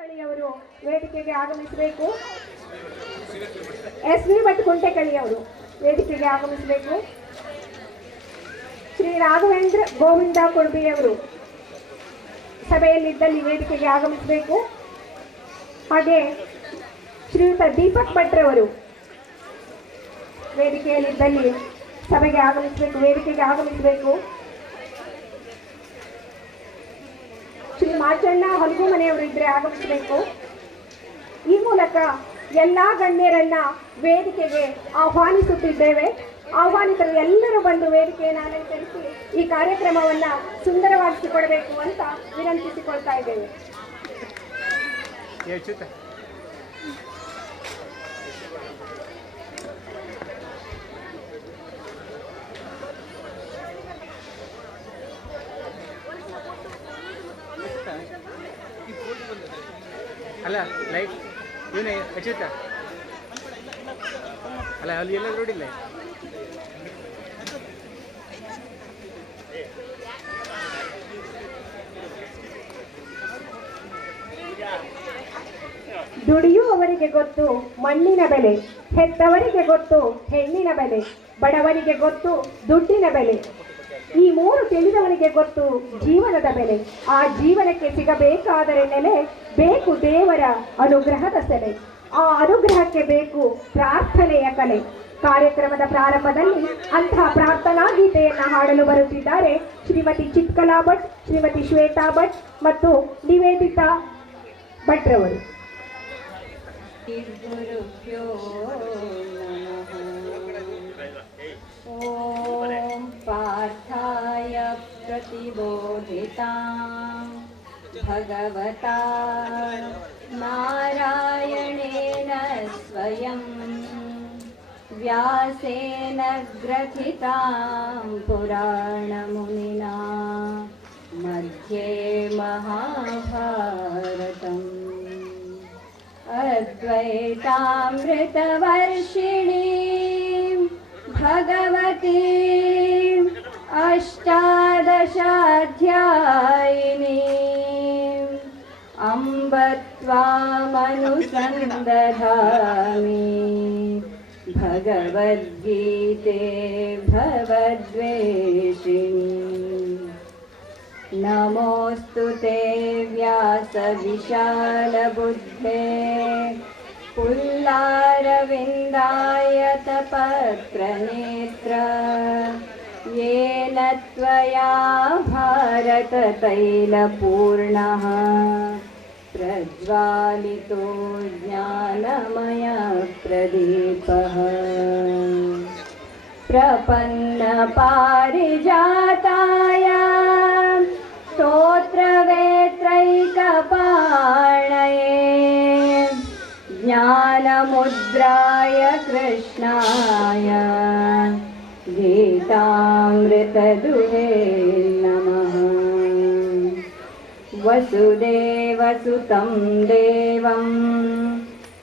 ಕುಂಟೆಕಳಿಯವರು ವೇದಿಕೆಗೆ ಆಗಮಿಸಬೇಕು. SV ಭಟ್ ಕುಂಟೆಕಳಿಯವರು ವೇದಿಕೆಗೆ ಆಗಮಿಸಬೇಕು. ಶ್ರೀ ರಾಘವೇಂದ್ರ ಗೋವಿಂದ ಕುಳ್ಬಿಯವರು ಸಭೆಯಲ್ಲಿದ್ದಲ್ಲಿ ವೇದಿಕೆಗೆ ಆಗಮಿಸಬೇಕು. ಹಾಗೆ ಶ್ರೀಯುತ ದೀಪಕ್ ಭಟ್ರವರು ವೇದಿಕೆಯಲ್ಲಿದ್ದಲ್ಲಿ ಸಭೆಗೆ ಆಗಮಿಸಬೇಕು, ವೇದಿಕೆಗೆ ಆಗಮಿಸಬೇಕು. ಶ್ರೀ ಮಾಚಣ್ಣ ಹೊಲಗು ಮನೆಯವರು ಇದ್ರೆ ಆಗಮಿಸಬೇಕು. ಈ ಮೂಲಕ ಎಲ್ಲಾ ಗಣ್ಯರನ್ನ ವೇದಿಕೆಗೆ ಆಹ್ವಾನಿಸುತ್ತಿದ್ದೇವೆ. ಆಹ್ವಾನಿತರು ಎಲ್ಲರೂ ಬಂದು ವೇದಿಕೆಯನ್ನು ಅಲಂಕರಿಸಿ ಈ ಕಾರ್ಯಕ್ರಮವನ್ನ ಸುಂದರವಾಗಿಸಿಕೊಡಬೇಕು ಅಂತ ವಿನಂತಿಸಿಕೊಳ್ತಾ ಇದ್ದೇವೆ. ಅಲ್ಲ ಲೈಟ್ ಇವನೇ ಅಚ್ಯುತ ಅಲ್ಲ ಅಲ್ಲಿ ಎಲ್ಲ ನೋಡಿಲ್ಲ. ದುಡಿಯುವವರಿಗೆ ಗೊತ್ತು ಮಣ್ಣಿನ ಬೆಲೆ, ಹೆತ್ತವರಿಗೆ ಗೊತ್ತು ಹೆಣ್ಣಿನ ಬೆಲೆ, ಬಡವರಿಗೆ ಗೊತ್ತು ದುಡ್ಡಿನ ಬೆಲೆ. ಈ ಮೂರು ತಿಳಿದವನಿಗೆ ಗೊತ್ತು ಜೀವನದ ಬೆಲೆ. ಆ ಜೀವನಕ್ಕೆ ಸಿಗಬೇಕಾದರೆ ನೆಲೆ ಬೇಕು ದೇವರ ಅನುಗ್ರಹದ ಸೆಲೆ. ಆ ಅನುಗ್ರಹಕ್ಕೆ ಬೇಕು ಪ್ರಾರ್ಥನೆಯ ಕಲೆ. ಕಾರ್ಯಕ್ರಮದ ಪ್ರಾರಂಭದಲ್ಲಿ ಅಂತಹ ಪ್ರಾರ್ಥನಾ ಗೀತೆಯನ್ನು ಹಾಡಲು ಬರುತ್ತಿದ್ದಾರೆ ಶ್ರೀಮತಿ ಚಿತ್ಕಲಾ ಭಟ್, ಶ್ರೀಮತಿ ಶ್ವೇತಾ ಭಟ್ ಮತ್ತು ನಿವೇದಿತಾ ಭಟ್ರವರು. ಓಂ ಪಾರ್ಥಾಯ ಪ್ರತಿಬೋಧಿತಾಂ ಭಗವತಾ ನಾರಾಯಣೇನ ಸ್ವಯಂ ವ್ಯಾಸೇನ ಗ್ರಥಿತಾಂ ಪುರಾಣಮುನಿನಾ ಮಧ್ಯೆ ಮಹಾಭಾರತಂ ಅದ್ವೈತಾಮೃತವರ್ಷಿಣೀಂ ಭಗವತೀಂ ಅಷ್ಟಾದಶಾಧ್ಯಾಯಿನೀಂ ಅಂಬ ತ್ವಾಮನುಸಂದಧಾಮಿ ಭಗವದ್ಗೀತೆ ಭವದ್ವೇಷಿಣಿ. ನಮೋऽस्तु ते व्यासविशालबुद्धे पुल्लारविन्दायतपत्रनेत्र येन त्वया भारततैलपूर्णः प्रज्वालितो ज्ञानमयप्रदीपः. प्रपन्नपारिजाताय स्तोत्रवेत्रैकपाणये ज्ञानमुद्राय कृष्णाय गीतामृतदुहे नमः. वसुदेवसुतं देवं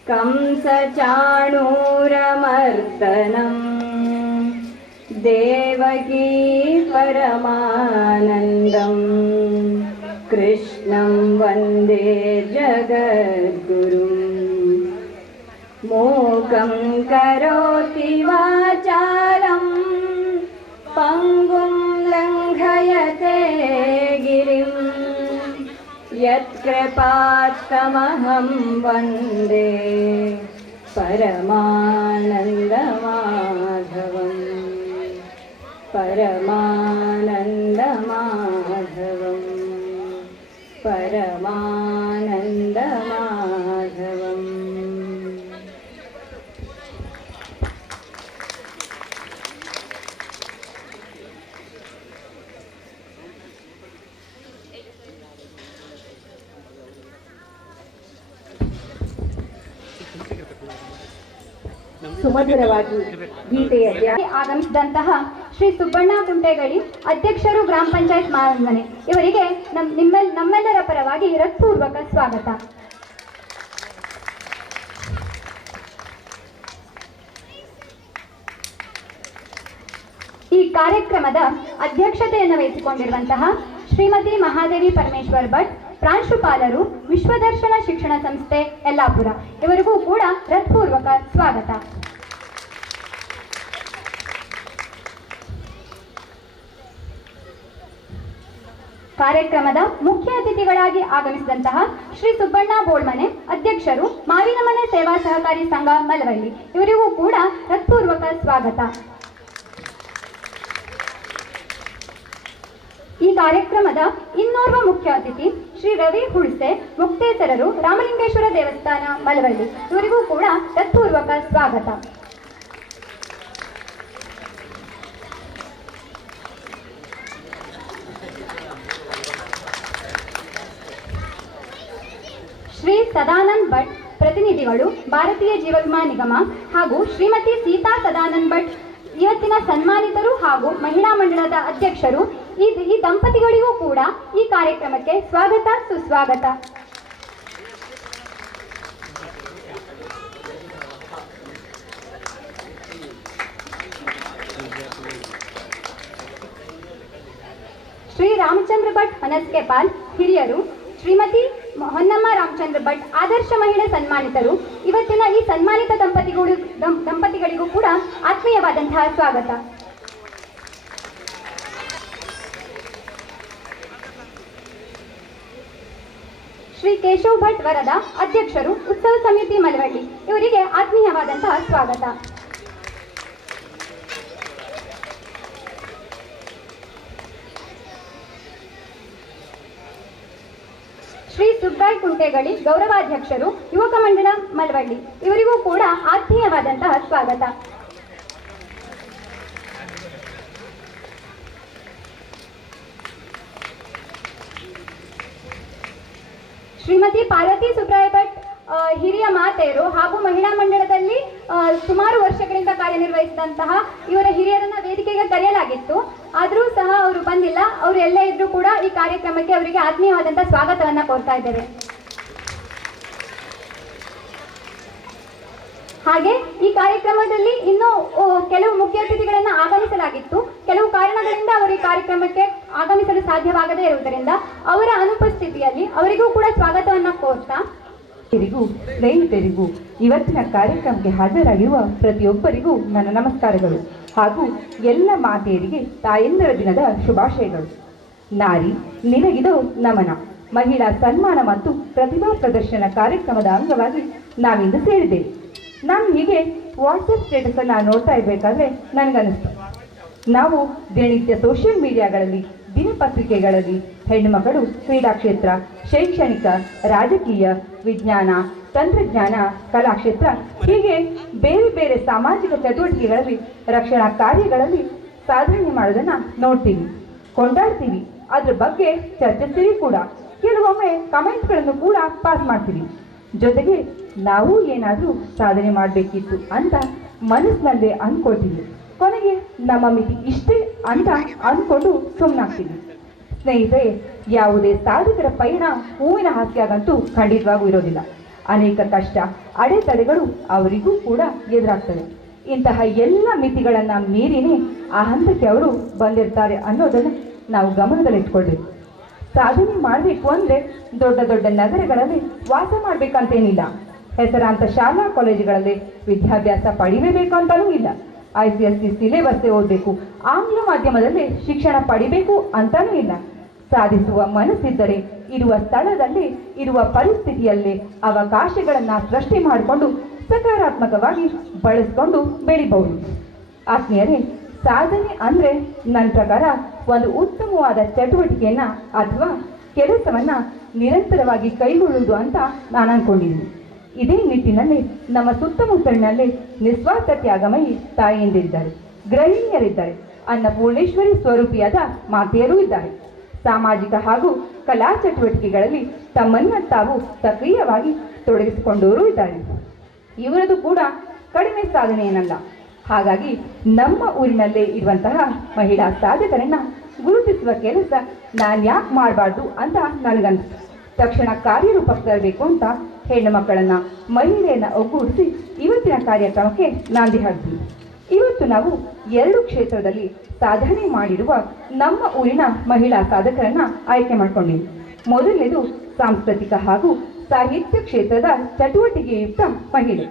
कंसचाणूरमर्दनम् देवकी परमानन्दं कृष्णं वन्दे जगद्गुरुम्. मूकं करोति वाचालं पङ्गुं लङ्घयते गिरिं यत्कृपात्तमहं वन्दे परमानन्दमाधवम्. परमानन्दमाधवम् परमानन्दमाधवम्. ಸುಮಧುರವಾಗಿ ಗೀತೆಯ ಆಗಮಿಸಿದಂತಹ ಶ್ರೀ ಸುಬ್ಬಣ್ಣ ಕುಂಟೆಗಳಿ, ಅಧ್ಯಕ್ಷರು ಗ್ರಾಮ ಪಂಚಾಯತ್ ಮಾರನ್ಮನೆ, ಇವರಿಗೆ ನಮ್ಮೆಲ್ಲರ ಪರವಾಗಿ ಹೃತ್ಪೂರ್ವಕ ಸ್ವಾಗತ. ಈ ಕಾರ್ಯಕ್ರಮದ ಅಧ್ಯಕ್ಷತೆಯನ್ನು ವಹಿಸಿಕೊಂಡಿರುವಂತಹ ಶ್ರೀಮತಿ ಮಹಾದೇವಿ ಪರಮೇಶ್ವರ್ ಭಟ್, ಪ್ರಾಂಶುಪಾಲರು ವಿಶ್ವದರ್ಶನ ಶಿಕ್ಷಣ ಸಂಸ್ಥೆ ಯಲ್ಲಾಪುರ. ಇವರಿಗೂ ಕೂಡ ಹೃತ್ಪೂರ್ವಕ ಸ್ವಾಗತ. ಕಾರ್ಯಕ್ರಮದ ಮುಖ್ಯ ಅತಿಥಿಗಳಾಗಿ ಆಗಮಿಸಿದಂತಹ ಶ್ರೀ ಸುಬ್ಬಣ್ಣ ಬೋಳ್ಮನೆ, ಅಧ್ಯಕ್ಷರು ಮಾವಿನಮನೆ ಸೇವಾ ಸಹಕಾರಿ ಸಂಘ ಮಲವಳ್ಳಿ, ಇವರಿಗೂ ಕೂಡ ಹೃತ್ಪೂರ್ವಕ ಸ್ವಾಗತ. ಈ ಕಾರ್ಯಕ್ರಮದ ಇನ್ನೋರ್ವ ಮುಖ್ಯ ಅತಿಥಿ ಶ್ರೀ ರವಿ ಹುಳ್ಸೆ, ಮುಕ್ತೇಸರರು, ರಾಮಲಿಂಗೇಶ್ವರ ದೇವಸ್ಥಾನ ಮಲವಳ್ಳಿ, ಇವರಿಗೂ ಕೂಡ ಹೃತ್ಪೂರ್ವಕ ಸ್ವಾಗತ. ಶ್ರೀ ಸದಾನಂದ್ ಭಟ್ ಪ್ರತಿನಿಧಿಗಳು, ಭಾರತೀಯ ಜೀವವಿಮಾ ನಿಗಮ, ಹಾಗೂ ಶ್ರೀಮತಿ ಸೀತಾ ಸದಾನಂದ್ ಭಟ್ ಇವತ್ತಿನ ಸನ್ಮಾನಿತರು ಹಾಗೂ ಮಹಿಳಾ ಮಂಡಳದ ಅಧ್ಯಕ್ಷರು. ಈ ದಂಪತಿಗಳಿಗೂ ಕೂಡ ಈ ಕಾರ್ಯಕ್ರಮಕ್ಕೆ ಸ್ವಾಗತ, ಸುಸ್ವಾಗತ. ಶ್ರೀ ರಾಮಚಂದ್ರ ಭಟ್ ಹನಸ್ಕೆಪಾಲ್ ಹಿರಿಯರು, ಶ್ರೀಮತಿ ಹೊನ್ನಮ್ಮ ರಾಮಚಂದ್ರ ಭಟ್ ಆದರ್ಶ ಮಹಿಳೆ ಸನ್ಮಾನಿತರು. ಇವತ್ತಿನ ಈ ಸನ್ಮಾನಿತ ದಂಪತಿಗಳಿಗೂ ಕೂಡ ಆತ್ಮೀಯವಾದಂತಹ ಸ್ವಾಗತ. ಶ್ರೀ ಕೇಶವ್ ಭಟ್ ವರದ ಅಧ್ಯಕ್ಷರು, ಉತ್ಸವ ಸಮಿತಿ ಮಲವಳ್ಳಿ, ಇವರಿಗೆ ಆತ್ಮೀಯವಾದಂತಹ ಸ್ವಾಗತ. ಶ್ರೀ ಸುಬ್ಬಾಯ್ ಕುಂಟೆಗಳಿ ಗೌರವಾಧ್ಯಕ್ಷರು, ಯುವಕ ಮಂಡಳ ಮಲವಳ್ಳಿ, ಇವರಿಗೂ ಕೂಡ ಆತ್ಮೀಯವಾದಂತಹ ಸ್ವಾಗತ. ಶ್ರೀಮತಿ ಪಾರ್ವತಿ ಸುಬ್ರಾಯ ಭಟ್ ಹಿರಿಯ ಮಾತೆಯರು ಹಾಗೂ ಮಹಿಳಾ ಮಂಡಳದಲ್ಲಿ ಸುಮಾರು ವರ್ಷಗಳಿಂದ ಕಾರ್ಯನಿರ್ವಹಿಸಿದಂತಹ ಇವರ ಹಿರಿಯರನ್ನ ವೇದಿಕೆಗೆ ಕರೆಯಲಾಗಿತ್ತು, ಆದರೂ ಸಹ ಅವರು ಬಂದಿಲ್ಲ. ಅವರು ಎಲ್ಲೇ ಇದ್ರೂ ಕೂಡ ಈ ಕಾರ್ಯಕ್ರಮಕ್ಕೆ ಅವರಿಗೆ ಆತ್ಮೀಯವಾದಂತಹ ಸ್ವಾಗತವನ್ನ ಕೋರ್ತಾ ಇದ್ದೇವೆ. ಹಾಗೆ ಈ ಕಾರ್ಯಕ್ರಮದಲ್ಲಿ ಇನ್ನೂ ಕೆಲವು ಮುಖ್ಯ ಅತಿಥಿಗಳನ್ನು ಆಗಮಿಸಲಾಗಿತ್ತು. ಕೆಲವು ಕಾರಣಗಳಿಂದ ಅವರು ಈ ಕಾರ್ಯಕ್ರಮಕ್ಕೆ ಆಗಮಿಸಲು ಸಾಧ್ಯವಾಗದೇ ಇರುವುದರಿಂದ ಅವರ ಅನುಪಸ್ಥಿತಿಯಲ್ಲಿ ಅವರಿಗೂ ಕೂಡ ಸ್ವಾಗತವನ್ನು ಕೋರ್ತಾ, ಸ್ನೇಹಿತರಿಗೂ ಇವತ್ತಿನ ಕಾರ್ಯಕ್ರಮಕ್ಕೆ ಹಾಜರಾಗಿರುವ ಪ್ರತಿಯೊಬ್ಬರಿಗೂ ನನ್ನ ನಮಸ್ಕಾರಗಳು ಹಾಗೂ ಎಲ್ಲ ಮಾತೆಯರಿಗೆ ತಾಯಂದಿರ ದಿನದ ಶುಭಾಶಯಗಳು. ನಾರಿ ನಿನಗಿದು ನಮನ ಮಹಿಳಾ ಸನ್ಮಾನ ಮತ್ತು ಪ್ರತಿಭಾ ಪ್ರದರ್ಶನ ಕಾರ್ಯಕ್ರಮದ ಅಂಗವಾಗಿ ನಾವಿಂದು ಸೇರಿದ್ದೇವೆ. ನಾನು ಹೀಗೆ ವಾಟ್ಸಪ್ ಸ್ಟೇಟಸ್ ಅನ್ನು ನೋಡ್ತಾ ಇರಬೇಕಾದ್ರೆ ನನಗನ್ನಿಸ್ತು, ನಾವು ದಿನನಿತ್ಯ ಸೋಷಿಯಲ್ ಮೀಡಿಯಾಗಳಲ್ಲಿ, ದಿನಪತ್ರಿಕೆಗಳಲ್ಲಿ ಹೆಣ್ಣುಮಕ್ಕಳು ಕ್ರೀಡಾ ಕ್ಷೇತ್ರ, ಶೈಕ್ಷಣಿಕ, ರಾಜಕೀಯ, ವಿಜ್ಞಾನ, ತಂತ್ರಜ್ಞಾನ, ಕಲಾಕ್ಷೇತ್ರ ಹೀಗೆ ಬೇರೆ ಬೇರೆ ಸಾಮಾಜಿಕ ಚಟುವಟಿಕೆಗಳಲ್ಲಿ, ರಕ್ಷಣಾ ಕಾರ್ಯಗಳಲ್ಲಿ ಸಾಧನೆ ಮಾಡೋದನ್ನು ನೋಡ್ತೀವಿ, ಕೊಂಡಾಡ್ತೀವಿ, ಅದ್ರ ಬಗ್ಗೆ ಚರ್ಚಿಸ್ತೀವಿ ಕೂಡ. ಕೆಲವೊಮ್ಮೆ ಕಮೆಂಟ್ಗಳನ್ನು ಕೂಡ ಪಾಸ್ ಮಾಡ್ತೀವಿ. ಜೊತೆಗೆ ನಾವು ಏನಾದರೂ ಸಾಧನೆ ಮಾಡಬೇಕಿತ್ತು ಅಂತ ಮನಸ್ಸಿನಲ್ಲೇ ಅಂದ್ಕೊಳ್ತೀವಿ. ಕೊನೆಗೆ ನಮ್ಮ ಮಿತಿ ಇಷ್ಟೇ ಅಂತ ಅಂದ್ಕೊಂಡು ಸುಮ್ಮನಾಗ್ತೀವಿ. ಸ್ನೇಹಿತರೆ, ಯಾವುದೇ ಸಾಧಕರ ಪಯಣ ಹೂವಿನ ಹಾಸ್ಯಾಗಂತೂ ಖಂಡಿತವಾಗೂ ಇರೋದಿಲ್ಲ. ಅನೇಕ ಕಷ್ಟ, ಅಡೆತಡೆಗಳು ಅವರಿಗೂ ಕೂಡ ಎದುರಾಗ್ತವೆ. ಇಂತಹ ಎಲ್ಲ ಮಿತಿಗಳನ್ನು ಮೀರಿನೇ ಆ ಹಂತಕ್ಕೆ ಅವರು ಬಂದಿರ್ತಾರೆ ಅನ್ನೋದನ್ನು ನಾವು ಗಮನದಲ್ಲಿಟ್ಕೊಳ್ಬೇಕು. ಸಾಧನೆ ಮಾಡಬೇಕು ಅಂದರೆ ದೊಡ್ಡ ದೊಡ್ಡ ನಗರಗಳಲ್ಲಿ ವಾಸ ಮಾಡಬೇಕಂತೇನಿಲ್ಲ. ಹೆಸರಾಂತ ಶಾಲಾ ಕಾಲೇಜುಗಳಲ್ಲಿ ವಿದ್ಯಾಭ್ಯಾಸ ಪಡಿಲೇಬೇಕು ಅಂತಲೂ ಇಲ್ಲ. ICSE ಸಿಲೆಬಸ್ಸೇ ಓದಬೇಕು, ಆಂಗ್ಲ ಮಾಧ್ಯಮದಲ್ಲೇ ಶಿಕ್ಷಣ ಪಡಿಬೇಕು ಅಂತಲೂ ಇಲ್ಲ. ಸಾಧಿಸುವ ಮನಸ್ಸಿದ್ದರೆ ಇರುವ ಸ್ಥಳದಲ್ಲಿ, ಇರುವ ಪರಿಸ್ಥಿತಿಯಲ್ಲೇ ಅವಕಾಶಗಳನ್ನು ಸೃಷ್ಟಿ ಮಾಡಿಕೊಂಡು ಸಕಾರಾತ್ಮಕವಾಗಿ ಬಳಸ್ಕೊಂಡು ಬೆಳಿಬಹುದು. ಆತ್ಮೀಯರೇ, ಸಾಧನೆ ಅಂದರೆ ನನ್ನ ಪ್ರಕಾರ ಒಂದು ಉತ್ತಮವಾದ ಚಟುವಟಿಕೆಯನ್ನು ಅಥವಾ ಕೆಲಸವನ್ನು ನಿರಂತರವಾಗಿ ಕೈಗೊಳ್ಳುವುದು ಅಂತ ನಾನು ಅಂದ್ಕೊಂಡಿದ್ದೀನಿ. ಇದೇ ನಿಟ್ಟಿನಲ್ಲಿ ನಮ್ಮ ಸುತ್ತಮುತ್ತಲಿನಲ್ಲಿ ನಿಸ್ವಾರ್ಥ ತ್ಯಾಗಮಯಿ ತಾಯಿಯಂದಿರಿದ್ದಾರೆ, ಗೃಹಿಣಿಯರಿದ್ದಾರೆ, ಅನ್ನಪೂರ್ಣೇಶ್ವರಿ ಸ್ವರೂಪಿಯಾದ ಮಾತೆಯರೂ ಇದ್ದಾರೆ. ಸಾಮಾಜಿಕ ಹಾಗೂ ಕಲಾ ಚಟುವಟಿಕೆಗಳಲ್ಲಿ ತಮ್ಮನ್ನು ತಾವು ಸಕ್ರಿಯವಾಗಿ ತೊಡಗಿಸಿಕೊಂಡವರು ಇದ್ದಾರೆ. ಇವರದು ಕೂಡ ಕಡಿಮೆ ಸಾಧನೆ ಏನಲ್ಲ. ಹಾಗಾಗಿ ನಮ್ಮ ಊರಿನಲ್ಲೇ ಇರುವಂತಹ ಮಹಿಳಾ ಸಾಧಕರನ್ನು ಗುರುತಿಸುವ ಕೆಲಸ ನಾನು ಯಾಕೆ ಮಾಡಬಾರ್ದು ಅಂತ ನನಗನ್ನಿಸ್ತು. ತಕ್ಷಣ ಕಾರ್ಯರೂಪಕ್ಕೆ ತರಬೇಕು ಅಂತ ಹೆಣ್ಣು ಮಕ್ಕಳನ್ನು, ಮಹಿಳೆಯನ್ನು ಒಗ್ಗೂಡಿಸಿ ಇವತ್ತಿನ ಕಾರ್ಯಕ್ರಮಕ್ಕೆ ನಾಂದಿ ಹಾಡ್ತೀವಿ. ಇವತ್ತು ನಾವು 2 ಕ್ಷೇತ್ರದಲ್ಲಿ ಸಾಧನೆ ಮಾಡಿರುವ ನಮ್ಮ ಊರಿನ ಮಹಿಳಾ ಸಾಧಕರನ್ನು ಆಯ್ಕೆ ಮಾಡ್ಕೊಂಡಿವಿ. ಮೊದಲನೇದು ಸಾಂಸ್ಕೃತಿಕ ಹಾಗೂ ಸಾಹಿತ್ಯ ಕ್ಷೇತ್ರದ ಚಟುವಟಿಕೆಯುಕ್ತ ಮಹಿಳೆ.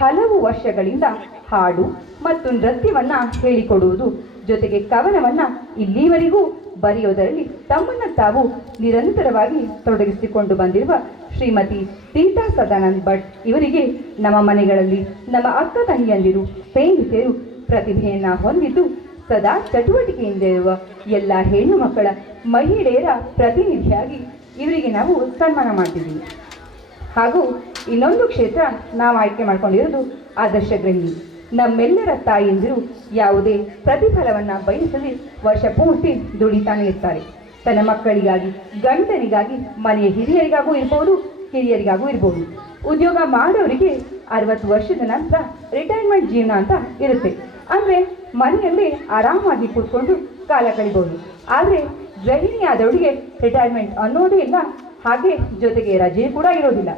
ಹಲವು ವರ್ಷಗಳಿಂದ ಹಾಡು ಮತ್ತು ನೃತ್ಯವನ್ನ ಹೇಳಿಕೊಡುವುದು ಜೊತೆಗೆ ಕವನವನ್ನ ಇಲ್ಲಿವರೆಗೂ ಬರೆಯೋದರಲ್ಲಿ ತಮ್ಮನ್ನು ತಾವು ನಿರಂತರವಾಗಿ ತೊಡಗಿಸಿಕೊಂಡು ಬಂದಿರುವ ಶ್ರೀಮತಿ ಸೀತಾ ಸದಾನಂದ್ ಭಟ್ ಇವರಿಗೆ ನಮ್ಮ ಮನೆಗಳಲ್ಲಿ ನಮ್ಮ ಅಕ್ಕ ತಂಗಿಯಂದಿರು, ಸ್ನೇಹಿತರು ಪ್ರತಿಭೆಯನ್ನ ಹೊಂದಿದ್ದು ಸದಾ ಚಟುವಟಿಕೆಯಿಂದ ಇರುವ ಎಲ್ಲ ಹೆಣ್ಣು ಮಕ್ಕಳ ಮಹಿಳೆಯರ ಪ್ರತಿನಿಧಿಯಾಗಿ ಇವರಿಗೆ ನಾವು ಸನ್ಮಾನ ಮಾಡ್ತಿದ್ದೀವಿ. ಹಾಗೂ ಇನ್ನೊಂದು ಕ್ಷೇತ್ರ ನಾವು ಆಯ್ಕೆ ಮಾಡ್ಕೊಂಡಿರೋದು ಆದರ್ಶ ಗೃಹಿಣಿ. ನಮ್ಮೆಲ್ಲರ ತಾಯಿಯಂದಿರು ಯಾವುದೇ ಪ್ರತಿಫಲವನ್ನು ಬಯಸದೆ ವರ್ಷ ಪೂರ್ತಿ ದುಡಿತಾನೆ ಇರ್ತಾರೆ. ತನ್ನ ಮಕ್ಕಳಿಗಾಗಿ, ಗಂಡನಿಗಾಗಿ, ಮನೆಯ ಹಿರಿಯರಿಗಾಗೂ ಇರ್ಬೋದು, ಹಿರಿಯರಿಗಾಗೂ ಇರ್ಬೋದು. ಉದ್ಯೋಗ ಮಾಡೋರಿಗೆ 60 ವರ್ಷದ ನಂತರ ರಿಟೈರ್ಮೆಂಟ್ ಜೀವನ ಅಂತ ಇರುತ್ತೆ. ಅಂದರೆ ಮನೆಯಲ್ಲಿ ಆರಾಮಾಗಿ ಕೂತ್ಕೊಂಡು ಕಾಲ ಕಳಿಬೋದು. ಆದರೆ ಗೃಹಿಣಿಯಾದವಳಿಗೆ ರಿಟೈರ್ಮೆಂಟ್ ಅನ್ನೋದೇ ಇಲ್ಲ, ಹಾಗೆ ಜೊತೆಗೆ ರಜೆ ಕೂಡ ಇರೋದಿಲ್ಲ.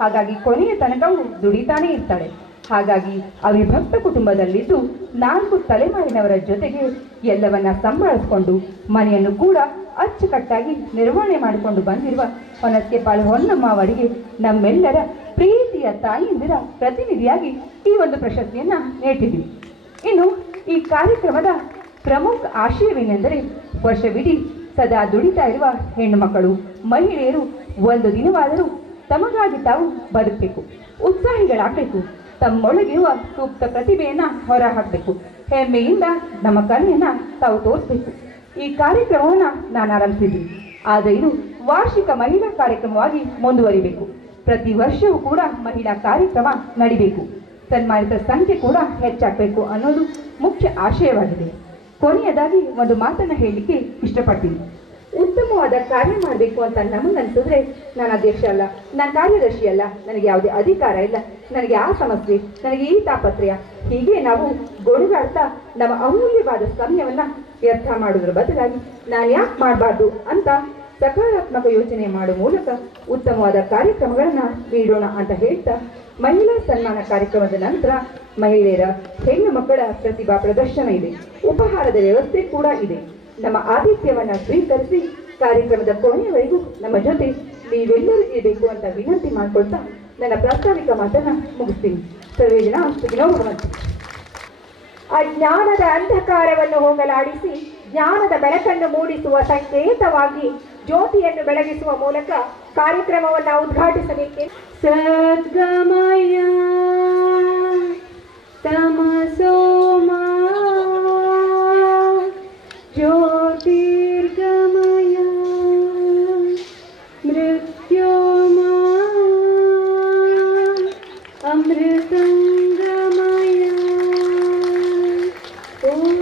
ಹಾಗಾಗಿ ಕೊನೆಯ ತನಕವೂ ದುಡಿತಾನೇ ಇರ್ತಾಳೆ. ಹಾಗಾಗಿ ಅವಿಭಕ್ತ ಕುಟುಂಬದಲ್ಲಿದ್ದು 4 ತಲೆಮಾರಿನವರ ಜೊತೆಗೆ ಎಲ್ಲವನ್ನ ಸಂಭಾಳಿಸಿಕೊಂಡು ಮನೆಯನ್ನು ಕೂಡ ಅಚ್ಚುಕಟ್ಟಾಗಿ ನಿರ್ವಹಣೆ ಮಾಡಿಕೊಂಡು ಬಂದಿರುವ ಹೊನಸ್ಕೆಪಾಳು ಹೊನ್ನಮ್ಮ ಅವರಿಗೆ ನಮ್ಮೆಲ್ಲರ ಪ್ರೀತಿಯ ತಾಯಿಯಂದಿರ ಪ್ರತಿನಿಧಿಯಾಗಿ ಈ ಒಂದು ಪ್ರಶಸ್ತಿಯನ್ನ ನೀಡಿದ್ದೀವಿ. ಇನ್ನು ಈ ಕಾರ್ಯಕ್ರಮದ ಪ್ರಮುಖ ಆಶಯವೇನೆಂದರೆ ವರ್ಷವಿಡೀ ಸದಾ ದುಡಿತಾ ಇರುವ ಹೆಣ್ಣು ಮಕ್ಕಳು, ಮಹಿಳೆಯರು ಒಂದು ದಿನವಾದರೂ ತಮಗಾಗಿ ತಾವು ಬದುಕಬೇಕು, ಉತ್ಸಾಹಿಗಳಾಗಬೇಕು, ತಮ್ಮೊಳಗಿರುವ ಸೂಕ್ತ ಪ್ರತಿಭೆಯನ್ನು ಹೊರಹಾಕಬೇಕು, ಹೆಮ್ಮೆಯಿಂದ ನಮ್ಮ ಕಲೆಯನ್ನ ತಾವು ತೋರಿಸಬೇಕು. ಈ ಕಾರ್ಯಕ್ರಮವನ್ನು ನಾನು ಆರಂಭಿಸಿದ್ದೀನಿ. ಆದರೆ ಇದು ವಾರ್ಷಿಕ ಮಹಿಳಾ ಕಾರ್ಯಕ್ರಮವಾಗಿ ಮುಂದುವರಿಬೇಕು. ಪ್ರತಿ ವರ್ಷವೂ ಕೂಡ ಮಹಿಳಾ ಕಾರ್ಯಕ್ರಮ ನಡಿಬೇಕು. ಸನ್ಮಾನಿತ ಸಂಖ್ಯೆ ಕೂಡ ಹೆಚ್ಚಾಗಬೇಕು ಅನ್ನೋದು ಮುಖ್ಯ ಆಶಯವಾಗಿದೆ. ಕೊನೆಯದಾಗಿ ಒಂದು ಮಾತನ್ನು ಹೇಳಲಿಕ್ಕೆ ಇಷ್ಟಪಡ್ತೀನಿ. ಉತ್ತಮವಾದ ಕಾರ್ಯ ಮಾಡಬೇಕು ಅಂತ ನಮಗನ್ಸಿದ್ರೆ ನಾನು ಅಧ್ಯಕ್ಷ ಅಲ್ಲ, ನಾನು ಕಾರ್ಯದರ್ಶಿ ಅಲ್ಲ, ನನಗೆ ಯಾವುದೇ ಅಧಿಕಾರ ಇಲ್ಲ, ನನಗೆ ಆ ಸಮಸ್ಯೆ, ನನಗೆ ಈ ತಾಪತ್ರಯ, ಹೀಗೆ ನಾವು ಗೊಣಗಾಡ್ತಾ ನಮ್ಮ ಅಮೂಲ್ಯವಾದ ಸಮಯವನ್ನು ವ್ಯರ್ಥ ಮಾಡೋದ್ರ ಬದಲಾಗಿ ನಾನು ಯಾಕೆ ಮಾಡಬಾರ್ದು ಅಂತ ಸಕಾರಾತ್ಮಕ ಯೋಚನೆ ಮಾಡುವ ಮೂಲಕ ಉತ್ತಮವಾದ ಕಾರ್ಯಕ್ರಮಗಳನ್ನು ನೀಡೋಣ ಅಂತ ಹೇಳ್ತಾ, ಮಹಿಳಾ ಸನ್ಮಾನ ಕಾರ್ಯಕ್ರಮದ ನಂತರ ಮಹಿಳೆಯರ, ಹೆಣ್ಣು ಮಕ್ಕಳ ಪ್ರತಿಭಾ ಪ್ರದರ್ಶನ ಇದೆ, ಉಪಹಾರದ ವ್ಯವಸ್ಥೆ ಕೂಡ ಇದೆ. ನಮ್ಮ ಆತಿಥ್ಯವನ್ನು ಸ್ವೀಕರಿಸಿ ಕಾರ್ಯಕ್ರಮದ ಕೊನೆಯವರೆಗೂ ನಮ್ಮ ಜೊತೆ ನೀವೆಲ್ಲರೂ ಇರಬೇಕು ಅಂತ ವಿನಂತಿ ಮಾಡಿಕೊಳ್ತಾ ನನ್ನ ಪ್ರಾಸ್ತಾವಿಕ ಮಾತನ್ನು ಮುಗಿಸ್ತೀನಿ. ಸರ್ವೇ ಜನ ಸುಖಿನೋ ಭವಂತು. ಅಜ್ಞಾನದ ಅಂಧಕಾರವನ್ನು ಹೋಗಲಾಡಿಸಿ ಜ್ಞಾನದ ಬೆಳಕನ್ನು ಮೂಡಿಸುವ ಸಂಕೇತವಾಗಿ ಜ್ಯೋತಿಯನ್ನು ಬೆಳಗಿಸುವ ಮೂಲಕ ಕಾರ್ಯಕ್ರಮವನ್ನು ಉದ್ಘಾಟಿಸಬೇಕೆ. ಸದ್ಗಮಯ ತಮಸೋಮಾ ಜ್ಯೋತಿರ್ಗಮಯ ಮೃತ್ಯೋರ್ಮಾ ಅಮೃತಂಗಮಯ ಓಂ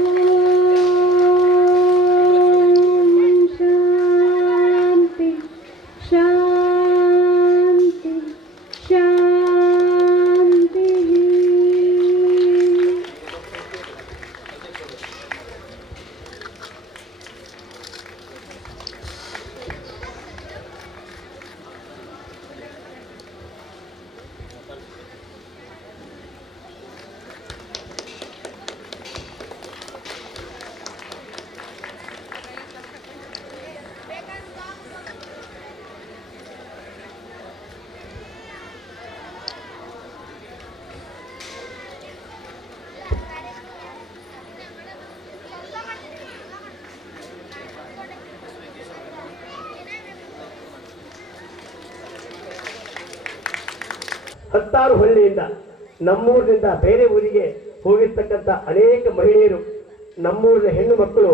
ಶಾಂತಿ ಶಾಂತಿ ಶಾಂತಿ. ಹತ್ತಾರು ಹಳ್ಳಿಯಿಂದ ನಮ್ಮೂರಿನಿಂದ ಬೇರೆ ಊರಿಗೆ ಹೋಗಿರ್ತಕ್ಕಂಥ ಅನೇಕ ಮಹಿಳೆಯರು, ನಮ್ಮೂರಿನ ಹೆಣ್ಣು ಮಕ್ಕಳು,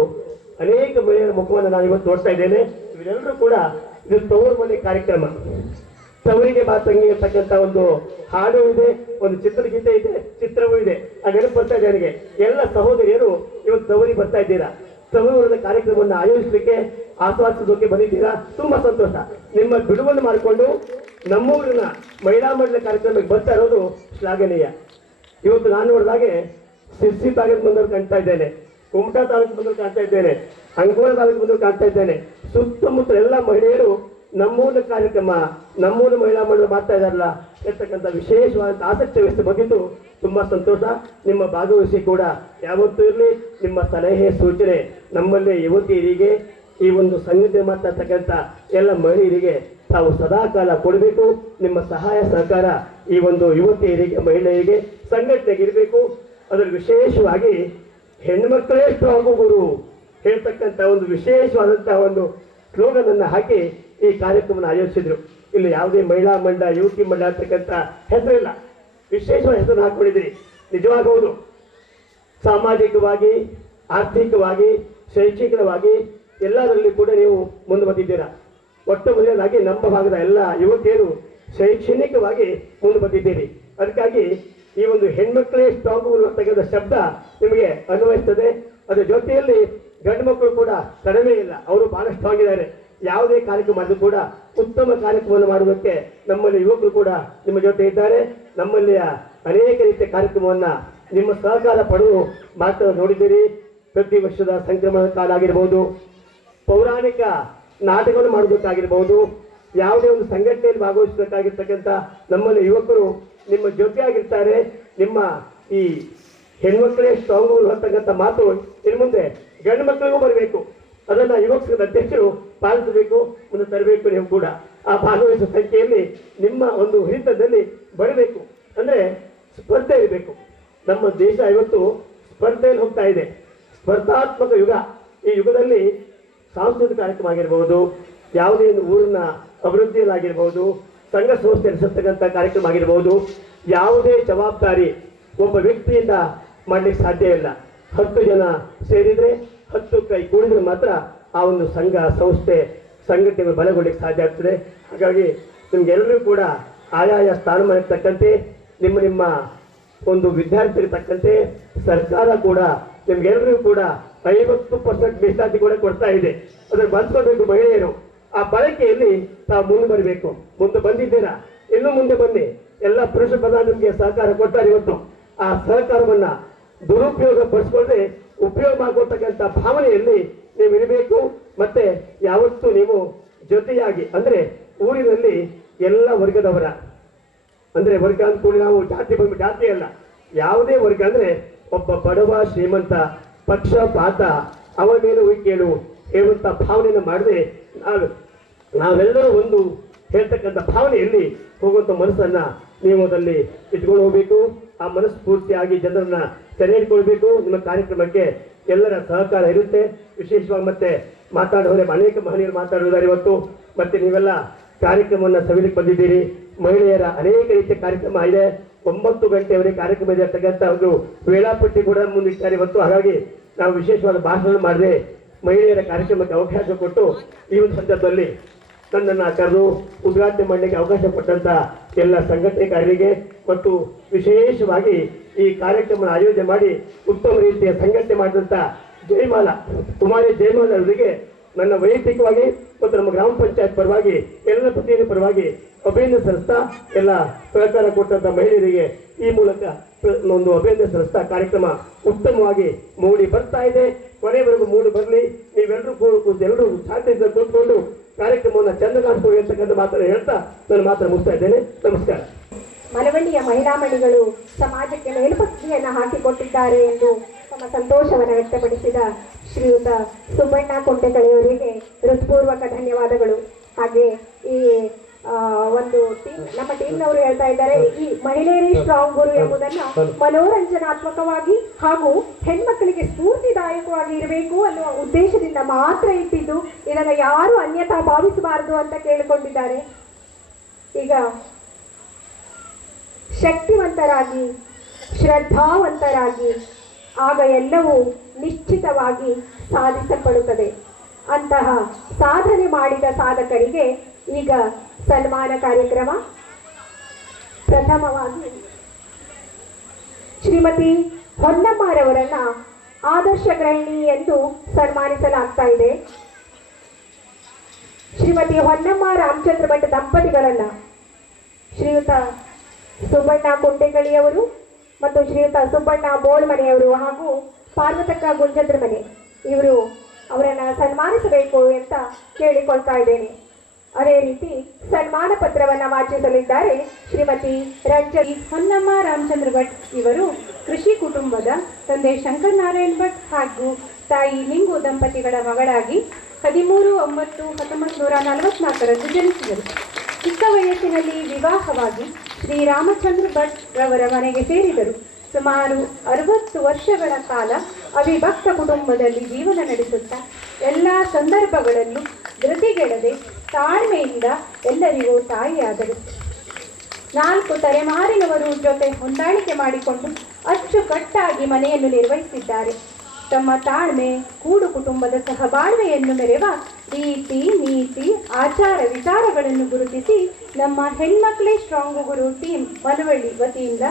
ಅನೇಕ ಮಹಿಳೆಯರ ಮುಖವನ್ನು ನಾನು ಇವತ್ತು ನೋಡ್ತಾ ಇದ್ದೇನೆ. ಇವರೆಲ್ಲರೂ ಕೂಡ ಇದು ತವರು ಮನೆ ಕಾರ್ಯಕ್ರಮ. ತವರಿಗೆ ಬಾ ತಂಗಿ ಅಂತಕ್ಕಂಥ ಒಂದು ಹಾಡು ಇದೆ, ಒಂದು ಚಿತ್ರಗೀತೆ ಇದೆ, ಚಿತ್ರವೂ ಇದೆ. ಆ ನೆನಪು ಬರ್ತಾ ಇದೆ ನನಗೆ. ಎಲ್ಲ ಸಹೋದರಿಯರು ಇವತ್ತು ತವರಿಗೆ ಬರ್ತಾ ಇದ್ದೀರಾ. ತವರದ ಕಾರ್ಯಕ್ರಮವನ್ನು ಆಯೋಜಿಸಲಿಕ್ಕೆ, ಆಸ್ವಾದಿಸೋದಕ್ಕೆ ಬಂದಿದ್ದೀರಾ. ತುಂಬಾ ಸಂತೋಷ. ನಿಮ್ಮ ಬಿಡುವನ್ನು ಮಾಡಿಕೊಂಡು ನಮ್ಮೂರಿನ ಮಹಿಳಾ ಮಂಡಲ ಕಾರ್ಯಕ್ರಮಕ್ಕೆ ಬರ್ತಾ ಇರೋದು ಶ್ಲಾಘನೀಯ. ಇವತ್ತು ನಾನು ನೋಡಿದಾಗೆ ಸಿರ್ಸಿ ತಾಲೂಕು ಬಂದವರು ಕಾಣ್ತಾ ಇದ್ದೇನೆ, ಕುಮಟಾ ತಾಲೂಕು ಬಂದವರು ಕಾಣ್ತಾ ಇದ್ದೇನೆ, ಅಂಕೋಲ ತಾಲೂಕು ಬಂದವರು ಕಾಣ್ತಾ ಇದ್ದೇನೆ. ಸುತ್ತಮುತ್ತ ಎಲ್ಲ ಮಹಿಳೆಯರು ನಮ್ಮೂರಿನ ಕಾರ್ಯಕ್ರಮ, ನಮ್ಮೂರಿನ ಮಹಿಳಾ ಮಂಡಲ ಮಾಡ್ತಾ ಇದ್ದಾರಲ್ಲ ಇರ್ತಕ್ಕಂಥ ವಿಶೇಷವಾದಂಥ ಆಸಕ್ತಿ ವ್ಯವಸ್ಥೆ ಬಗ್ಗಿದ್ದು ತುಂಬಾ ಸಂತೋಷ. ನಿಮ್ಮ ಭಾಗವಹಿಸಿ ಕೂಡ ಯಾವತ್ತೂ ಇರಲಿ. ನಿಮ್ಮ ಸಲಹೆ ಸೂಚನೆ ನಮ್ಮಲ್ಲಿ ಯುವತಿಯರಿಗೆ ಈ ಒಂದು ಸಂಘಟನೆ ಮಾಡ್ತಕ್ಕಂಥ ಎಲ್ಲ ಮಹಿಳೆಯರಿಗೆ ತಾವು ಸದಾಕಾಲ ಕೊಡಬೇಕು. ನಿಮ್ಮ ಸಹಾಯ ಸಹಕಾರ ಈ ಒಂದು ಯುವತಿಯರಿಗೆ, ಮಹಿಳೆಯರಿಗೆ, ಸಂಘಟನೆಗೆ ಇರಬೇಕು. ಅದರಲ್ಲಿ ವಿಶೇಷವಾಗಿ ಹೆಣ್ಮಕ್ಕಳೇ ಸ್ಟ್ರಾಂಗು ಗುರು ಹೇಳ್ತಕ್ಕಂಥ ಒಂದು ವಿಶೇಷವಾದಂತಹ ಒಂದು ಸ್ಲೋಗನ್ ಅನ್ನು ಹಾಕಿ ಈ ಕಾರ್ಯಕ್ರಮವನ್ನು ಆಯೋಜಿಸಿದ್ರು. ಇಲ್ಲಿ ಯಾವುದೇ ಮಹಿಳಾ ಮಂಡ, ಯುವತಿ ಮಂಡ ಅಂತಕ್ಕಂಥ ಹೆಸರಿಲ್ಲ, ವಿಶೇಷವಾದ ಹೆಸರನ್ನು ಹಾಕೊಂಡಿದ್ರಿ. ನಿಜವಾಗಬಹುದು ಸಾಮಾಜಿಕವಾಗಿ, ಆರ್ಥಿಕವಾಗಿ, ಶೈಕ್ಷಣಿಕವಾಗಿ ಎಲ್ಲದರಲ್ಲಿ ಕೂಡ ನೀವು ಮುಂದೆ ಬಂದಿದ್ದೀರಾ. ಒಟ್ಟು ಮೊದಲನೇದಾಗಿ ನಮ್ಮ ಭಾಗದ ಎಲ್ಲ ಯುವತಿಯರು ಶೈಕ್ಷಣಿಕವಾಗಿ ಮುಂದೆ ಬಂದಿದ್ದೀರಿ. ಅದಕ್ಕಾಗಿ ಈ ಒಂದು ಹೆಣ್ಮಕ್ಳೇ ಸ್ಟ್ರಾಂಗು ಅಂತಕ್ಕಂಥ ಶಬ್ದ ನಿಮಗೆ ಅನ್ವಯಿಸ್ತದೆ. ಅದರ ಜೊತೆಯಲ್ಲಿ ಗಂಡು ಮಕ್ಕಳು ಕೂಡ ಕಡಿಮೆ ಇಲ್ಲ, ಅವರು ಬಹಳ ಸ್ಟ್ರಾಂಗ್ ಇದ್ದಾರೆ. ಯಾವುದೇ ಕಾರ್ಯಕ್ರಮ ಮಾಡಿದ್ರು ಕೂಡ ಉತ್ತಮ ಕಾರ್ಯಕ್ರಮವನ್ನು ಮಾಡುವುದಕ್ಕೆ ನಮ್ಮಲ್ಲಿ ಯುವಕರು ಕೂಡ ನಿಮ್ಮ ಜೊತೆ ಇದ್ದಾರೆ. ನಮ್ಮಲ್ಲಿ ಅನೇಕ ರೀತಿಯ ಕಾರ್ಯಕ್ರಮವನ್ನು ನಿಮ್ಮ ಸಹಕಾರ ಪಡೆದು ಮಾತ್ರ ನೋಡಿದ್ದೀರಿ. ಪ್ರತಿ ವರ್ಷದ ಸಂಕ್ರಮಣ ಕಾಲ ಆಗಿರ್ಬೋದು, ಪೌರಾಣಿಕ ನಾಟಕವನ್ನು ಮಾಡೋದಕ್ಕಾಗಿರ್ಬೋದು, ಯಾವುದೇ ಒಂದು ಸಂಘಟನೆಯಲ್ಲಿ ಭಾಗವಹಿಸಬೇಕಾಗಿರ್ತಕ್ಕಂಥ ನಮ್ಮಲ್ಲಿ ಯುವಕರು ನಿಮ್ಮ ಜೊತೆಯಾಗಿರ್ತಾರೆ. ನಿಮ್ಮ ಈ ಹೆಣ್ಮಕ್ಳೇ ಸ್ಟ್ರಾಂಗು ಅಂತಕ್ಕಂಥ ಮಾತು ಇನ್ನು ಮುಂದೆ ಗಂಡು ಮಕ್ಕಳಿಗೂ ಬರಬೇಕು. ಅದನ್ನು ಯುವಕ ಸಂಘದ ಅಧ್ಯಕ್ಷರು ಪಾಲಿಸಬೇಕು, ಮುಂದೆ ತರಬೇಕು. ನೀವು ಕೂಡ ಆ ಭಾಗವಹಿಸುವ ಸಂಖ್ಯೆಯಲ್ಲಿ ನಿಮ್ಮ ಒಂದು ಹಿಡಿತದಲ್ಲಿ ಬರಬೇಕು. ಅಂದರೆ ಸ್ಪರ್ಧೆ ಇರಬೇಕು. ನಮ್ಮ ದೇಶ ಇವತ್ತು ಸ್ಪರ್ಧೆಯಲ್ಲಿ ಹೋಗ್ತಾ ಇದೆ, ಸ್ಪರ್ಧಾತ್ಮಕ ಯುಗ. ಈ ಯುಗದಲ್ಲಿ ಸಾಂಸ್ಕೃತಿಕ ಕಾರ್ಯಕ್ರಮ ಆಗಿರ್ಬೋದು, ಯಾವುದೇ ಒಂದು ಊರಿನ ಅಭಿವೃದ್ಧಿಯಲ್ಲಾಗಿರ್ಬೋದು, ಸಂಘ ಸಂಸ್ಥೆ ನಡೆಸತಕ್ಕಂಥ ಕಾರ್ಯಕ್ರಮ ಆಗಿರ್ಬೋದು, ಯಾವುದೇ ಜವಾಬ್ದಾರಿ ಒಬ್ಬ ವ್ಯಕ್ತಿಯಿಂದ ಮಾಡಲಿಕ್ಕೆ ಸಾಧ್ಯ ಇಲ್ಲ. 10 ಜನ ಸೇರಿದರೆ, 10 ಕೈ ಕೂಡಿದ್ರೆ ಮಾತ್ರ ಆ ಒಂದು ಸಂಘ ಸಂಸ್ಥೆ ಸಂಘಟನೆಗಳು ಬಲಗೊಳ್ಳಲಿಕ್ಕೆ ಸಾಧ್ಯ ಆಗ್ತದೆ. ಹಾಗಾಗಿ ನಿಮ್ಗೆಲ್ಲರೂ ಕೂಡ ಆಯಾಯ ಸ್ಥಾನಮಾನಕ್ಕೆ ತಕ್ಕಂತೆ, ನಿಮ್ಮ ಒಂದು ವಿದ್ಯಾರ್ಥಿಗೆ ತಕ್ಕಂತೆ ಸರ್ಕಾರ ಕೂಡ ನಿಮ್ಗೆಲ್ಲರಿಗೂ ಕೂಡ 50% ಮೀಸಲಾತಿ ಕೂಡ ಕೊಡ್ತಾ ಇದೆ. ಅದನ್ನು ಬಳಸ್ಕೊಳ್ಬೇಕು ಮಹಿಳೆಯರು. ಆ ಬಳಕೆಯಲ್ಲಿ ತಾವು ಮುಂದೆ ಬರಬೇಕು. ಮುಂದೆ ಬಂದಿದ್ದೀರಾ, ಇನ್ನೂ ಮುಂದೆ ಬನ್ನಿ. ಎಲ್ಲ ಪುರುಷ ಪ್ರಧಾನ ನಿಮಗೆ ಸಹಕಾರ ಕೊಡ್ತಾರೆ. ಇವತ್ತು ಆ ಸಹಕಾರವನ್ನ ದುರುಪಯೋಗ ಪಡಿಸ್ಕೊಳ್ಳದೆ ಉಪಯೋಗ ಮಾಡ್ಕೊಳ್ತಕ್ಕಂಥ ಭಾವನೆಯಲ್ಲಿ ನೀವು ಇರಬೇಕು. ಮತ್ತೆ ಯಾವತ್ತೂ ನೀವು ಜೊತೆಯಾಗಿ, ಅಂದ್ರೆ ಊರಿನಲ್ಲಿ ಎಲ್ಲ ವರ್ಗದವರ, ಅಂದ್ರೆ ವರ್ಗ ಅಂದ್ಕೊಂಡು ನಾವು ಜಾತಿ ಅಲ್ಲ, ಯಾವುದೇ ವರ್ಗ, ಅಂದ್ರೆ ಒಬ್ಬ ಬಡವ ಶ್ರೀಮಂತ ಪಕ್ಷಪಾತ ಅವ ಮೇಲೆ ಕೇಳು ಹೇಳುವಂತ ಭಾವನೆಯನ್ನು ಮಾಡದೆ ನಾವೆಲ್ಲರೂ ಒಂದು ಹೇಳ್ತಕ್ಕಂಥ ಭಾವನೆಯಲ್ಲಿ ಹೋಗುವಂಥ ಮನಸ್ಸನ್ನ ನೀವು ಅದರಲ್ಲಿ ಇಟ್ಕೊಂಡು ಹೋಗ್ಬೇಕು. ಆ ಮನಸ್ಫೂರ್ತಿಯಾಗಿ ಜನರನ್ನ ಸೆರೆ ಹಿಡ್ಕೊಳ್ಬೇಕು. ನಿಮ್ಮ ಕಾರ್ಯಕ್ರಮಕ್ಕೆ ಎಲ್ಲರ ಸಹಕಾರ ಇರುತ್ತೆ. ವಿಶೇಷವಾಗಿ ಮತ್ತೆ ಮಾತಾಡೋರೆ ಅನೇಕ ಮಹನೀಯರು ಮಾತಾಡಿದ್ದಾರೆ ಇವತ್ತು. ಮತ್ತೆ ನೀವೆಲ್ಲ ಕಾರ್ಯಕ್ರಮವನ್ನು ಸವಿಲಿಕ್ಕೆ ಬಂದಿದ್ದೀರಿ. ಮಹಿಳೆಯರ ಅನೇಕ ರೀತಿಯ ಕಾರ್ಯಕ್ರಮ ಇದೆ. 9 ಗಂಟೆಯವರೆಗೆ ಕಾರ್ಯಕ್ರಮ ಇದೆ ಅಂತಕ್ಕಂಥ ಒಂದು ವೇಳಾಪಟ್ಟಿ ಕೂಡ ಮುಂದಿಟ್ಟಾರೆ ಇವತ್ತು. ಹಾಗಾಗಿ ನಾವು ವಿಶೇಷವಾದ ಭಾಷಣ ಮಾಡದೆ ಮಹಿಳೆಯರ ಕಾರ್ಯಕ್ರಮಕ್ಕೆ ಅವಕಾಶ ಕೊಟ್ಟು ಈ ಒಂದು ಸಂದರ್ಭದಲ್ಲಿ ನನ್ನನ್ನು ಕರೆದು ಉದ್ಘಾಟನೆ ಮಾಡಲಿಕ್ಕೆ ಅವಕಾಶ ಕೊಟ್ಟಂತ ಎಲ್ಲ ಸಂಘಟನೆಕಾರರಿಗೆ ಮತ್ತು ವಿಶೇಷವಾಗಿ ಈ ಕಾರ್ಯಕ್ರಮ ಆಯೋಜನೆ ಮಾಡಿ ಉತ್ತಮ ರೀತಿಯ ಸಂಘಟನೆ ಮಾಡಿದಂಥ ಜಯಮಾಲ ಕುಮಾರಿ ಜಯಮಾಲ ಅವರಿಗೆ ನನ್ನ ವೈಯಕ್ತಿಕವಾಗಿ ಮತ್ತು ನಮ್ಮ ಗ್ರಾಮ ಪಂಚಾಯತ್ ಪರವಾಗಿ ಎಲ್ಲ ಪ್ರತಿನಿಧಿ ಪರವಾಗಿ ಅಭಿನಂದನೆ ಸಲ್ಲಿಸ್ತಾ, ಎಲ್ಲ ಸಹಕಾರ ಕೊಟ್ಟಂತ ಮಹಿಳೆಯರಿಗೆ ಈ ಮೂಲಕ ಒಂದು ಅಭಿನಂದನೆ ಸಲ್ಲಿಸ್ತಾ ಕಾರ್ಯಕ್ರಮ ಉತ್ತಮವಾಗಿ ಮೂಡಿ ಬರ್ತಾ ಇದೆ. ಕೊನೆವರೆಗೂ ಮೂಡಿ ಬರಲಿ. ನೀವೆಲ್ಲರೂ ಸಾಧ್ಯತೆ ಕೂತ್ಕೊಂಡು ಕಾರ್ಯಕ್ರಮವನ್ನು ಚೆಂದ ಕಾಣಿಸ್ಕೊಳ್ಳಿ ಅಂತಕ್ಕಂಥ ಮಾತನ್ನು ಹೇಳ್ತಾ ನಾನು ಮಾತನ್ನು ಮುಗಿಸ್ತಾ ಇದ್ದೇನೆ. ನಮಸ್ಕಾರ. ಮಳವಳ್ಳಿಯ ಮಹಿಳಾ ಮಣಿಗಳು ಸಮಾಜಕ್ಕೆ ಮೇಲ್ಪಂಕ್ತಿಯನ್ನು ಹಾಕಿಕೊಟ್ಟಿದ್ದಾರೆ ಎಂದು ತಮ್ಮ ಸಂತೋಷವನ್ನು ವ್ಯಕ್ತಪಡಿಸಿದ ಶ್ರೀಯುತ ಸುಬ್ಬಣ್ಣ ಕೊಂಟೆಕಳೆಯವರಿಗೆ ಹೃತ್ಪೂರ್ವಕ ಧನ್ಯವಾದಗಳು. ಹಾಗೆ ಈ ಒಂದು ನಮ್ಮ ಟೀಮ್ನವರು ಹೇಳ್ತಾ ಇದ್ದಾರೆ, ಈ ಮಹಿಳೆಯರೇ ಸ್ಟ್ರಾಂಗ್ ಗುರು ಎಂಬುದನ್ನು ಮನೋರಂಜನಾತ್ಮಕವಾಗಿ ಹಾಗೂ ಹೆಣ್ಮಕ್ಕಳಿಗೆ ಸ್ಫೂರ್ತಿದಾಯಕವಾಗಿ ಇರಬೇಕು ಅನ್ನುವ ಉದ್ದೇಶದಿಂದ ಮಾತ್ರ ಇಟ್ಟಿದ್ದು, ಇದನ್ನು ಯಾರು ಅನ್ಯಥಾ ಭಾವಿಸಬಾರದು ಅಂತ ಕೇಳಿಕೊಂಡಿದ್ದಾರೆ. ಈಗ ಶಕ್ತಿವಂತರಾಗಿ, ಶ್ರದ್ಧಾವಂತರಾಗಿ, ಆಗ ಎಲ್ಲವೂ ನಿಶ್ಚಿತವಾಗಿ ಸಾಧಿಸಲ್ಪಡುತ್ತದೆ. ಅಂತಹ ಸಾಧನೆ ಮಾಡಿದ ಸಾಧಕರಿಗೆ ಈಗ ಸನ್ಮಾನ ಕಾರ್ಯಕ್ರಮ. ಪ್ರಥಮವಾಗಿ ಶ್ರೀಮತಿ ಹೊನ್ನಮ್ಮರವರನ್ನ ಆದರ್ಶ ಗೃಹಿಣಿ ಎಂದು ಸನ್ಮಾನಿಸಲಾಗ್ತಾ ಇದೆ. ಶ್ರೀಮತಿ ಹೊನ್ನಮ್ಮ ರಾಮಚಂದ್ರ ಭಟ್ ದಂಪತಿಗಳನ್ನ ಶ್ರೀಯುತ ಸುಬ್ಬಣ್ಣ ಕುಂಟೆಗಳಿಯವರು ಮತ್ತು ಶ್ರೀಯುತ ಸುಬ್ಬಣ್ಣ ಬೋಳ್ಮನೆಯವರು ಹಾಗೂ ಪಾರ್ವತಕ್ಕ ಗುಂಜದ್ರ ಮನೆ ಇವರು ಅವರನ್ನ ಸನ್ಮಾನಿಸಬೇಕು ಅಂತ ಕೇಳಿಕೊಳ್ತಾ ಇದ್ದೇನೆ. ಅದೇ ರೀತಿ ಸನ್ಮಾನ ಪತ್ರವನ್ನು ವಾಚಿಸಲಿದ್ದಾರೆ ಶ್ರೀಮತಿ ರಂಜನಿ. ಹೊನ್ನಮ್ಮ ರಾಮಚಂದ್ರ ಭಟ್ ಇವರು ಕೃಷಿ ಕುಟುಂಬದ ತಂದೆ ಶಂಕರ್ ನಾರಾಯಣ್ ಭಟ್ ಹಾಗೂ ತಾಯಿ ನಿಂಗು ದಂಪತಿಗಳ ಮಗಳಾಗಿ 13/9/1944 ಜನಿಸಿದರು. ಚಿಕ್ಕ ವಯಸ್ಸಿನಲ್ಲಿ ವಿವಾಹವಾಗಿ ಶ್ರೀರಾಮಚಂದ್ರ ಭಟ್ ರವರ ಮನೆಗೆ ಸೇರಿದರು. ಸುಮಾರು 60 ವರ್ಷಗಳ ಕಾಲ ಅವಿಭಕ್ತ ಕುಟುಂಬದಲ್ಲಿ ಜೀವನ ನಡೆಸುತ್ತಾ ಎಲ್ಲ ಸಂದರ್ಭಗಳಲ್ಲೂ ಧೃತಿಗೆಡದೆ ತಾಳ್ಮೆಯಿಂದ ಎಲ್ಲರಿಗೂ ತಾಯಿಯಾದರು. 4 ತಲೆಮಾರಿನವರು ಜೊತೆ ಹೊಂದಾಣಿಕೆ ಮಾಡಿಕೊಂಡು ಅಚ್ಚುಕಟ್ಟಾಗಿ ಮನೆಯನ್ನು ನಿರ್ವಹಿಸಿದ್ದಾರೆ. ತಮ್ಮ ತಾಳ್ಮೆ, ಕೂಡು ಕುಟುಂಬದ ಸಹಬಾಳ್ವೆಯನ್ನು ಮೆರೆವ ರೀತಿ, ನೀತಿ, ಆಚಾರ ವಿಚಾರಗಳನ್ನು ಗುರುತಿಸಿ ನಮ್ಮ ಹೆಣ್ಮಕ್ಳೇ ಸ್ಟ್ರಾಂಗ್ ಗುರು ಟೀಮ್ ಮನವಳ್ಳಿ ವತಿಯಿಂದ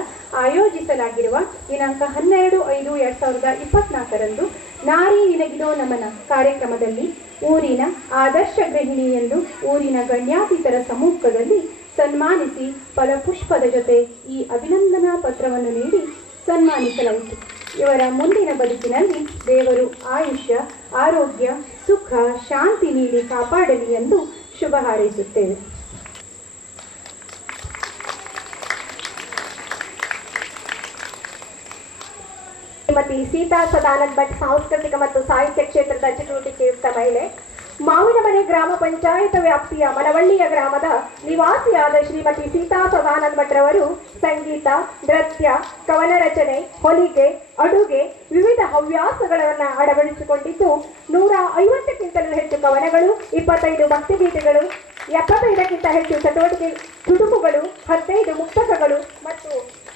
ಆಯೋಜಿಸಲಾಗಿರುವ ದಿನಾಂಕ 12/5/2024 ನಾರಿ ನಿನಗಿದೋ ನಮನ ಕಾರ್ಯಕ್ರಮದಲ್ಲಿ ಊರಿನ ಆದರ್ಶ ಗೃಹಿಣಿ ಎಂದು ಊರಿನ ಗಣ್ಯಾತಿಥರ ಸಮ್ಮುಖದಲ್ಲಿ ಸನ್ಮಾನಿಸಿ ಫಲಪುಷ್ಪದ ಜೊತೆ ಈ ಅಭಿನಂದನಾ ಪತ್ರವನ್ನು ನೀಡಿ ಸನ್ಮಾನಿಸಲಾಯಿತು. ಇವರ ಮುಂದಿನ ಬದುಕಿನಲ್ಲಿ ದೇವರು ಆಯುಷ್ಯ, ಆರೋಗ್ಯ, ಸುಖ, ಶಾಂತಿ ನೀಡಿ ಕಾಪಾಡಲಿ ಎಂದು ಶುಭ ಹಾರೈಸುತ್ತೇವೆ. ಶ್ರೀಮತಿ ಸೀತಾ ಸದಾನಂದ ಭಟ್ ಸಾಂಸ್ಕೃತಿಕ ಮತ್ತು ಸಾಹಿತ್ಯ ಕ್ಷೇತ್ರದ ಚಟುವಟಿಕೆಯುಕ್ತ ಮಹಿಳೆ. ಮಾವಿನಮನೆ ಗ್ರಾಮ ಪಂಚಾಯತ್ ವ್ಯಾಪ್ತಿಯ ಮನವಳ್ಳಿಯ ಗ್ರಾಮದ ನಿವಾಸಿಯಾದ ಶ್ರೀಮತಿ ಸೀತಾ ಸದಾನಂದ ಭಟ್ ರವರು ಸಂಗೀತ, ನೃತ್ಯ, ಕವನ ರಚನೆ, ಹೊಲಿಗೆ, ಅಡುಗೆ, ವಿವಿಧ ಹವ್ಯಾಸಗಳನ್ನು ಅಳವಡಿಸಿಕೊಂಡಿದ್ದು 150ಕ್ಕಿಂತಲೂ ಹೆಚ್ಚು ಕವನಗಳು, 25 ಭಕ್ತಿಗೀತೆಗಳು, 75ಕ್ಕಿಂತ ಹೆಚ್ಚು ಚುಟುಕುಗಳು, 15 ಮುಕ್ತಕಗಳು ಮತ್ತು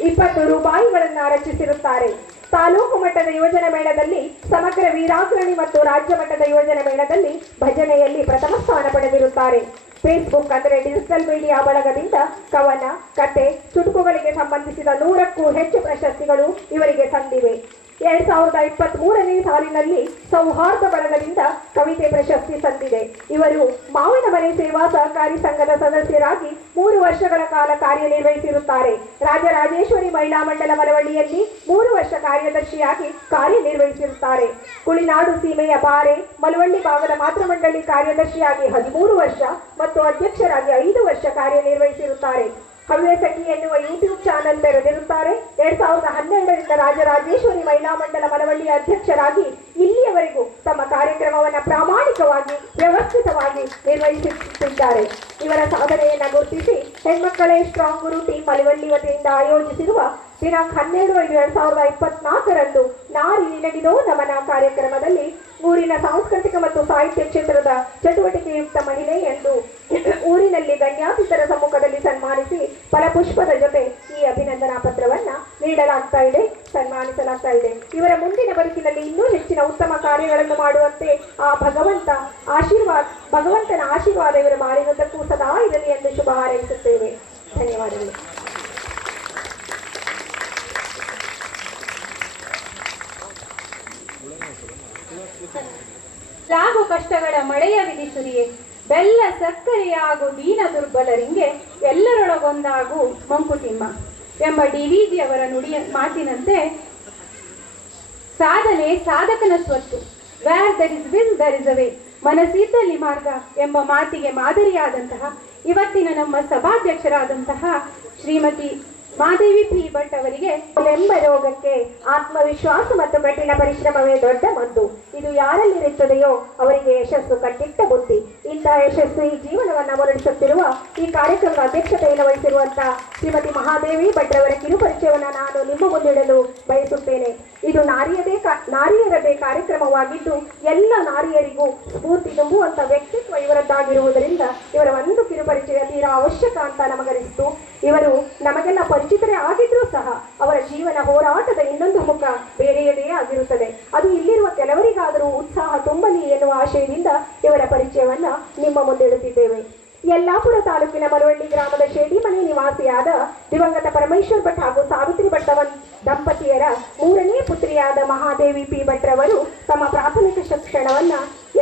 20 ರೂಪಾಯಿಗಳನ್ನು ರಚಿಸಿರುತ್ತಾರೆ. ತಾಲೂಕು ಮಟ್ಟದ ಯೋಜನಾ ಮೇಳದಲ್ಲಿ ಸಮಗ್ರ ವೀರಾಗ್ರಣಿ ಮತ್ತು ರಾಜ್ಯ ಮಟ್ಟದ ಯೋಜನಾ ಮೇಳದಲ್ಲಿ ಭಜನೆಯಲ್ಲಿ ಪ್ರಥಮ ಸ್ಥಾನ ಪಡೆದಿರುತ್ತಾರೆ. ಫೇಸ್ಬುಕ್ ಅಂದರೆ ಡಿಜಿಟಲ್ ಮೀಡಿಯಾ ಬಳಗದಿಂದ ಕವನ, ಕತೆ, ಚುಟುಕುಗಳಿಗೆ ಸಂಬಂಧಿಸಿದ 100ಕ್ಕೂ ಹೆಚ್ಚು ಪ್ರಶಸ್ತಿಗಳು ಇವರಿಗೆ ಸಂದಿವೆ. 2023ನೇ ಸಾಲಿನಲ್ಲಿ ಸೌಹಾರ್ದ ಬಳಗದಿಂದ ಕವಿತೆ ಪ್ರಶಸ್ತಿ ಸಂದಿದೆ. ಇವರು ಮಾವಿನಮನೆ ಸೇವಾ ಸಹಕಾರಿ ಸಂಘದ ಸದಸ್ಯರಾಗಿ 3 ವರ್ಷಗಳ ಕಾಲ ಕಾರ್ಯನಿರ್ವಹಿಸಿರುತ್ತಾರೆ. ರಾಜರಾಜೇಶ್ವರಿ ಮಹಿಳಾ ಮಂಡಲ ಮನವಳ್ಳಿಯಲ್ಲಿ 3 ವರ್ಷ ಕಾರ್ಯದರ್ಶಿಯಾಗಿ ಕಾರ್ಯನಿರ್ವಹಿಸಿರುತ್ತಾರೆ. ಕುಳಿನಾಡು ಸೀಮೆಯ ಬಾರೆ, ಮಲವಳ್ಳಿ ಭಾಗದ ಮಾತೃಮಂಡಳಿ ಕಾರ್ಯದರ್ಶಿಯಾಗಿ 13 ವರ್ಷ ಮತ್ತು ಅಧ್ಯಕ್ಷರಾಗಿ 5 ವರ್ಷ ಕಾರ್ಯನಿರ್ವಹಿಸಿರುತ್ತಾರೆ. ಹವ್ಯಸಖಿ ಎನ್ನುವ ಯೂಟ್ಯೂಬ್ ಚಾನೆಲ್ ತೆರೆದಿರುತ್ತಾರೆ. 2012ರಿಂದ ರಾಜರಾಜೇಶ್ವರಿ ಮಹಿಳಾ ಮಂಡಲ ಮನವಳ್ಳಿಯ ಅಧ್ಯಕ್ಷರಾಗಿ ಇಲ್ಲಿಯವರೆಗೂ ತಮ್ಮ ಕಾರ್ಯಕ್ರಮವನ್ನು ಪ್ರಾಮಾಣಿಕವಾಗಿ ವ್ಯವಸ್ಥಿತವಾಗಿ ನಿರ್ವಹಿಸುತ್ತಿದ್ದಾರೆ. ಇವರ ಸಾಧನೆಯನ್ನು ಗುರುತಿಸಿ ಹೆಣ್ಮಕ್ಕಳೇ ಸ್ಟ್ರಾಂಗ್ ಗುರು ಟೀಮ್ ಮಲವಳ್ಳಿ ವತಿಯಿಂದ ಆಯೋಜಿಸಿರುವ ದಿನಾಂಕ 12/5/2024 ನಾರಿ ನಿನಗಿದೋ ನಮನ ಕಾರ್ಯಕ್ರಮದಲ್ಲಿ ಊರಿನ ಸಾಂಸ್ಕೃತಿಕ ಮತ್ತು ಸಾಹಿತ್ಯ ಕ್ಷೇತ್ರದ ಚಟುವಟಿಕೆಯುಕ್ತ ಮಹಿಳೆ ಎಂದು ಊರಿನಲ್ಲಿ ಗಣ್ಯಾತಿಥರ ಸಮ್ಮುಖದಲ್ಲಿ ಸನ್ಮಾನಿಸಿ ಫಲಪುಷ್ಪದ ಜೊತೆ ಈ ಅಭಿನಂದನಾ ಪತ್ರವನ್ನ ನೀಡಲಾಗ್ತಾ ಇದೆ, ಸನ್ಮಾನಿಸಲಾಗ್ತಾ ಇದೆ. ಇವರ ಮುಂದಿನ ಬದುಕಿನಲ್ಲಿ ಇನ್ನೂ ಹೆಚ್ಚಿನ ಉತ್ತಮ ಕಾರ್ಯಗಳನ್ನು ಮಾಡುವಂತೆ ಆ ಭಗವಂತನ ಆಶೀರ್ವಾದ ಇವರ ಬಾಳಿನುದ್ದಕ್ಕೂ ಸದಾ ಇರಲಿ ಎಂದು ಶುಭ ಹಾರೈಸುತ್ತೇವೆ. ಧನ್ಯವಾದಗಳು. ಲಾಗು ಕಷ್ಟಗಳ ಮಳೆಯ ವಿಧಿಸುರಿಯೇ, ಬೆಲ್ಲ ಸಕ್ಕರೆಯಾಗು ದೀನ ದುರ್ಬಲರಿಂಗೆ, ಎಲ್ಲರೊಳಗೊಂದಾಗು ಮಂಕುತಿಮ್ಮ ಎಂಬ DVG ಅವರ ನುಡಿಯ ಮಾತಿನಂತೆ ಸಾಧನೆ ಸಾಧಕನ ಸ್ವತ್ತು. Where there is will there is a way, ಮನಸ್ಸಿದ್ದಲ್ಲಿ ಮಾರ್ಗ ಎಂಬ ಮಾತಿಗೆ ಮಾದರಿಯಾದಂತಹ ಇವತ್ತಿನ ನಮ್ಮ ಸಭಾಧ್ಯಕ್ಷರಾದಂತಹ ಶ್ರೀಮತಿ ಮಾದೇವಿ ಪಿ ಭಟ್ ಅವರಿಗೆ ಎಂಬ ರೋಗಕ್ಕೆ ಆತ್ಮವಿಶ್ವಾಸ ಮತ್ತು ಕಠಿಣ ಪರಿಶ್ರಮವೇ ದೊಡ್ಡ ಮದ್ದು. ಇದು ಯಾರಲ್ಲಿರುತ್ತದೆಯೋ ಅವರಿಗೆ ಯಶಸ್ಸು ಕಟ್ಟಿಟ್ಟ ಬುದ್ಧಿ. ಇಂತಹ ಯಶಸ್ವಿ ಜೀವನವನ್ನು ಮುನ್ನಡೆಸುತ್ತಿರುವ ಈ ಕಾರ್ಯಕ್ರಮದ ಅಧ್ಯಕ್ಷತೆಯನ್ನು ವಹಿಸಿರುವಂತಹ ಶ್ರೀಮತಿ ಮಹಾದೇವಿ ಭಟ್ ಅವರ ಕಿರುಪರಿಚಯವನ್ನು ನಾನು ನಿಮ್ಮ ಮುಂದಿಡಲು ಬಯಸುತ್ತೇನೆ. ಇದು ನಾರಿಯರದೇ ಕಾರ್ಯಕ್ರಮವಾಗಿದ್ದು ಎಲ್ಲ ನಾರಿಯರಿಗೂ ಸ್ಫೂರ್ತಿ ತುಂಬುವಂತ ವ್ಯಕ್ತಿತ್ವ ಇವರದ್ದಾಗಿರುವುದರಿಂದ ಇವರ ಒಂದು ಕಿರುಪರಿಚಯ ತೀರಾ ಅವಶ್ಯಕ ಅಂತ ನಮಗನಿಸಿತು. ಇವರು ನಮಗೆಲ್ಲ ಪರಿಚಿತರೇ ಆಗಿದ್ರೂ ಸಹ ಅವರ ಜೀವನ ಹೋರಾಟದ ಇನ್ನೊಂದು ಮುಖ ಬೇರೆಯದೇ ಆಗಿರುತ್ತದೆ. ಅದು ಇಲ್ಲಿರುವ ಕೆಲವರಿಗಾದರೂ ಉತ್ಸಾಹ ತುಂಬಲಿ ಎನ್ನುವ ಆಶಯದಿಂದ ಇವರ ಪರಿಚಯವನ್ನ ನಿಮ್ಮ ಮುಂದಿಡುತ್ತಿದ್ದೇವೆ. ಯಲ್ಲಾಪುರ ತಾಲೂಕಿನ ಮಲವಳ್ಳಿ ಗ್ರಾಮದ ಶೇಡಿಮನೆ ನಿವಾಸಿಯಾದ ದಿವಂಗತ ಪರಮೇಶ್ವರ್ ಭಟ್ ಹಾಗೂ ಸಾವಿತ್ರಿ ಭಟ್ ದಂಪತಿಯರ 3ನೇ ಪುತ್ರಿಯಾದ ಮಹಾದೇವಿ ಪಿ ಭಟ್ ರವರು ತಮ್ಮ ಪ್ರಾಥಮಿಕ ಶಿಕ್ಷಣವನ್ನ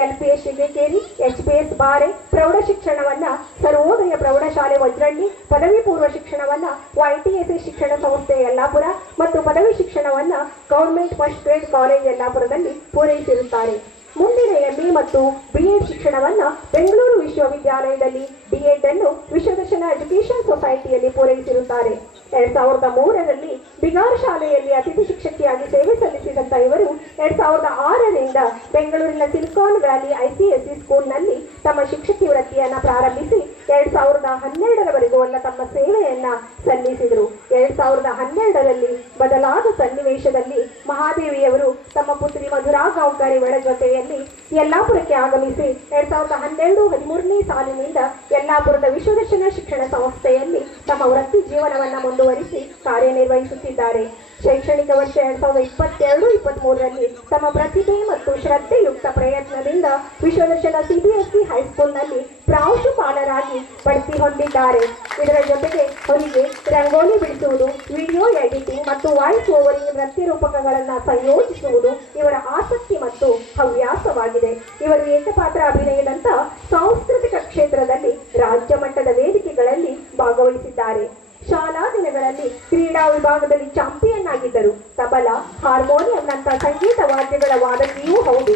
LPS ಶಿಗೇಕೇರಿ, HPS ಬಾರೆ, ಪ್ರೌಢ ಶಿಕ್ಷಣವನ್ನ ಸರ್ವೋದಯ ಪ್ರೌಢಶಾಲೆ ವಜ್ರಳ್ಳಿ, ಪದವಿ ಪೂರ್ವ ಶಿಕ್ಷಣವನ್ನ YTSA ಶಿಕ್ಷಣ ಸಂಸ್ಥೆ ಯಲ್ಲಾಪುರ ಮತ್ತು ಪದವಿ ಶಿಕ್ಷಣವನ್ನ ಗೌರ್ಮೆಂಟ್ ಫಸ್ಟ್ ಗ್ರೇಡ್ ಕಾಲೇಜ್ ಯಲ್ಲಾಪುರದಲ್ಲಿ ಪೂರೈಸಿರುತ್ತಾರೆ. ಮುಂದಿನ MA ಮತ್ತು BEd ಶಿಕ್ಷಣವನ್ನ ಬೆಂಗಳೂರು ವಿಶ್ವವಿದ್ಯಾಲಯದಲ್ಲಿ, D.Ed ಅನ್ನು ವಿಶ್ವದರ್ಶನ ಎಜುಕೇಶನ್ ಸೊಸೈಟಿಯಲ್ಲಿ ಪೂರೈಸಿರುತ್ತಾರೆ. 2003ರಲ್ಲಿ ಬಿಗಾರ್ ಶಾಲೆಯಲ್ಲಿ ಅತಿಥಿ ಶಿಕ್ಷಕಿಯಾಗಿ ಸೇವೆ ಸಲ್ಲಿಸಿದಂತ ಇವರು 2006ರಿಂದ ಬೆಂಗಳೂರಿನ ಸಿಲಿಕಾನ್ ವ್ಯಾಲಿ ICSE ಸ್ಕೂಲ್ನಲ್ಲಿ ತಮ್ಮ ಶಿಕ್ಷಕಿ ವೃತ್ತಿಯನ್ನ ಪ್ರಾರಂಭಿಸಿ 2012ರವರೆಗೂ ತಮ್ಮ ಸೇವೆಯನ್ನ ಸಲ್ಲಿಸಿದರು. 2012ರಲ್ಲಿ ಬದಲಾದ ಸನ್ನಿವೇಶದಲ್ಲಿ ಮಹಾದೇವಿಯವರು ತಮ್ಮ ಪುತ್ರಿ ಮಧುರಾ ಗಾಂವ್ಕರ್ ಇವಳ ಜೊತೆಯಲ್ಲಿ ಯಲ್ಲಾಪುರಕ್ಕೆ ಆಗಮಿಸಿ 2012-13ನೇ ಸಾಲಿನಿಂದ ಯಲ್ಲಾಪುರದ ವಿಶ್ವದರ್ಶನ ಶಿಕ್ಷಣ ಸಂಸ್ಥೆಯಲ್ಲಿ ತಮ್ಮ ವೃತ್ತಿ ಜೀವನವನ್ನು ಮುಂದುವರಿಸಿ ಕಾರ್ಯನಿರ್ವಹಿಸುತ್ತಿದ್ದಾರೆ. ಶೈಕ್ಷಣಿಕ ವರ್ಷ 2022-23ರಲ್ಲಿ ತಮ್ಮ ಪ್ರತಿಭೆ ಮತ್ತು ಶ್ರದ್ಧೆಯುಕ್ತ ಪ್ರಯತ್ನದಿಂದ ವಿಶ್ವದರ್ಶನ CBSE ಹೈಸ್ಕೂಲ್ನಲ್ಲಿ ಪ್ರಾಂಶುಪಾಲರಾಗಿ ಬಡ್ತಿ ಹೊಂದಿದ್ದಾರೆ. ಇದರ ಜೊತೆಗೆ ಹೊಲಿಗೆ, ರಂಗೋಲಿ ಬಿಡಿಸುವುದು, ವಿಡಿಯೋ ಎಡಿಟಿಂಗ್ ಮತ್ತು ವಾಯ್ಸ್ ಓವರಿಂಗ್ ನೃತ್ಯ ರೂಪಕಗಳನ್ನು ಸಂಯೋಜಿಸುವುದು ಇವರ ಆಸಕ್ತಿ ಮತ್ತು ಹವ್ಯಾಸವಾಗಿದೆ. ಇವರು ಏಕಪಾತ್ರ ಅಭಿನಯದಂತಹ ಸಾಂಸ್ಕೃತಿಕ ಕ್ಷೇತ್ರದಲ್ಲಿ ರಾಜ್ಯ ಮಟ್ಟದ ವೇದಿಕೆಗಳಲ್ಲಿ ಭಾಗವಹಿಸಿದ್ದಾರೆ. ಶಾಲಾ ದಿನಗಳಲ್ಲಿ ಕ್ರೀಡಾ ವಿಭಾಗದಲ್ಲಿ ಚಾಂಪಿಯನ್ ಆಗಿದ್ದರು. ತಬಲಾ, ಹಾರ್ಮೋನಿಯಂನಂತಹ ಸಂಗೀತ ವಾದ್ಯಗಳ ವಾದಕಿಯೂ ಹೌದು.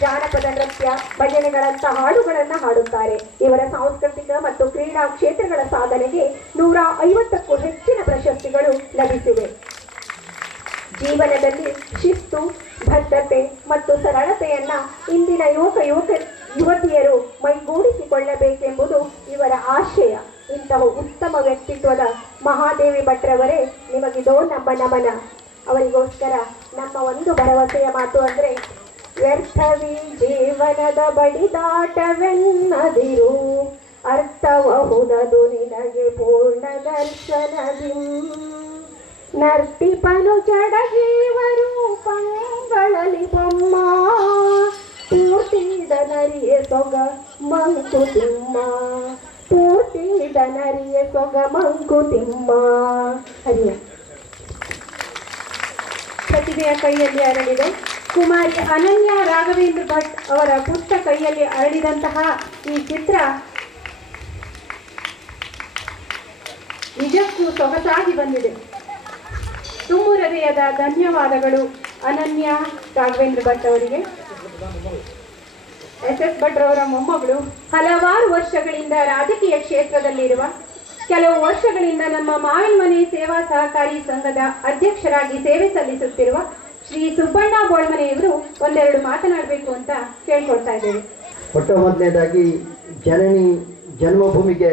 ಜಾನಪದ ನೃತ್ಯ, ಭಜನೆಗಳಂತಹ ಹಾಡುಗಳನ್ನು ಹಾಡುತ್ತಾರೆ. ಇವರ ಸಾಂಸ್ಕೃತಿಕ ಮತ್ತು ಕ್ರೀಡಾ ಕ್ಷೇತ್ರಗಳ ಸಾಧನೆಗೆ 150ಕ್ಕೂ ಹೆಚ್ಚಿನ ಪ್ರಶಸ್ತಿಗಳು ಲಭಿಸಿವೆ. ಜೀವನದಲ್ಲಿ ಶಿಸ್ತು, ಬದ್ಧತೆ ಮತ್ತು ಸರಳತೆಯನ್ನ ಇಂದಿನ ಯುವತಿಯರು ಮೈಗೂಡಿಸಿಕೊಳ್ಳಬೇಕೆಂಬುದು ಇವರ ಆಶಯ. ಇಂತಹ ಉತ್ತಮ ವ್ಯಕ್ತಿತ್ವದ ಮಹಾದೇವಿ ಭಟ್ರವರೇ ನಿಮಗಿದೋ ನಮ್ಮ ನಮನ. ಅವರಿಗೋಸ್ಕರ ನಮ್ಮ ಒಂದು ಭರವಸೆಯ ಮಾತು ಅಂದ್ರೆ, ವ್ಯರ್ಥವಿ ಜೀವನದ ಬಡಿದಾಟವೆನ್ನದಿರು, ಅರ್ಥಬಹುದದು ನಿನಗೆ ಪೂರ್ಣ ದರ್ಶನದಿ. ನರ್ತಿಪನು ಜಡಜೀವರೂಪಗಳಲ್ಲಿ ಬೊಮ್ಮ, ಪೂರ್ತಿದ ನರಿಯ ಸೊಗ ಮಂಕುತಿಮ್ಮ, ಪೂರ್ತಿದ ನರಿಯ ಸೊಗ ಮಂಕುತಿಮ್ಮ. ಹರಿಯ ಪ್ರತಿಭೆಯ ಕೈಯಲ್ಲಿ ಅರಳಿದೆ. ಕುಮಾರಿ ಅನನ್ಯ ರಾಘವೇಂದ್ರ ಭಟ್ ಅವರ ಪುಟ್ಟ ಕೈಯಲ್ಲಿ ಅರಳಿದಂತಹ ಈ ಚಿತ್ರ ನಿಜಕ್ಕೂ ಸೊಗಸಾಗಿ ಬಂದಿದೆ. ತುಂಬು ಹೃದಯದ ಧನ್ಯವಾದಗಳು ಅನನ್ಯ ರಾಘವೇಂದ್ರ ಭಟ್ ಅವರಿಗೆ. SS ಭಟ್ರವರ ಮೊಮ್ಮಗಳು, ಹಲವಾರು ವರ್ಷಗಳಿಂದ ರಾಜಕೀಯ ಕ್ಷೇತ್ರದಲ್ಲಿರುವ, ಕೆಲವು ವರ್ಷಗಳಿಂದ ನಮ್ಮ ಮಾವಿನ ಮನೆ ಸೇವಾ ಸಹಕಾರಿ ಸಂಘದ ಅಧ್ಯಕ್ಷರಾಗಿ ಸೇವೆ ಸಲ್ಲಿಸುತ್ತಿರುವ ಶ್ರೀ ಸುಬ್ಬಣ್ಣ ಬೋಳ್ಮನೆಯವರು ಒಂದೆರಡು ಮಾತನಾಡಬೇಕು ಅಂತ ಕೇಳ್ಕೊಳ್ತಾ ಇದ್ದೇವೆ. ಮೊಟ್ಟ ಮೊದಲನೇದಾಗಿ ಜನನಿ ಜನ್ಮಭೂಮಿಗೆ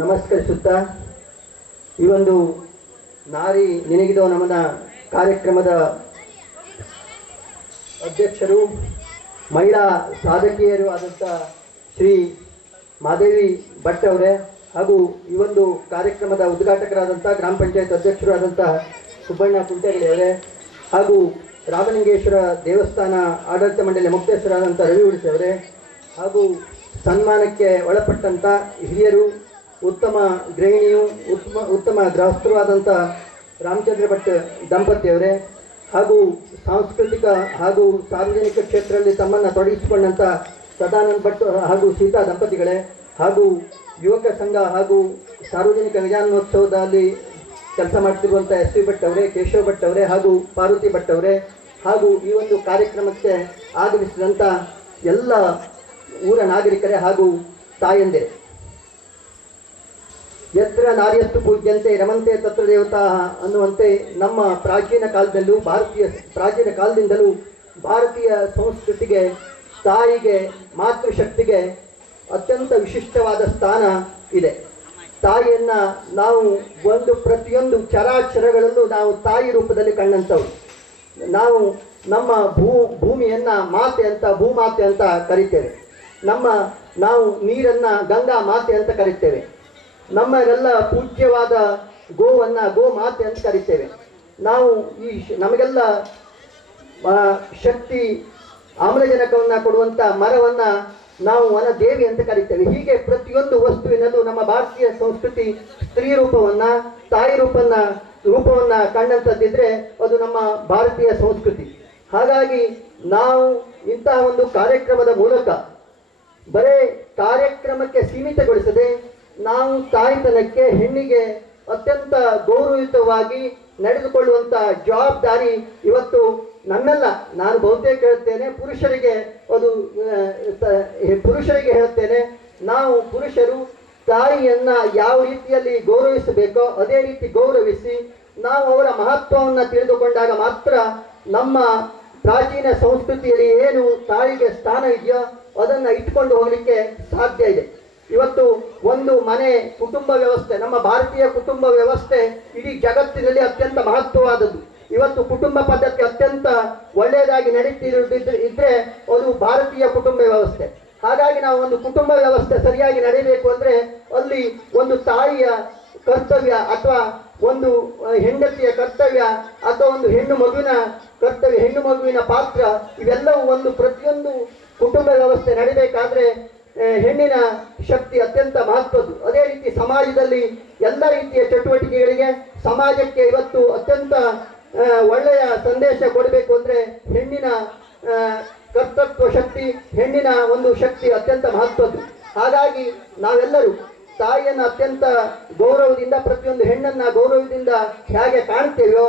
ನಮಸ್ಕರಿಸುತ್ತಾ, ಈ ಒಂದು ನಾರಿ ನಿನಗಿದೋ ನಮನ ಕಾರ್ಯಕ್ರಮದ ಅಧ್ಯಕ್ಷರು, ಮಹಿಳಾ ಸಾಧಕಿಯರು ಆದಂಥ ಶ್ರೀ ಮಾದೇವಿ ಭಟ್ ಅವರೇ, ಹಾಗೂ ಈ ಒಂದು ಕಾರ್ಯಕ್ರಮದ ಉದ್ಘಾಟಕರಾದಂಥ ಗ್ರಾಮ ಪಂಚಾಯತ್ ಅಧ್ಯಕ್ಷರು ಆದಂಥ ಸುಬ್ಬಣ್ಣ ಕುಂಟೆಗಳೆಯವರೇ, ಹಾಗೂ ರಾಮಲಿಂಗೇಶ್ವರ ದೇವಸ್ಥಾನ ಆಡಳಿತ ಮಂಡಳಿ ಮುಖ್ಯಸ್ಥರಾದಂಥ ರವಿ ಉಳಿಸವರೇ, ಹಾಗೂ ಸನ್ಮಾನಕ್ಕೆ ಒಳಪಟ್ಟಂಥ ಹಿರಿಯರು, ಉತ್ತಮ ಗೃಹಿಣಿಯು, ಉತ್ತಮ ಗೃಹಸ್ಥರು ಆದಂಥ ರಾಮಚಂದ್ರ ಭಟ್ ದಂಪತಿಯವರೇ, ಹಾಗೂ ಸಾಂಸ್ಕೃತಿಕ ಹಾಗೂ ಸಾರ್ವಜನಿಕ ಕ್ಷೇತ್ರದಲ್ಲಿ ತಮ್ಮನ್ನು ತೊಡಗಿಸಿಕೊಂಡಂಥ ಸದಾನಂದ ಭಟ್ ಹಾಗೂ ಸೀತಾ ದಂಪತಿಗಳೇ, ಹಾಗೂ ಯುವಕ ಸಂಘ ಹಾಗೂ ಸಾರ್ವಜನಿಕ ವಿಜ್ಞಾನೋತ್ಸವದಲ್ಲಿ ಕೆಲಸ ಮಾಡ್ತಿರುವಂಥ SV ಭಟ್ ಅವರೇ, ಕೇಶವ್ ಭಟ್ ಅವರೇ, ಹಾಗೂ ಪಾರ್ವತಿ ಭಟ್ ಅವರೇ, ಹಾಗೂ ಈ ಒಂದು ಕಾರ್ಯಕ್ರಮಕ್ಕೆ ಆಗಮಿಸಿದಂಥ ಎಲ್ಲ ಊರ ನಾಗರಿಕರೇ ಹಾಗೂ ತಾಯಂದಿರೇ. ಯತ್ರ ನಾರ್ಯಸ್ತು ಪೂಜ್ಯಂತೆ ರಮಂತೆ ತತ್ರ ದೇವತಾ ಅನ್ನುವಂತೆ ನಮ್ಮ ಪ್ರಾಚೀನ ಕಾಲದಿಂದಲೂ ಭಾರತೀಯ ಸಂಸ್ಕೃತಿಗೆ, ತಾಯಿಗೆ, ಮಾತೃಶಕ್ತಿಗೆ ಅತ್ಯಂತ ವಿಶಿಷ್ಟವಾದ ಸ್ಥಾನ ಇದೆ. ತಾಯಿಯನ್ನ ನಾವು ಪ್ರತಿಯೊಂದು ಚರಾಚರಗಳಲ್ಲೂ ನಾವು ತಾಯಿ ರೂಪದಲ್ಲಿ ಕಂಡಂಥವ್ರು. ನಾವು ನಮ್ಮ ಭೂಮಿಯನ್ನ ಭೂಮಾತೆ ಅಂತ ಕರಿತೇವೆ. ನಾವು ನೀರನ್ನ ಗಂಗಾ ಮಾತೆ ಅಂತ ಕರಿತೇವೆ. ನಮಗೆಲ್ಲ ಪೂಜ್ಯವಾದ ಗೋವನ್ನ ಗೋಮಾತೆ ಅಂತ ಕರಿತೇವೆ. ನಾವು ನಮಗೆಲ್ಲ ಶಕ್ತಿ, ಆಮ್ಲಜನಕವನ್ನ ಕೊಡುವಂತ ಮರವನ್ನ ನಾವು ವನದೇವಿ ಅಂತ ಕರಿತೇವೆ. ಹೀಗೆ ಪ್ರತಿಯೊಂದು ವಸ್ತುವಿನಲ್ಲೂ ನಮ್ಮ ಭಾರತೀಯ ಸಂಸ್ಕೃತಿ ಸ್ತ್ರೀ ರೂಪವನ್ನ, ತಾಯಿ ರೂಪವನ್ನ ಕಂಡಂತದ್ದಿದ್ರೆ ಅದು ನಮ್ಮ ಭಾರತೀಯ ಸಂಸ್ಕೃತಿ. ಹಾಗಾಗಿ ನಾವು ಇಂತಹ ಒಂದು ಕಾರ್ಯಕ್ರಮದ ಮೂಲಕ ಬರೇ ಕಾರ್ಯಕ್ರಮಕ್ಕೆ ಸೀಮಿತಗೊಳಿಸದೆ, ನಾವು ತಾಯ್ತನಕ್ಕೆ, ಹೆಣ್ಣಿಗೆ ಅತ್ಯಂತ ಗೌರವಯುತವಾಗಿ ನಡೆದುಕೊಳ್ಳುವಂತ ಜವಾಬ್ದಾರಿ ಇವತ್ತು ನಮ್ಮೆಲ್ಲ, ನಾನು ಬಹುತೇಕ ಹೇಳ್ತೇನೆ, ಪುರುಷರಿಗೆ ಹೇಳುತ್ತೇನೆ. ನಾವು ಪುರುಷರು ತಾಯಿಯನ್ನ ಯಾವ ರೀತಿಯಲ್ಲಿ ಗೌರವಿಸಬೇಕೋ ಅದೇ ರೀತಿ ಗೌರವಿಸಿ ನಾವು ಅವರ ಮಹತ್ವವನ್ನು ತಿಳಿದುಕೊಂಡಾಗ ಮಾತ್ರ ನಮ್ಮ ಪ್ರಾಚೀನ ಸಂಸ್ಕೃತಿಯಲ್ಲಿ ಏನು ತಾಯಿಗೆ ಸ್ಥಾನ ಇದೆಯೋ ಅದನ್ನು ಇಟ್ಕೊಂಡು ಹೋಗಲಿಕ್ಕೆ ಸಾಧ್ಯ ಇದೆ. ಇವತ್ತು ಒಂದು ಮನೆ ಕುಟುಂಬ ವ್ಯವಸ್ಥೆ, ನಮ್ಮ ಭಾರತೀಯ ಕುಟುಂಬ ವ್ಯವಸ್ಥೆ ಇಡೀ ಜಗತ್ತಿನಲ್ಲಿ ಅತ್ಯಂತ ಮಹತ್ವವಾದದ್ದು. ಇವತ್ತು ಕುಟುಂಬ ಪದ್ಧತಿ ಅತ್ಯಂತ ಒಳ್ಳೆಯದಾಗಿ ಇದ್ರೆ ಅದು ಭಾರತೀಯ ಕುಟುಂಬ ವ್ಯವಸ್ಥೆ. ಹಾಗಾಗಿ ನಾವು ಒಂದು ಕುಟುಂಬ ವ್ಯವಸ್ಥೆ ಸರಿಯಾಗಿ ನಡೆಯಬೇಕು ಅಂದ್ರೆ ಅಲ್ಲಿ ಒಂದು ತಾಯಿಯ ಕರ್ತವ್ಯ ಅಥವಾ ಒಂದು ಹೆಂಡತಿಯ ಕರ್ತವ್ಯ ಅಥವಾ ಒಂದು ಹೆಣ್ಣು ಮಗುವಿನ ಕರ್ತವ್ಯ, ಹೆಣ್ಣು ಮಗುವಿನ ಪಾತ್ರ, ಇವೆಲ್ಲವೂ ಒಂದು ಪ್ರತಿಯೊಂದು ಕುಟುಂಬ ವ್ಯವಸ್ಥೆ ನಡಿಬೇಕಾದ್ರೆ ಹೆಣ್ಣಿನ ಶಕ್ತಿ ಅತ್ಯಂತ ಮಹತ್ವದ್ದು. ಅದೇ ರೀತಿ ಸಮಾಜದಲ್ಲಿ ಎಲ್ಲ ರೀತಿಯ ಚಟುವಟಿಕೆಗಳಿಗೆ ಸಮಾಜಕ್ಕೆ ಇವತ್ತು ಅತ್ಯಂತ ಒಳ್ಳೆಯ ಸಂದೇಶ ಕೊಡಬೇಕು ಅಂದ್ರೆ ಹೆಣ್ಣಿನ ಕರ್ತೃತ್ವ ಶಕ್ತಿ, ಹೆಣ್ಣಿನ ಒಂದು ಶಕ್ತಿ ಅತ್ಯಂತ ಮಹತ್ವದ್ದು. ಹಾಗಾಗಿ ನಾವೆಲ್ಲರೂ ತಾಯಿಯನ್ನು ಅತ್ಯಂತ ಗೌರವದಿಂದ, ಪ್ರತಿಯೊಂದು ಹೆಣ್ಣನ್ನ ಗೌರವದಿಂದ ಹೇಗೆ ಕಾಣ್ತೇವೆಯೋ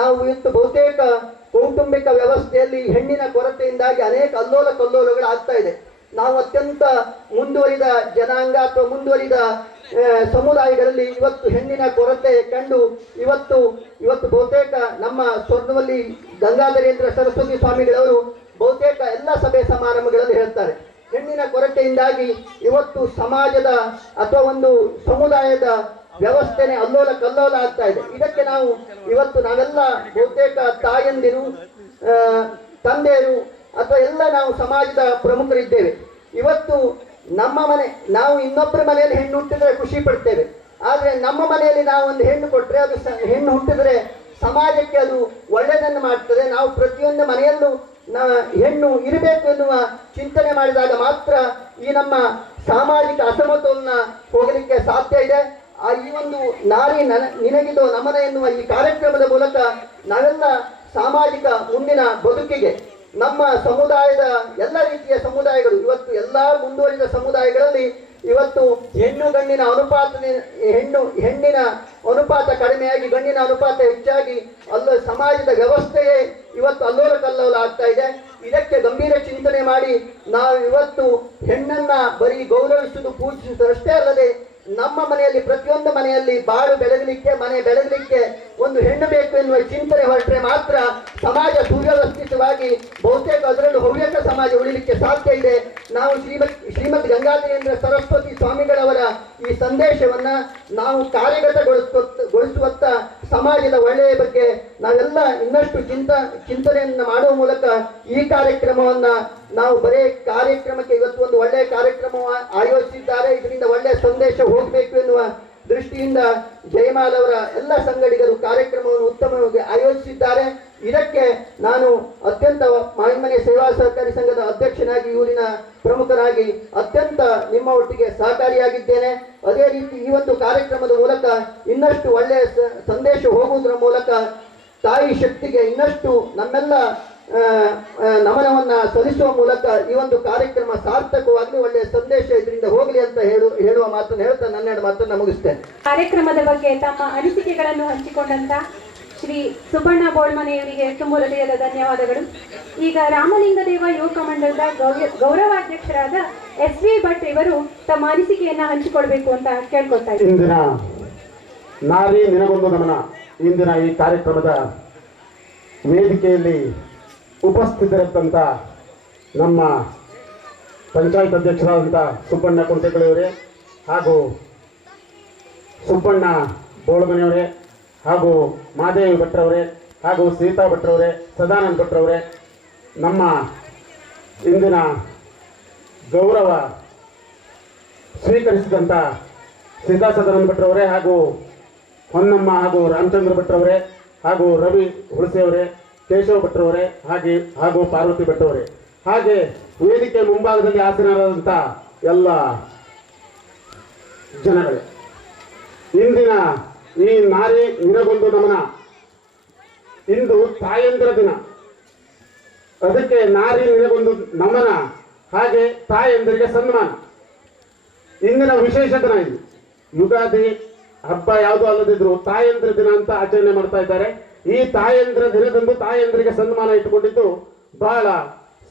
ನಾವು ಇವತ್ತು ಬಹುತೇಕ ಕೌಟುಂಬಿಕ ವ್ಯವಸ್ಥೆಯಲ್ಲಿ ಹೆಣ್ಣಿನ ಕೊರತೆಯಿಂದಾಗಿ ಅನೇಕ ಅಲ್ಲೋಲ ಕಲ್ಲೋಲಗಳು ಆಗ್ತಾ ಇದೆ. ನಾವು ಅತ್ಯಂತ ಮುಂದುವರಿದ ಜನಾಂಗ ಅಥವಾ ಮುಂದುವರಿದ ಸಮುದಾಯಗಳಲ್ಲಿ ಇವತ್ತು ಹೆಣ್ಣಿನ ಕೊರತೆ ಕಂಡು ಇವತ್ತು ಬಹುತೇಕ ನಮ್ಮ ಸ್ವರ್ಣವಲ್ಲಿ ಗಂಗಾಧರೇಂದ್ರ ಸರಸ್ವತಿ ಸ್ವಾಮಿಗಳವರು ಬಹುತೇಕ ಎಲ್ಲ ಸಭೆ ಸಮಾರಂಭಗಳಲ್ಲಿ ಹೇಳ್ತಾರೆ, ಹೆಣ್ಣಿನ ಕೊರತೆಯಿಂದಾಗಿ ಇವತ್ತು ಸಮಾಜದ ಅಥವಾ ಒಂದು ಸಮುದಾಯದ ವ್ಯವಸ್ಥೆನೆ ಅಲ್ಲೋಲ ಕಲ್ಲೋಲ ಆಗ್ತಾ ಇದೆ. ಇದಕ್ಕೆ ನಾವೆಲ್ಲ ಬಹುತೇಕ ತಾಯಂದಿರು, ತಂದೆಯರು ಅಥವಾ ಎಲ್ಲ ನಾವು ಸಮಾಜದ ಪ್ರಮುಖರಿದ್ದೇವೆ. ಇವತ್ತು ನಮ್ಮ ಮನೆ, ನಾವು ಇನ್ನೊಬ್ಬರ ಮನೆಯಲ್ಲಿ ಹೆಣ್ಣು ಹುಟ್ಟಿದ್ರೆ ಖುಷಿ ಪಡ್ತೇವೆ, ಆದರೆ ನಮ್ಮ ಮನೆಯಲ್ಲಿ ನಾವು ಒಂದು ಹೆಣ್ಣು ಕೊಟ್ಟರೆ ಅದು ಹೆಣ್ಣು ಹುಟ್ಟಿದ್ರೆ ಸಮಾಜಕ್ಕೆ ಅದು ಒಳ್ಳೆಯದನ್ನು ಮಾಡ್ತದೆ. ನಾವು ಪ್ರತಿಯೊಂದು ಮನೆಯಲ್ಲೂ ಹೆಣ್ಣು ಇರಬೇಕು ಎನ್ನುವ ಚಿಂತನೆ ಮಾಡಿದಾಗ ಮಾತ್ರ ಈ ನಮ್ಮ ಸಾಮಾಜಿಕ ಅಸಮತೋಲನ ಹೋಗಲಿಕ್ಕೆ ಸಾಧ್ಯ ಇದೆ. ಈ ಒಂದು ನಾರಿ ನಿನಗಿದು ನಮನ ಎನ್ನುವ ಈ ಕಾರ್ಯಕ್ರಮದ ಮೂಲಕ ನಾವೆಲ್ಲ ಸಾಮಾಜಿಕ ಮುಂದಿನ ಬದುಕಿಗೆ ನಮ್ಮ ಸಮುದಾಯದ ಎಲ್ಲ ರೀತಿಯ ಸಮುದಾಯಗಳು, ಇವತ್ತು ಎಲ್ಲ ಮುಂದುವರಿದ ಸಮುದಾಯಗಳಲ್ಲಿ ಇವತ್ತು ಹೆಣ್ಣಿನ ಅನುಪಾತ ಕಡಿಮೆಯಾಗಿ ಗಂಡಿನ ಅನುಪಾತ ಹೆಚ್ಚಾಗಿ ಸಮಾಜದ ವ್ಯವಸ್ಥೆಯೇ ಇವತ್ತು ಅಲ್ಲೋಲ ಕಲ್ಲೋಲ ಆಗ್ತಾ ಇದೆ. ಇದಕ್ಕೆ ಗಂಭೀರ ಚಿಂತನೆ ಮಾಡಿ ನಾವು ಇವತ್ತು ಹೆಣ್ಣನ್ನ ಬರೀ ಗೌರವಿಸುವುದು, ಪೂಜಿಸುವುದಷ್ಟೇ ಅಲ್ಲದೆ ನಮ್ಮ ಮನೆಯಲ್ಲಿ ಪ್ರತಿಯೊಂದು ಮನೆಯಲ್ಲಿ ಬಾಳು ಬೆಳಗಲಿಕ್ಕೆ, ಮನೆ ಬೆಳಗಲಿಕ್ಕೆ ಒಂದು ಹೆಣ್ಣು ಬೇಕು ಎನ್ನುವ ಚಿಂತನೆ ಹೊರಟ್ರೆ ಮಾತ್ರ ಸಮಾಜ ಸುವ್ಯವಸ್ಥಿತವಾಗಿ ಬಹುತೇಕ ಅದರಲ್ಲೂ ಹವ್ಯಕ ಸಮಾಜ ಉಳಿಲಿಕ್ಕೆ ಸಾಧ್ಯ ಇದೆ. ನಾವು ಶ್ರೀಮದ್ ಗಂಗಾಧರೇಂದ್ರ ಸರಸ್ವತಿ ಸ್ವಾಮಿಗಳವರ ಈ ಸಂದೇಶವನ್ನ ನಾವು ಕಾರ್ಯಗತಗೊಳಿಸುವತ್ತ ಸಮಾಜದ ಒಳ್ಳೆಯ ಬಗ್ಗೆ ನಾವೆಲ್ಲ ಇನ್ನಷ್ಟು ಚಿಂತನೆಯನ್ನ ಮಾಡುವ ಮೂಲಕ ಈ ಕಾರ್ಯಕ್ರಮವನ್ನ ನಾವು ಬರೇ ಕಾರ್ಯಕ್ರಮಕ್ಕೆ ಇವತ್ತು ಒಂದು ಒಳ್ಳೆಯ ಕಾರ್ಯಕ್ರಮ ಆಯೋಜಿಸಿದ್ದಾರೆ, ಇದರಿಂದ ಒಳ್ಳೆಯ ಸಂದೇಶ ಹೋಗಬೇಕು ಎನ್ನುವ ದೃಷ್ಟಿಯಿಂದ ಜಯಮಾಲ್ ಅವರ ಎಲ್ಲ ಸಂಗಡಿಗರು ಕಾರ್ಯಕ್ರಮವನ್ನು ಉತ್ತಮವಾಗಿ ಆಯೋಜಿಸಿದ್ದಾರೆ. ಇದಕ್ಕೆ ನಾನು ಅತ್ಯಂತ ಮಾವಿನಮನೆ ಸೇವಾ ಸಹಕಾರಿ ಸಂಘದ ಅಧ್ಯಕ್ಷನಾಗಿ, ಊರಿನ ಪ್ರಮುಖರಾಗಿ ಅತ್ಯಂತ ನಿಮ್ಮ ಒಟ್ಟಿಗೆ ಸಹಕಾರಿಯಾಗಿದ್ದೇನೆ. ಅದೇ ರೀತಿ ಈ ಒಂದು ಕಾರ್ಯಕ್ರಮದ ಮೂಲಕ ಇನ್ನಷ್ಟು ಒಳ್ಳೆಯ ಸಂದೇಶ ಹೋಗುವುದರ ಮೂಲಕ ತಾಯಿ ಶಕ್ತಿಗೆ ಇನ್ನಷ್ಟು ನಮ್ಮೆಲ್ಲ ನಮನವನ್ನ ಸಲ್ಲಿಸುವ ಮೂಲಕ ಈ ಒಂದು ಕಾರ್ಯಕ್ರಮ ಸಾರ್ಥಕವಾಗಲಿ, ಒಳ್ಳೆಯ ಸಂದೇಶ ಇದರಿಂದ ಹೋಗಲಿ ಅಂತ ಹೇಳುವ ಮಾತನ್ನು ಹೇಳ್ತಾ ನನ್ನೆರಡು ಮಾತನ್ನು ಮುಗಿಸ್ತೇನೆ. ಕಾರ್ಯಕ್ರಮದ ಬಗ್ಗೆ ತಮ್ಮ ಅನಿಸಿಕೆಗಳನ್ನು ಹಂಚಿಕೊಂಡಂತ ಶ್ರೀ ಸುಬ್ಬಣ್ಣ ಬೋಳ್ಮನೆಯವರಿಗೆ ತುಂಬ ಹೃದಯದ ಧನ್ಯವಾದಗಳು. ಈಗ ರಾಮಲಿಂಗದೇವ ಯುವಕ ಮಂಡಲದ ಗೌರವಾಧ್ಯಕ್ಷರಾದ SV ಭಟ್ ಇವರು ತಮ್ಮ ಅನಿಸಿಕೆಯನ್ನ ಹಂಚಿಕೊಳ್ಬೇಕು ಅಂತ ಕೇಳ್ಕೊಳ್ತಾ ಇದ್ದಾರೆ. ಇಂದಿನ ನಾರಿ ನಿನಗೊಂದು ನಮನ ಇಂದಿನ ಈ ಕಾರ್ಯಕ್ರಮದ ವೇದಿಕೆಯಲ್ಲಿ ಉಪಸ್ಥಿತರಿದ್ದಂಥ ನಮ್ಮ ಪಂಚಾಯತ್ ಅಧ್ಯಕ್ಷರಾದಂಥ ಸುಬ್ಬಣ್ಣ ಕುಂಟೆಗಳಿಯವರೇ ಹಾಗೂ ಸುಬ್ಬಣ್ಣ ಬೋಳಮನೆಯವರೇ ಹಾಗೂ ಮಾದೇವಿ ಭಟ್ರವರೇ ಹಾಗೂ ಸೀತಾ ಭಟ್ರವರೇ, ಸದಾನಂದ ಭಟ್ರವರೇ, ನಮ್ಮ ಇಂದಿನ ಗೌರವ ಸ್ವೀಕರಿಸಿದಂಥ ಸೀತಾ ಸದಾನಂದ ಭಟ್ರವರೇ ಹಾಗೂ ಹೊನ್ನಮ್ಮ ಹಾಗೂ ರಾಮಚಂದ್ರ ಭಟ್ರವರೇ ಹಾಗೂ ರವಿ ಹುಣಸೆಯವರೇ, ಕೇಶವ ಭಟ್ರವರೇ ಹಾಗೂ ಪಾರ್ವತಿ ಭಟ್ರವರೇ, ಹಾಗೆ ವೇದಿಕೆ ಮುಂಭಾಗದಲ್ಲಿ ಆಸೀನರಾದಂಥ ಎಲ್ಲ ಜನಗಳೇ, ಇಂದಿನ ಈ ನಾರಿ ನಿನಗೊಂದು ನಮನ, ಇಂದು ತಾಯಂದಿರ ದಿನ. ಅದಕ್ಕೆ ನಾರಿ ನಿನಗೊಂದು ನಮನ, ಹಾಗೆ ತಾಯಂದಿರಿಗೆ ಸನ್ಮಾನ. ಇಂದಿನ ವಿಶೇಷ ದಿನ ಇದು. ಯುಗಾದಿ ಹಬ್ಬ ಯಾವುದೂ ಅಲ್ಲದಿದ್ರು ತಾಯಂದಿರ ದಿನ ಅಂತ ಆಚರಣೆ ಮಾಡ್ತಾ ಇದ್ದಾರೆ. ಈ ತಾಯಂದಿರ ದಿನದಂದು ತಾಯಂದಿರಿಗೆ ಸನ್ಮಾನ ಇಟ್ಟುಕೊಂಡಿದ್ದು ಬಹಳ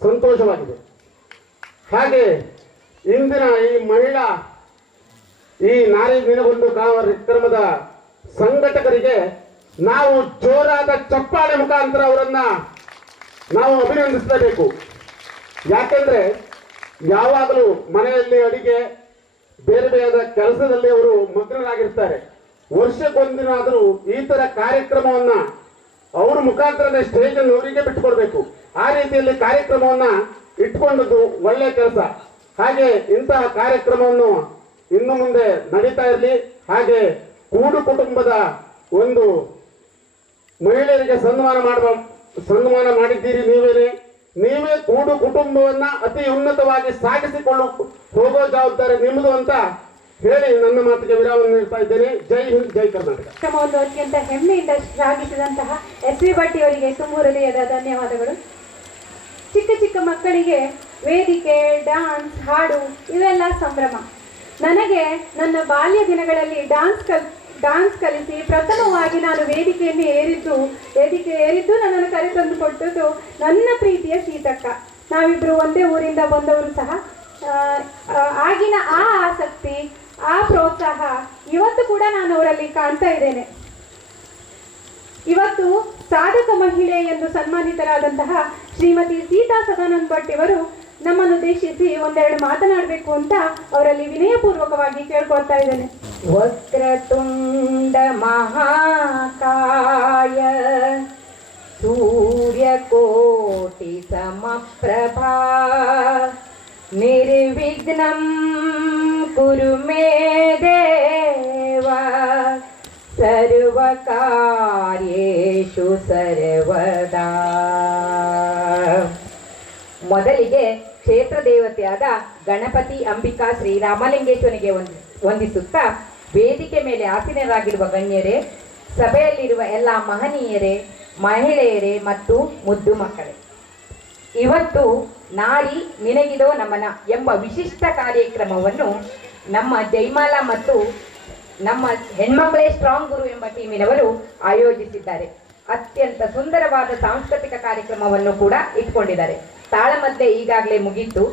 ಸಂತೋಷವಾಗಿದೆ. ಹಾಗೆ ಇಂದಿನ ಈ ಮಹಿಳಾ ಈ ನಾರಿ ನಿನಗೊಂದು ಕಾರ್ಯಕ್ರಮದ ಸಂಘಟಕರಿಗೆ ನಾವು ಜೋರಾದ ಚಪ್ಪಾಳೆ ಮುಖಾಂತರ ಅವರನ್ನ ನಾವು ಅಭಿನಂದಿಸಲೇಬೇಕು. ಯಾಕೆಂದ್ರೆ ಯಾವಾಗಲೂ ಮನೆಯಲ್ಲಿ ಅಡಿಗೆ ಬೇರೆ ಬೇರೆ ಕೆಲಸದಲ್ಲಿ ಅವರು ಮಗ್ನರಾಗಿರ್ತಾರೆ. ವರ್ಷಕ್ಕೊಂದಿನಾದರೂ ಈ ತರ ಕಾರ್ಯಕ್ರಮವನ್ನ ಅವ್ರ ಮುಖಾಂತರನೇ ಸ್ಟೇಜ್ ಅನ್ನು ಅವರಿಗೆ ಬಿಟ್ಟುಕೊಡ್ಬೇಕು. ಆ ರೀತಿಯಲ್ಲಿ ಕಾರ್ಯಕ್ರಮವನ್ನ ಇಟ್ಕೊಂಡದ್ದು ಒಳ್ಳೆ ಕೆಲಸ. ಹಾಗೆ ಇಂತಹ ಕಾರ್ಯಕ್ರಮವನ್ನು ಇನ್ನು ಮುಂದೆ ನಡೀತಾ ಇರಲಿ. ಹಾಗೆ ಕೂಡು ಕುಟುಂಬದ ಒಂದು ಮಹಿಳೆಯರಿಗೆ ಸನ್ಮಾನ ಮಾಡಿದ್ದೀರಿ. ನೀವೇ ಕೂಡು ಕುಟುಂಬವನ್ನ ಅತಿ ಉನ್ನತವಾಗಿ ಸಾಗಿಸಿಕೊಂಡು ಹೋಗೋ ಜವಾಬ್ದಾರಿ ನಿಮ್ಮದು ಅಂತ ಹೇಳಿ ನನ್ನ ಮಾತಿಗೆ ವಿರಾಮ ನೀಡ್ತಾ ಇದ್ದೇನೆ. ಜೈ ಹಿಂದ್, ಜೈ ಕರ್ನಾಟಕ. ಕಾರ್ಯಕ್ರಮವನ್ನು ಅತ್ಯಂತ ಹೆಮ್ಮೆಯಿಂದ ಶ್ಲಾಘಿಸಿದಂತಹ SV ಭಟ್ ಅವರಿಗೆ ತುಂಬ ಹೃದಯದ ಧನ್ಯವಾದಗಳು. ಚಿಕ್ಕ ಚಿಕ್ಕ ಮಕ್ಕಳಿಗೆ ವೇದಿಕೆ, ಡ್ಯಾನ್ಸ್, ಹಾಡು ಇವೆಲ್ಲ ಸಂಭ್ರಮ. ನನಗೆ ನನ್ನ ಬಾಲ್ಯ ದಿನಗಳಲ್ಲಿ ಡ್ಯಾನ್ಸ್ ಕಲಿಸಿ ಪ್ರಥಮವಾಗಿ ನಾನು ವೇದಿಕೆ ಏರಿದ್ದು ನನ್ನನ್ನು ಕರೆತಂದು ಕೊಟ್ಟದ್ದು ನನ್ನ ಪ್ರೀತಿಯ ಸೀತಕ್ಕ. ನಾವಿಬ್ರು ಒಂದೇ ಊರಿಂದ ಬಂದವರು ಸಹ. ಆಗಿನ ಆ ಆಸಕ್ತಿ, ಆ ಪ್ರೋತ್ಸಾಹ ಇವತ್ತು ಕೂಡ ನಾನು ಅವರಲ್ಲಿ ಕಾಣ್ತಾ ಇದ್ದೇನೆ. ಇವತ್ತು ಸಾಧಕ ಮಹಿಳೆ ಎಂದು ಸನ್ಮಾನಿತರಾದಂತಹ ಶ್ರೀಮತಿ ಸೀತಾ ಸದಾನಂದ ಭಟ್ ಇವರು ನಮ್ಮನ್ನು ಉದ್ದೇಶಿಸಿ ಒಂದೆರಡು ಮಾತನಾಡಬೇಕು ಅಂತ ಅವರಲ್ಲಿ ವಿನಯಪೂರ್ವಕವಾಗಿ ಕೇಳ್ಕೊಳ್ತಾ ಇದ್ದೇನೆ. ವಕ್ರತುಂಡ ಮಹಾಕಾಯ ಸೂರ್ಯಕೋಟಿ ಸಮಪ್ರಭಾ ನಿರ್ವಿಘ್ನಂ ಕುರು ಮೇ ದೇವ ಸರ್ವಕಾರ್ಯೇಷು ಸರ್ವದಾ. ಮೊದಲಿಗೆ ಕ್ಷೇತ್ರ ದೇವತೆಯಾದ ಗಣಪತಿ, ಅಂಬಿಕಾ, ಶ್ರೀರಾಮಲಿಂಗೇಶ್ವರನಿಗೆ ವಂದಿಸುತ್ತಾ, ವೇದಿಕೆ ಮೇಲೆ ಆಸೀನರಾಗಿರುವ ಗಣ್ಯರೇ, ಸಭೆಯಲ್ಲಿರುವ ಎಲ್ಲ ಮಹನೀಯರೇ, ಮಹಿಳೆಯರೇ ಮತ್ತು ಮುದ್ದು ಮಕ್ಕಳೇ, ಇವತ್ತು ನಾರಿ ನಿನಗಿದೋ ನಮನ ಎಂಬ ವಿಶಿಷ್ಟ ಕಾರ್ಯಕ್ರಮವನ್ನು ನಮ್ಮ ಜೈಮಾಲಾ ಮತ್ತು ನಮ್ಮ ಹೆಣ್ಮಕ್ಳೇ ಸ್ಟ್ರಾಂಗ್ ಗುರು ಎಂಬ ಟೀಮಿನವರು ಆಯೋಜಿಸಿದ್ದಾರೆ. ಅತ್ಯಂತ ಸುಂದರವಾದ ಸಾಂಸ್ಕೃತಿಕ ಕಾರ್ಯಕ್ರಮವನ್ನು ಕೂಡ ಇಟ್ಕೊಂಡಿದ್ದಾರೆ. ತಾಳಮದ್ದೆ ಈಗಾಗಲೇ ಮುಗೀತು.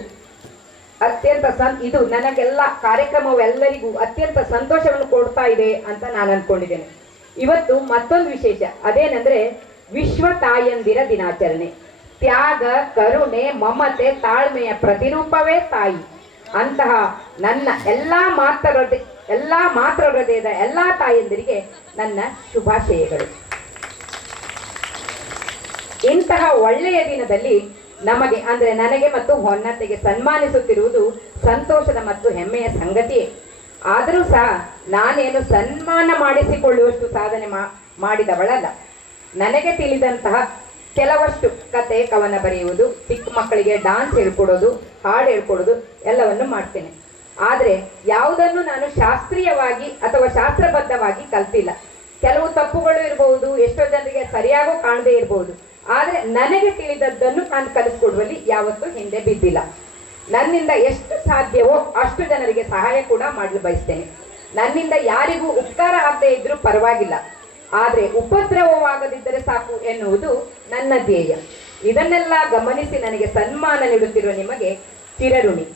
ಇದು ನನಗೆಲ್ಲ ಕಾರ್ಯಕ್ರಮವೆಲ್ಲರಿಗೂ ಅತ್ಯಂತ ಸಂತೋಷವನ್ನು ಕೊಡ್ತಾ ಇದೆ ಅಂತ ನಾನು ಅನ್ಕೊಂಡಿದ್ದೇನೆ. ಇವತ್ತು ಮತ್ತೊಂದು ವಿಶೇಷ, ಅದೇನೆಂದ್ರೆ ವಿಶ್ವ ತಾಯಂದಿರ ದಿನಾಚರಣೆ. ತ್ಯಾಗ, ಕರುಣೆ, ಮಮತೆ, ತಾಳ್ಮೆಯ ಪ್ರತಿರೂಪವೇ ತಾಯಿ. ಅಂತಹ ನನ್ನ ಎಲ್ಲಾ ಮಾತೃ ಹೃದಯದ ಎಲ್ಲಾ ತಾಯಂದಿರಿಗೆ ನನ್ನ ಶುಭಾಶಯಗಳು. ಇಂತಹ ಒಳ್ಳೆಯ ದಿನದಲ್ಲಿ ನಮಗೆ ಅಂದ್ರೆ ನನಗೆ ಮತ್ತು ಹೊನ್ನತೆಗೆ ಸನ್ಮಾನಿಸುತ್ತಿರುವುದು ಸಂತೋಷದ ಮತ್ತು ಹೆಮ್ಮೆಯ ಸಂಗತಿಯೇ. ಆದರೂ ಸಹ ನಾನೇನು ಸನ್ಮಾನ ಮಾಡಿಸಿಕೊಳ್ಳುವಷ್ಟು ಸಾಧನೆ ಮಾಡಿದವಳಲ್ಲ. ನನಗೆ ತಿಳಿದಂತಹ ಕೆಲವಷ್ಟು ಕತೆ, ಕವನ ಬರೆಯುವುದು, ಚಿಕ್ಕ ಮಕ್ಕಳಿಗೆ ಡಾನ್ಸ್ ಹೇಳ್ಕೊಡೋದು, ಹಾಡು ಹೇಳ್ಕೊಡೋದು ಎಲ್ಲವನ್ನು ಮಾಡ್ತೇನೆ. ಆದರೆ ಯಾವುದನ್ನು ನಾನು ಶಾಸ್ತ್ರೀಯವಾಗಿ ಅಥವಾ ಶಾಸ್ತ್ರಬದ್ಧವಾಗಿ ಕಲ್ತಿಲ್ಲ. ಕೆಲವು ತಪ್ಪುಗಳು ಇರಬಹುದು, ಎಷ್ಟೋ ಜನರಿಗೆ ಸರಿಯಾಗೂ ಕಾಣದೇ ಇರಬಹುದು. ಆದರೆ ನನಗೆ ತಿಳಿದದ್ದನ್ನು ನಾನು ಕಲಿಸ್ಕೊಡುವಲ್ಲಿ ಯಾವತ್ತೂ ಹಿಂದೆ ಬಿದ್ದಿಲ್ಲ. ನನ್ನಿಂದ ಎಷ್ಟು ಸಾಧ್ಯವೋ ಅಷ್ಟು ಜನರಿಗೆ ಸಹಾಯ ಕೂಡ ಮಾಡಲು ಬಯಸ್ತೇನೆ. ನನ್ನಿಂದ ಯಾರಿಗೂ ಉಪಕಾರ ಆಗದೆ ಇದ್ರೂ ಪರವಾಗಿಲ್ಲ, ಆದರೆ ಉಪದ್ರವವಾಗದಿದ್ದರೆ ಸಾಕು ಎನ್ನುವುದು ನನ್ನ ಧ್ಯೇಯ. ಇದನ್ನೆಲ್ಲ ಗಮನಿಸಿ ನನಗೆ ಸನ್ಮಾನ ನೀಡುತ್ತಿರುವ ನಿಮಗೆ ಚಿರಋಣಿ.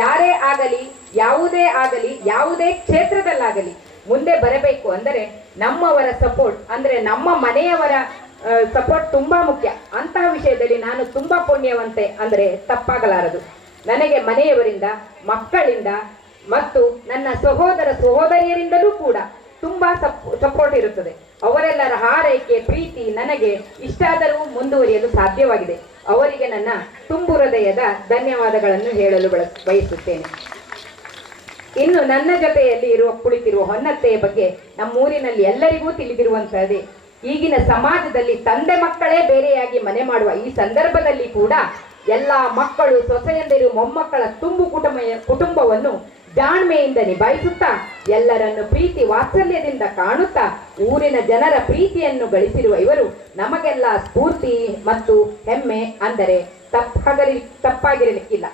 ಯಾರೇ ಆಗಲಿ, ಯಾವುದೇ ಆಗಲಿ, ಯಾವುದೇ ಕ್ಷೇತ್ರದಲ್ಲಾಗಲಿ ಮುಂದೆ ಬರಬೇಕು ಅಂದರೆ ನಮ್ಮವರ ಸಪೋರ್ಟ್, ಅಂದ್ರೆ ನಮ್ಮ ಮನೆಯವರ ಸಪೋರ್ಟ್ ತುಂಬಾ ಮುಖ್ಯ. ಅಂತಹ ವಿಷಯದಲ್ಲಿ ನಾನು ತುಂಬಾ ಪುಣ್ಯವಂತೆ ಅಂದರೆ ತಪ್ಪಾಗಲಾರದು. ನನಗೆ ಮನೆಯವರಿಂದ, ಮಕ್ಕಳಿಂದ ಮತ್ತು ನನ್ನ ಸಹೋದರಿಯರಿಂದಲೂ ಕೂಡ ತುಂಬಾ ಸಪೋರ್ಟ್ ಇರುತ್ತದೆ. ಅವರೆಲ್ಲರ ಹಾರೈಕೆ, ಪ್ರೀತಿ ನನಗೆ ಇಷ್ಟಾದರೂ ಮುಂದುವರಿಯಲು ಸಾಧ್ಯವಾಗಿದೆ. ಅವರಿಗೆ ನನ್ನ ತುಂಬು ಹೃದಯದ ಧನ್ಯವಾದಗಳನ್ನು ಹೇಳಲು ಬಯಸುತ್ತೇನೆ. ಇನ್ನು ನನ್ನ ಜೊತೆಯಲ್ಲಿ ಕುಳಿತಿರುವ ಹೊನ್ನತ್ತೆಯ ಬಗ್ಗೆ ನಮ್ಮೂರಿನಲ್ಲಿ ಎಲ್ಲರಿಗೂ ತಿಳಿದಿರುವಂತಹದೇ. ಈಗಿನ ಸಮಾಜದಲ್ಲಿ ತಂದೆ ಮಕ್ಕಳೇ ಬೇರೆಯಾಗಿ ಮನೆ ಮಾಡುವ ಈ ಸಂದರ್ಭದಲ್ಲಿ ಕೂಡ ಎಲ್ಲಾ ಮಕ್ಕಳು, ಸೊಸೆಯಂದಿರು, ಮೊಮ್ಮಕ್ಕಳ ತುಂಬು ಕುಟುಂಬವನ್ನು ಜಾಣ್ಮೆಯಿಂದ ನಿಭಾಯಿಸುತ್ತಾ, ಎಲ್ಲರನ್ನು ಪ್ರೀತಿ ವಾತ್ಸಲ್ಯದಿಂದ ಕಾಣುತ್ತಾ ಊರಿನ ಜನರ ಪ್ರೀತಿಯನ್ನು ಗಳಿಸಿರುವ ಇವರು ನಮಗೆಲ್ಲ ಸ್ಫೂರ್ತಿ ಮತ್ತು ಹೆಮ್ಮೆ ಅಂದರೆ ತಪ್ಪಾಗಿರಲಿಕ್ಕಿಲ್ಲ.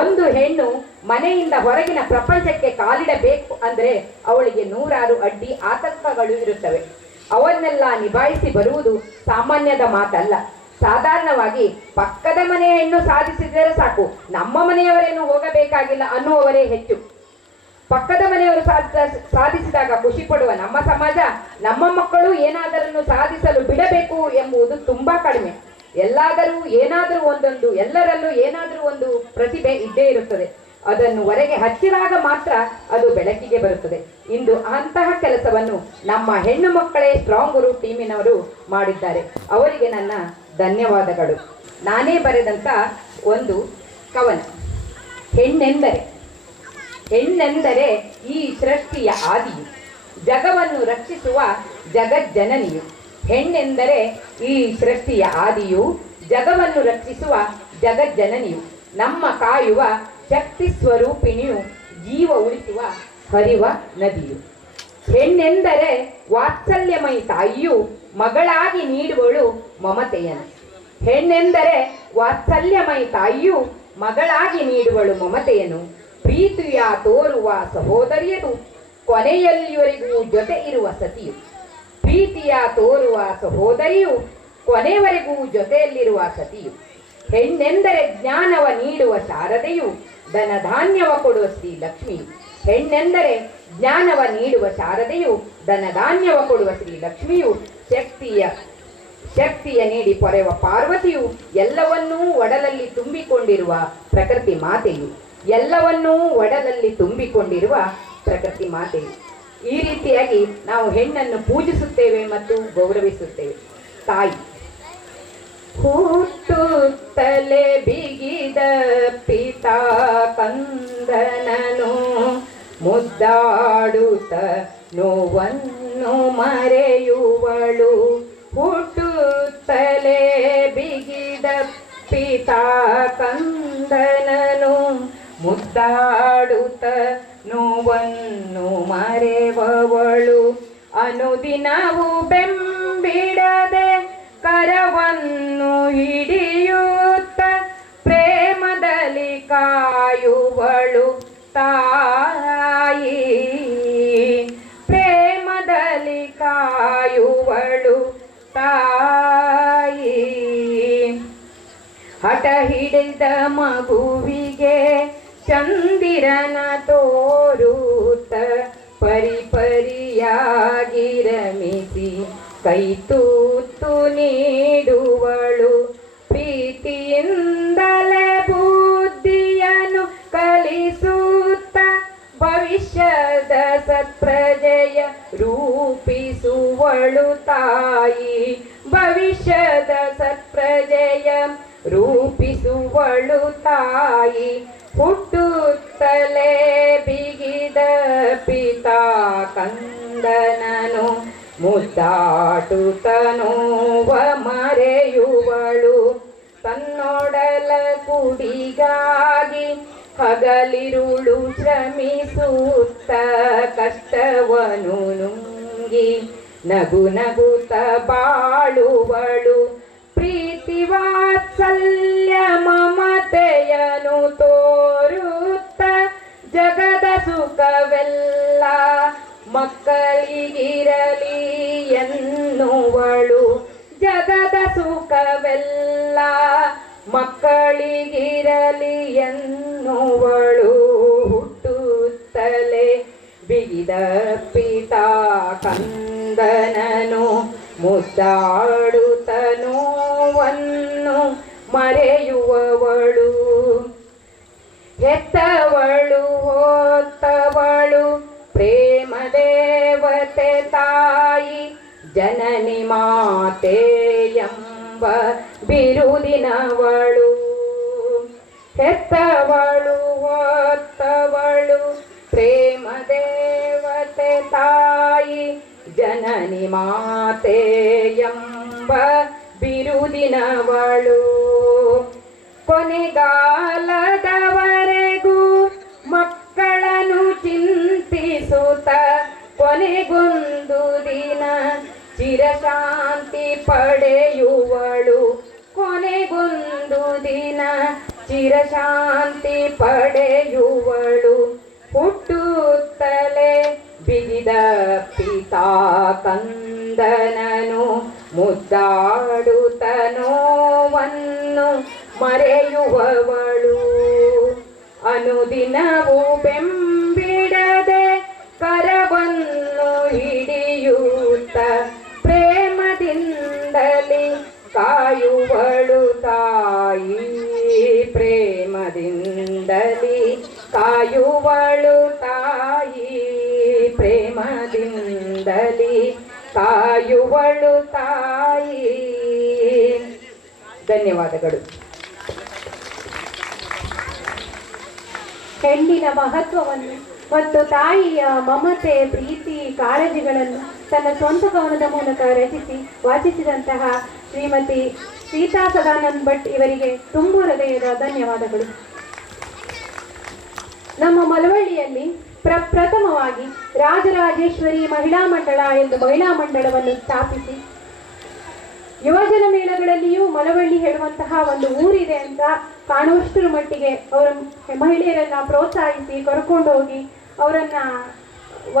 ಒಂದು ಹೆಣ್ಣು ಮನೆಯಿಂದ ಹೊರಗಿನ ಪ್ರಪಂಚಕ್ಕೆ ಕಾಲಿಡಬೇಕು ಅಂದ್ರೆ ಅವಳಿಗೆ 100 ಅಡ್ಡಿ ಆತಂಕಗಳು ಇರುತ್ತವೆ. ಅವನ್ನೆಲ್ಲ ನಿಭಾಯಿಸಿ ಬರುವುದು ಸಾಮಾನ್ಯದ ಮಾತಲ್ಲ. ಸಾಧಾರಣವಾಗಿ ಪಕ್ಕದ ಮನೆಯ ಹೆಣ್ಣು ಸಾಧಿಸಿದರೆ ಸಾಕು, ನಮ್ಮ ಮನೆಯವರೇನು ಹೋಗಬೇಕಾಗಿಲ್ಲ ಅನ್ನುವವರೇ ಹೆಚ್ಚು. ಪಕ್ಕದ ಮನೆಯವರು ಸಾಧಿಸಿದಾಗ ಖುಷಿ ಪಡುವ ನಮ್ಮ ಸಮಾಜ ನಮ್ಮ ಮಕ್ಕಳು ಏನಾದರನ್ನು ಸಾಧಿಸಲು ಬಿಡಬೇಕು ಎಂಬುದು ತುಂಬಾ ಕಡಿಮೆ. ಎಲ್ಲರಲ್ಲೂ ಏನಾದರೂ ಒಂದು ಪ್ರತಿಭೆ ಇದ್ದೇ ಇರುತ್ತದೆ. ಅದನ್ನು ಹೊರಗೆ ಹಚ್ಚಿದಾಗ ಮಾತ್ರ ಅದು ಬೆಳಕಿಗೆ ಬರುತ್ತದೆ. ಇಂದು ಅಂತಹ ಕೆಲಸವನ್ನು ನಮ್ಮ ಹೆಣ್ಣು ಮಕ್ಕಳೇ ಸ್ಟ್ರಾಂಗ್ ಗುರು ಟೀಮಿನವರು ಮಾಡಿದ್ದಾರೆ. ಅವರಿಗೆ ನನ್ನ ಧನ್ಯವಾದಗಳು. ನಾನೇ ಬರೆದಂತ ಒಂದು ಕವನ, ಹೆಣ್ಣೆಂದರೆ ಈ ಸೃಷ್ಟಿಯ ಆದಿಯು, ಜಗವನ್ನು ರಕ್ಷಿಸುವ ಜಗಜ್ಜನನಿಯು. ಹೆಣ್ಣೆಂದರೆ ಈ ಸೃಷ್ಟಿಯ ಆದಿಯು, ಜಗವನ್ನು ರಕ್ಷಿಸುವ ಜಗಜ್ಜನನಿಯು, ನಮ್ಮ ಕಾಯುವ ಶಕ್ತಿ ಸ್ವರೂಪಿಣಿಯು, ಜೀವ ಉಳಿಸುವ ಹರಿವ ನದಿಯು. ಹೆಣ್ಣೆಂದರೆ ವಾತ್ಸಲ್ಯಮಯಿ ತಾಯಿಯು, ಮಗಳಾಗಿ ನೀಡುವಳು ಮಮತೆಯನ್ನು. ಹೆಣ್ಣೆಂದರೆ ವಾತ್ಸಲ್ಯಮಯಿ ತಾಯಿಯು, ಮಗಳಾಗಿ ನೀಡುವಳು ಮಮತೆಯನ್ನು. ಪ್ರೀತಿಯ ತೋರುವ ಸಹೋದರಿಯರು, ಕೊನೆಯಲ್ಲಿಯವರೆಗೂ ಜೊತೆ ಇರುವ ಸತಿಯು. ಪ್ರೀತಿಯ ತೋರುವ ಸಹೋದರಿಯು, ಕೊನೆಯವರೆಗೂ ಜೊತೆಯಲ್ಲಿರುವ ಸತಿಯು. ಹೆಣ್ಣೆಂದರೆ ಜ್ಞಾನವ ನೀಡುವ ಶಾರದೆಯು, ಧನಧಾನ್ಯವ ಕೊಡುವ ಶ್ರೀ ಲಕ್ಷ್ಮಿಯು. ಹೆಣ್ಣೆಂದರೆ ಜ್ಞಾನವ ನೀಡುವ ಶಾರದೆಯು, ಧನಧಾನ್ಯವ ಕೊಡುವ ಶ್ರೀ ಲಕ್ಷ್ಮಿಯು. ಶಕ್ತಿಯ ನೀಡಿ ಪೊರೆವ ಪಾರ್ವತಿಯು, ಎಲ್ಲವನ್ನೂ ಒಡಲಲ್ಲಿ ತುಂಬಿಕೊಂಡಿರುವ ಪ್ರಕೃತಿ ಮಾತೆಯು. ಎಲ್ಲವನ್ನೂ ಒಡಲಲ್ಲಿ ತುಂಬಿಕೊಂಡಿರುವ ಪ್ರಕೃತಿ ಮಾತೆಯು. ಈ ರೀತಿಯಾಗಿ ನಾವು ಹೆಣ್ಣನ್ನು ಪೂಜಿಸುತ್ತೇವೆ ಮತ್ತು ಗೌರವಿಸುತ್ತೇವೆ. ತಾಯಿ ಹುಟ್ಟುತ್ತಲೇ ಬಿಗಿದ ಪಿತಾ ಕಂದನನು, ಮುದ್ದಾಡುತ್ತ ನೋವನ್ನು ಮರೆಯುವಳು. ಹುಟ್ಟುತ್ತಲೇ ಬಿಗಿದ ಪಿತಾ ಕಂದನನು, ಮುದ್ದಾಡುತ್ತ ನೋವನ್ನು ಮರೆವವಳು. ಅನುದಿನವು ಬೆಂಬಿಡದೆ ಕರವನ್ನು ಹಿಡಿಯುತ್ತ ಪ್ರೇಮದಲ್ಲಿ ಕಾಯುವಳು ತಾಯಿ. ಪ್ರೇಮದಲ್ಲಿ ಕಾಯುವಳು ತಾಯಿ. ಹಠ ಹಿಡಿದ ಮಗುವಿಗೆ ಚಂದಿರನ ತೋರುತ್ತ ಪರಿಪರಿಯಾಗಿ ರಮಿಸಿ ಕೈ ತೂತು ನೀಡುವಳು. ಪ್ರೀತಿಯಿಂದಲೇ ಬುದ್ಧಿಯನ್ನು ಕಲಿಸುತ್ತ ಭವಿಷ್ಯದ ಸತ್ಪ್ರಜೆಯ ರೂಪಿಸುವಳು ತಾಯಿ. ಭವಿಷ್ಯದ ಸತ್ಪ್ರಜೆಯ ರೂಪಿಸುವಳು ತಾಯಿ. ಹುಟ್ಟುತ್ತಲೇ ಬಿಗಿದ ಪಿತಾ ಕಂದನನು, ಮುದ್ದಾಡುತ್ತ ನೋವ ಮರೆಯುವಳು. ತನ್ನೊಡಲ ಕುಡಿಗಾಗಿ ಹಗಲಿರುಳು ಶ್ರಮಿಸುತ್ತ ಕಷ್ಟವನು ನುಂಗಿ ನಗು ನಗುತ್ತ ಬಾಳುವಳು. ಪ್ರೀತಿ ವಾತ್ಸಲ್ಯ ಮಮತೆಯನು ತೋರುತ್ತ ಜಗದ ಸುಖವೆಲ್ಲ ಮಕ್ಕಳಿಗಿರಲಿ ಎನ್ನುವಳು. ಜಗದ ಸುಖವೆಲ್ಲ ಮಕ್ಕಳಿಗಿರಲಿ ಎನ್ನುವಳು. ಹುಟ್ಟುತ್ತಲೇ ಬಿಗಿದ ಪಿತಾ ಕಂದನನು, ಮುದ್ದಾಡುತ್ತ ನೋವನ್ನು ಮರೆಯುವವಳು. ಹೆತ್ತವಳು ಹೊತ್ತವಳು ಪ್ರೇಮ ದೇವತೆ ತಾಯಿ, ಜನನಿ ಮಾತೆ ಎಂಬ ಬಿರುದಿನವಳು. ಹೆತ್ತವಳು ಹೊತ್ತವಳು ಪ್ರೇಮ ದೇವತೆ ತಾಯಿ, ಜನನಿ ಮಾತೆ ಎಂಬ ಬಿರುದಿನವಳು. ಕೊನೆಗಾಲದವರೆಗೂ ಮಕ್ಕಳನ್ನು ಚಿಂತಿಸುತ್ತ ಕೊನೆಗೊಂದು ದಿನ ಚಿರಶಾಂತಿ ಪಡೆಯುವಳು. ಕೊನೆಗೊಂದು ದಿನ ಚಿರಶಾಂತಿ ಪಡೆಯುವಳು. ಹುಟ್ಟುತ್ತಲೇ ಬಿಗಿದ ಪಿತಾ ಕಂದನನು, ಮುದ್ದಾಡುತ್ತ ನೋವನ್ನು ಮರೆಯುವವಳು. ಅನುದಿನವೂ ಬೆಂಬಿಡದೆ ಕರವನ್ನು ಹಿಡಿಯುತ್ತ ಪ್ರೇಮದಿಂದಲೇ ಕಾಯುವಳು ತಾಯಿ, ಪ್ರೇಮದಿಂದಲೇ ಕಾಯುವಳು ತಾಯಿ, ಪ್ರೇಮದಿಂದಲೇ ಕಾಯುವಳು ತಾಯಿ. ಧನ್ಯವಾದಗಳು. ಹೆಣ್ಣಿನ ಮಹತ್ವವನ್ನು ಮತ್ತು ತಾಯಿಯ ಮಮತೆ, ಪ್ರೀತಿ, ಕಾಳಜಿಗಳನ್ನು ತನ್ನ ಸ್ವಂತ ಕವನದ ಮೂಲಕ ರಚಿಸಿ ವಾಚಿಸಿದಂತಹ ಶ್ರೀಮತಿ ಸೀತಾ ಸದಾನಂದ್ ಭಟ್ ಇವರಿಗೆ ತುಂಬು ಹೃದಯದ ಧನ್ಯವಾದಗಳು. ನಮ್ಮ ಮಳವಳ್ಳಿಯಲ್ಲಿ ಪ್ರಥಮವಾಗಿ ರಾಜರಾಜೇಶ್ವರಿ ಮಹಿಳಾ ಮಂಡಳ ಎಂದು ಮಹಿಳಾ ಮಂಡಳವನ್ನು ಸ್ಥಾಪಿಸಿ ಯುವಜನ ಮೇಳಗಳಲ್ಲಿಯೂ ಮಳವಳ್ಳಿ ಹೇಳುವಂತಹ ಒಂದು ಊರಿದೆ ಅಂತ ಕಾಣುವಷ್ಟರ ಮಟ್ಟಿಗೆ ಅವರ ಮಹಿಳೆಯರನ್ನ ಪ್ರೋತ್ಸಾಹಿಸಿ ಕರ್ಕೊಂಡು ಹೋಗಿ ಅವರನ್ನ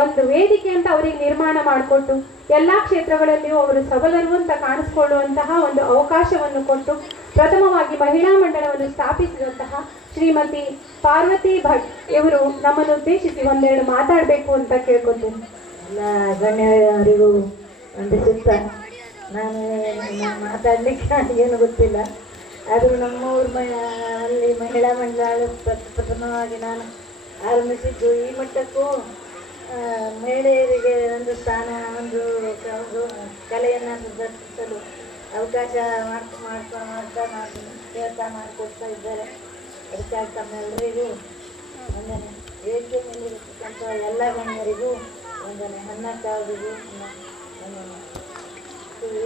ಒಂದು ವೇದಿಕೆ ಅಂತ ಅವರಿಗೆ ನಿರ್ಮಾಣ ಮಾಡಿಕೊಟ್ಟು ಎಲ್ಲ ಕ್ಷೇತ್ರಗಳಲ್ಲಿಯೂ ಅವರು ಸಬಲರು ಅಂತ ಕಾಣಿಸ್ಕೊಳ್ಳುವಂತಹ ಒಂದು ಅವಕಾಶವನ್ನು ಕೊಟ್ಟು ಪ್ರಥಮವಾಗಿ ಮಹಿಳಾ ಮಂಡಳವನ್ನು ಸ್ಥಾಪಿಸಿದಂತಹ ಶ್ರೀಮತಿ ಪಾರ್ವತಿ ಭಟ್ ಇವರು ನಮ್ಮನ್ನು ಉದ್ದೇಶಿಸಿ ಒಂದೆರಡು ಮಾತಾಡಬೇಕು ಅಂತ ಕೇಳ್ಕೊತೀನಿ. ಎಲ್ಲ ಗಣ್ಯರಿಗೂ ವಂದಿಸುತ್ತಾ ನಾನು ಮಾತಾಡಲಿಕ್ಕೆ ಏನು ಗೊತ್ತಿಲ್ಲ, ಆದರೂ ನಮ್ಮೂರು ಅಲ್ಲಿ ಮಹಿಳಾ ಮಂಡಳ ಪ್ರಥಮವಾಗಿ ನಾನು ಆರಂಭಿಸಿದ್ದು ಈ ಮಟ್ಟಕ್ಕೂ ಮಹಿಳೆಯರಿಗೆ ಒಂದು ಸ್ಥಾನ, ಒಂದು ಕಲೆಯನ್ನು ಪ್ರದರ್ಶಿಸಲು ಅವಕಾಶ ಮಾಡ್ತಾ ನಾನು ಪ್ರಯತ್ನ ಮಾಡಿಕೊಡ್ತಾ ಇದ್ದಾರೆ. ಅದಕ್ಕಾಗಿ ತಮ್ಮೆಲ್ಲರಿಗೂ ವಂದನೆ. ವೇದಿಕೆ ಮೇಲಿರತಕ್ಕಂಥ ಎಲ್ಲ ಗಣ್ಯರಿಗೂ ವಂದನೆ. ಹನ್ನಕ್ಕಾಗಿಗೂ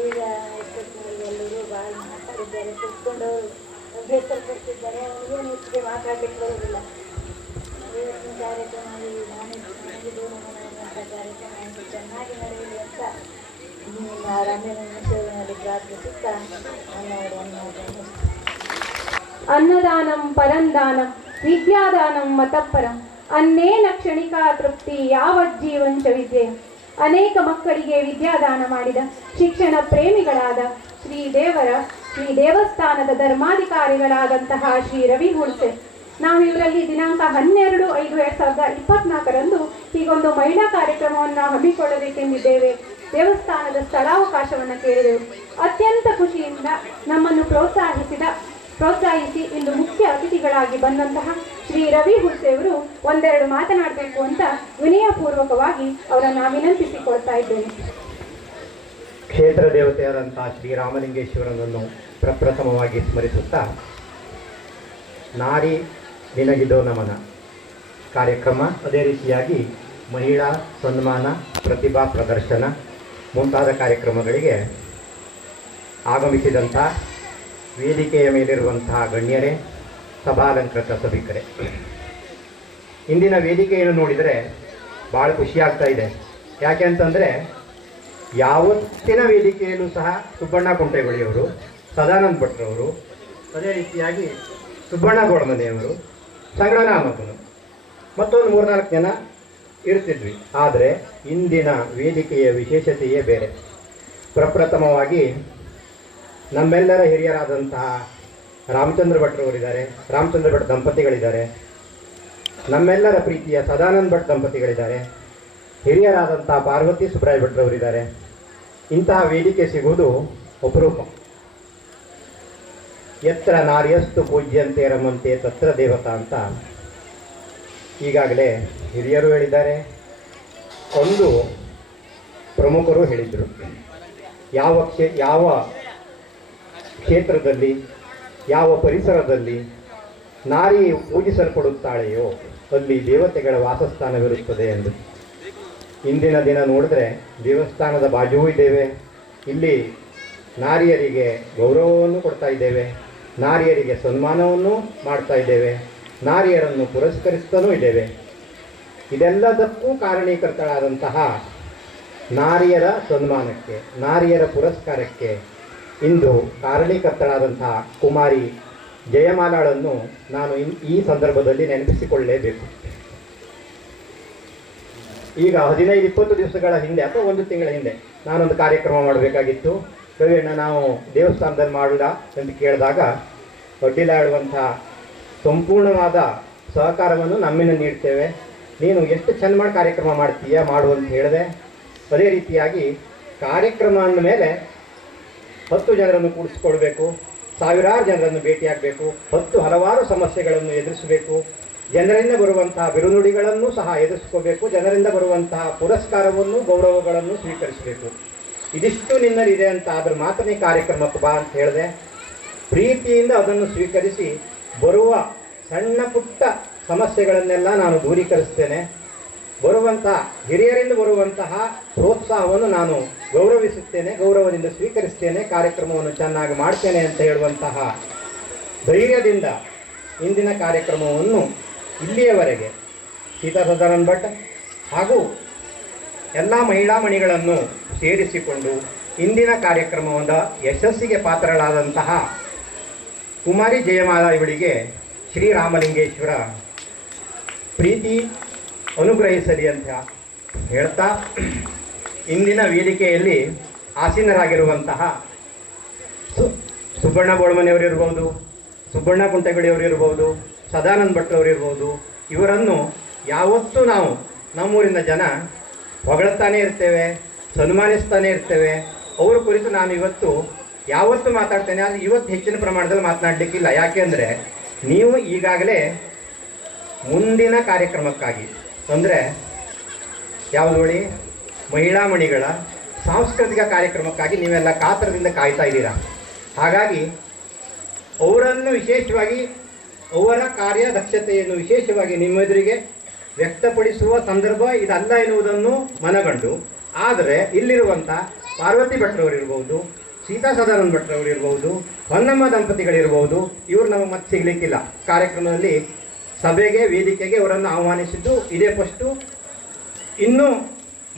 ಈಗ ಎಷ್ಟೊತ್ತಿನಲ್ಲಿ ಎಲ್ಲರೂ ಭಾಳ ಮಾತಾಡಿದ್ದಾರೆ, ಕುತ್ಕೊಂಡವರು ಬೇಸರಪಡ್ತಿದ್ದಾರೆ, ಅವ್ರಿಗೇನು ಹೆಚ್ಚಿಗೆ ಮಾತಾಡಲಿಕ್ಕೆ ಬರೋದಿಲ್ಲ. ಇವತ್ತಿನ ಕಾರ್ಯಕ್ರಮದಲ್ಲಿ ನನಗಿದು ನಮ್ಮಂಥ ಕಾರ್ಯಕ್ರಮ ಚೆನ್ನಾಗಿ ನಡೆಯಲಿ ಅಂತ ನಿಮ್ಮ ರಂಜನ ಸೇವೆಯಲ್ಲಿ ಪ್ರಾರ್ಥಿಸುತ್ತಾ ನನ್ನ ಅನ್ನದಾನಂ ಪರಂದಾನಂ ವಿದ್ಯಾದಾನಂ ಮತಪರಂ ಅನ್ನೇನ ಕ್ಷಣಿಕಾ ತೃಪ್ತಿ ಯಾವಜ್ಜೀವಂಚ ವಿದ್ಯೆ. ಅನೇಕ ಮಕ್ಕಳಿಗೆ ವಿದ್ಯಾದಾನ ಮಾಡಿದ ಶಿಕ್ಷಣ ಪ್ರೇಮಿಗಳಾದ ಶ್ರೀ ದೇವಸ್ಥಾನದ ಧರ್ಮಾಧಿಕಾರಿಗಳಾದಂತಹ ಶ್ರೀ ರವಿ ಹುಣಸೆ ನಾವು ಇವರಲ್ಲಿ ದಿನಾಂಕ 12/5/2024 ಹೀಗೊಂದು ಮಹಿಳಾ ಕಾರ್ಯಕ್ರಮವನ್ನು ಹಮ್ಮಿಕೊಳ್ಳಬೇಕೆಂದಿದ್ದೇವೆ. ದೇವಸ್ಥಾನದ ಸ್ಥಳಾವಕಾಶವನ್ನು ಕೇಳಿದೆವು. ಅತ್ಯಂತ ಖುಷಿಯಿಂದ ನಮ್ಮನ್ನು ಪ್ರೋತ್ಸಾಹಿಸಿ ಇಂದು ಮುಖ್ಯ ಅತಿಥಿಗಳಾಗಿ ಬಂದಂತಹ ಶ್ರೀ ರವಿ ಹುಣಸೆಯವರು ಒಂದೆರಡು ಮಾತನಾಡಬೇಕು ಅಂತ ವಿನಯಪೂರ್ವಕವಾಗಿ ಅವರನ್ನು ವಿನಂತಿಸಿಕೊಳ್ತಾ ಇದ್ದೇನೆ. ಕ್ಷೇತ್ರ ದೇವತೆಯಾದಂತಹ ಶ್ರೀರಾಮಲಿಂಗೇಶ್ವರನನ್ನು ಪ್ರಪ್ರಥಮವಾಗಿ ಸ್ಮರಿಸುತ್ತಾ ನಾರಿ ನಿನಗಿದೋ ನಮನ ಕಾರ್ಯಕ್ರಮ, ಅದೇ ರೀತಿಯಾಗಿ ಮಹಿಳಾ ಸನ್ಮಾನ, ಪ್ರತಿಭಾ ಪ್ರದರ್ಶನ ಮುಂತಾದ ಕಾರ್ಯಕ್ರಮಗಳಿಗೆ ಆಗಮಿಸಿದಂಥ ವೇದಿಕೆಯ ಮೇಲಿರುವಂತಹ ಗಣ್ಯರೇ, ಸಭಾಲಂಕೃತ ಸಭಿಕರೇ, ಇಂದಿನ ವೇದಿಕೆಯನ್ನು ನೋಡಿದರೆ ಭಾಳ ಖುಷಿಯಾಗ್ತಾ ಇದೆ. ಯಾಕೆ ಅಂತಂದರೆ ಯಾವತ್ತಿನ ವೇದಿಕೆಯಲ್ಲೂ ಸಹ ಸುಬ್ಬಣ್ಣ ಕುಂಟೆಗೊಳಿಯವರು, ಸದಾನಂದ ಭಟ್ರವರು, ಅದೇ ರೀತಿಯಾಗಿ ಸುಬ್ಬಣ್ಣ ಗೋಡಮನೆಯವರು, ಸಂಗಡನಾಮಕನು ಮತ್ತೊಂದು 3-4 ಜನ ಇರ್ತಿದ್ವಿ. ಆದರೆ ಇಂದಿನ ವೇದಿಕೆಯ ವಿಶೇಷತೆಯೇ ಬೇರೆ. ಪ್ರಪ್ರಥಮವಾಗಿ ನಮ್ಮೆಲ್ಲರ ಹಿರಿಯರಾದಂತಹ ರಾಮಚಂದ್ರ ಭಟ್ರವರಿದ್ದಾರೆ, ರಾಮಚಂದ್ರ ಭಟ್ ದಂಪತಿಗಳಿದ್ದಾರೆ, ನಮ್ಮೆಲ್ಲರ ಪ್ರೀತಿಯ ಸದಾನಂದ ಭಟ್ ದಂಪತಿಗಳಿದ್ದಾರೆ, ಹಿರಿಯರಾದಂತಹ ಪಾರ್ವತಿ ಸುಬ್ರಾಯ ಭಟ್ರವರಿದ್ದಾರೆ. ಇಂತಹ ವೇದಿಕೆ ಸಿಗುವುದು ಅಪರೂಪ. ಎತ್ರ ನಾರ್ಯಸ್ತು ಪೂಜ್ಯಂತೆ ರಮಂತೆ ತತ್ರ ದೇವತಾ ಅಂತ ಈಗಾಗಲೇ ಹಿರಿಯರು ಹೇಳಿದ್ದಾರೆ, ಒಂದು ಪ್ರಮುಖರು ಹೇಳಿದರು. ಯಾವ ಕ್ಷೇತ್ರದಲ್ಲಿ, ಯಾವ ಪರಿಸರದಲ್ಲಿ ನಾರಿ ಪೂಜಿಸಲ್ಪಡುತ್ತಾಳೆಯೋ ಅಲ್ಲಿ ದೇವತೆಗಳ ವಾಸಸ್ಥಾನವಿರುತ್ತದೆ ಎಂದು. ಇಂದಿನ ದಿನ ನೋಡಿದ್ರೆ ದೇವಸ್ಥಾನದ ಬಾಜುವೂ ಇದ್ದೇವೆ, ಇಲ್ಲಿ ನಾರಿಯರಿಗೆ ಗೌರವವನ್ನು ಕೊಡ್ತಾ ಇದ್ದೇವೆ, ನಾರಿಯರಿಗೆ ಸನ್ಮಾನವನ್ನು ಮಾಡ್ತಾ ಇದ್ದೇವೆ, ನಾರಿಯರನ್ನು ಪುರಸ್ಕರಿಸ್ತಲೂ ಇದ್ದೇವೆ. ಇದೆಲ್ಲದಕ್ಕೂ ಕಾರಣೀಕರ್ತಳಾದಂತಹ ನಾರಿಯರ ಸನ್ಮಾನಕ್ಕೆ, ನಾರಿಯರ ಪುರಸ್ಕಾರಕ್ಕೆ ಇಂದು ಕಾರಣೀಕರ್ತಳಾದಂತಹ ಕುಮಾರಿ ಜಯಮಾಲಾಳನ್ನು ನಾನು ಈ ಸಂದರ್ಭದಲ್ಲಿ ನೆನಪಿಸಿಕೊಳ್ಳಲೇಬೇಕು. ಈಗ 15-20 ದಿವಸಗಳ ಹಿಂದೆ ಅಥವಾ 1 ತಿಂಗಳ ಹಿಂದೆ ನಾನೊಂದು ಕಾರ್ಯಕ್ರಮ ಮಾಡಬೇಕಾಗಿತ್ತು. ರವಿಯಣ್ಣ ನಾವು ದೇವಸ್ಥಾನದಲ್ಲಿ ಮಾಡಲ್ಲ ಅಂತ ಕೇಳಿದಾಗ ಅಡ್ಡಿಲ ಹೇಳುವಂಥ ಸಂಪೂರ್ಣವಾದ ಸಹಕಾರವನ್ನು ನಮ್ಮಿಂದ ನೀಡ್ತೇವೆ, ನೀನು ಎಷ್ಟು ಚೆಂದ ಮಾಡಿ ಕಾರ್ಯಕ್ರಮ ಮಾಡ್ತೀಯ ಮಾಡು ಅಂತ ಹೇಳಿದೆ. ಅದೇ ರೀತಿಯಾಗಿ ಕಾರ್ಯಕ್ರಮ ಅಂದಮೇಲೆ 10 ಜನರನ್ನು ಕೂಡಿಸ್ಕೊಳ್ಬೇಕು, ಸಾವಿರಾರು ಜನರನ್ನು ಭೇಟಿಯಾಗಬೇಕು, ಹಲವಾರು ಸಮಸ್ಯೆಗಳನ್ನು ಎದುರಿಸಬೇಕು, ಜನರಿಂದ ಬರುವಂತಹ ಬಿರುನುಡಿಗಳನ್ನು ಸಹ ಎದುರಿಸ್ಕೋಬೇಕು, ಜನರಿಂದ ಬರುವಂತಹ ಪುರಸ್ಕಾರವನ್ನು ಗೌರವಗಳನ್ನು ಸ್ವೀಕರಿಸಬೇಕು. ಇದಿಷ್ಟು ನಿನ್ನಲ್ಲಿದೆ ಅಂತ ಆದ್ರೆ ಮಾತ್ರ ನೀ ಕಾರ್ಯಕ್ರಮಕ್ಕೆ ಬಾ ಅಂತ ಹೇಳಿದೆ. ಪ್ರೀತಿಯಿಂದ ಅದನ್ನು ಸ್ವೀಕರಿಸಿ ಬರುವ ಸಣ್ಣ ಪುಟ್ಟ ಸಮಸ್ಯೆಗಳನ್ನೆಲ್ಲ ನಾನು ದೂರೀಕರಿಸ್ತೇನೆ. ಬರುವಂತಹ ಹಿರಿಯರಿಂದ ಬರುವಂತಹ ಪ್ರೋತ್ಸಾಹವನ್ನು ನಾನು ಗೌರವಿಸುತ್ತೇನೆ, ಗೌರವದಿಂದ ಸ್ವೀಕರಿಸ್ತೇನೆ, ಕಾರ್ಯಕ್ರಮವನ್ನು ಚೆನ್ನಾಗಿ ಮಾಡ್ತೇನೆ ಅಂತ ಹೇಳುವಂತಹ ಧೈರ್ಯದಿಂದ ಇಂದಿನ ಕಾರ್ಯಕ್ರಮವನ್ನು ಇಲ್ಲಿಯವರೆಗೆ ಸೀತಾ ಸದಾನಂದ ಭಟ್ ಹಾಗೂ ಎಲ್ಲ ಮಹಿಳಾ ಮಣಿಗಳನ್ನು ಸೇರಿಸಿಕೊಂಡು ಇಂದಿನ ಕಾರ್ಯಕ್ರಮದ ಯಶಸ್ಸಿಗೆ ಪಾತ್ರರಾದಂತಹ ಕುಮಾರಿ ಜಯಮಾಲಾ ಇವಳಿಗೆ ಶ್ರೀರಾಮಲಿಂಗೇಶ್ವರ ಪ್ರೀತಿ ಅನುಗ್ರಹಿಸಲಿ ಅಂತ ಹೇಳ್ತಾ, ಇಂದಿನ ವೇದಿಕೆಯಲ್ಲಿ ಆಸೀನರಾಗಿರುವಂತಹ ಸುಬ್ಬಣ್ಣ ಬೋಳ್ಮನೆಯವರಿರ್ಬೋದು, ಸುಬ್ಬಣ್ಣ ಕುಂಟಗಳಿಯವರಿರ್ಬೋದು, ಸದಾನಂದ ಭಟ್ ಅವರಿರ್ಬೋದು, ಇವರನ್ನು ಯಾವತ್ತೂ ನಾವು ನಮ್ಮೂರಿನ ಜನ ಹೊಗಳ್ತಾನೆ ಇರ್ತೇವೆ, ಸನ್ಮಾನಿಸ್ತಾನೆ ಇರ್ತೇವೆ. ಅವ್ರ ಕುರಿತು ನಾನು ಇವತ್ತು ಯಾವತ್ತೂ ಮಾತಾಡ್ತೇನೆ. ಆದರೆ ಇವತ್ತು ಹೆಚ್ಚಿನ ಪ್ರಮಾಣದಲ್ಲಿ ಮಾತನಾಡಲಿಕ್ಕಿಲ್ಲ. ಯಾಕೆಂದರೆ ನೀವು ಈಗಾಗಲೇ ಮುಂದಿನ ಕಾರ್ಯಕ್ರಮಕ್ಕಾಗಿ ಅಂದರೆ ಯಾವುದು ನೋಡಿ, ಮಹಿಳಾ ಮಣಿಗಳ ಸಾಂಸ್ಕೃತಿಕ ಕಾರ್ಯಕ್ರಮಕ್ಕಾಗಿ ನೀವೆಲ್ಲ ಕಾತರದಿಂದ ಕಾಯ್ತಾ ಇದ್ದೀರಾ. ಹಾಗಾಗಿ ಅವರನ್ನು ವಿಶೇಷವಾಗಿ ಅವರ ಕಾರ್ಯದಕ್ಷತೆಯನ್ನು ವಿಶೇಷವಾಗಿ ನಿಮ್ಮೆದುರಿಗೆ ವ್ಯಕ್ತಪಡಿಸುವ ಸಂದರ್ಭ ಇದಲ್ಲ ಎನ್ನುವುದನ್ನು ಮನಗಂಡು, ಆದರೆ ಇಲ್ಲಿರುವಂಥ ಪಾರ್ವತಿ ಭಟ್ರವರಿರ್ಬೋದು, ಸೀತಾ ಸದಾನಂದ ಭಟ್ರವರಿರ್ಬೋದು, ಹೊನ್ನಮ್ಮ ದಂಪತಿಗಳಿರ್ಬೋದು, ಇವರು ನಮಗೆ ಮತ್ತೆ ಸಿಗಲಿಕ್ಕಿಲ್ಲ. ಕಾರ್ಯಕ್ರಮದಲ್ಲಿ ಸಭೆಗೆ ವೇದಿಕೆಗೆ ಅವರನ್ನು ಆಹ್ವಾನಿಸಿದ್ದು ಇದೇ ಫಸ್ಟು. ಇನ್ನು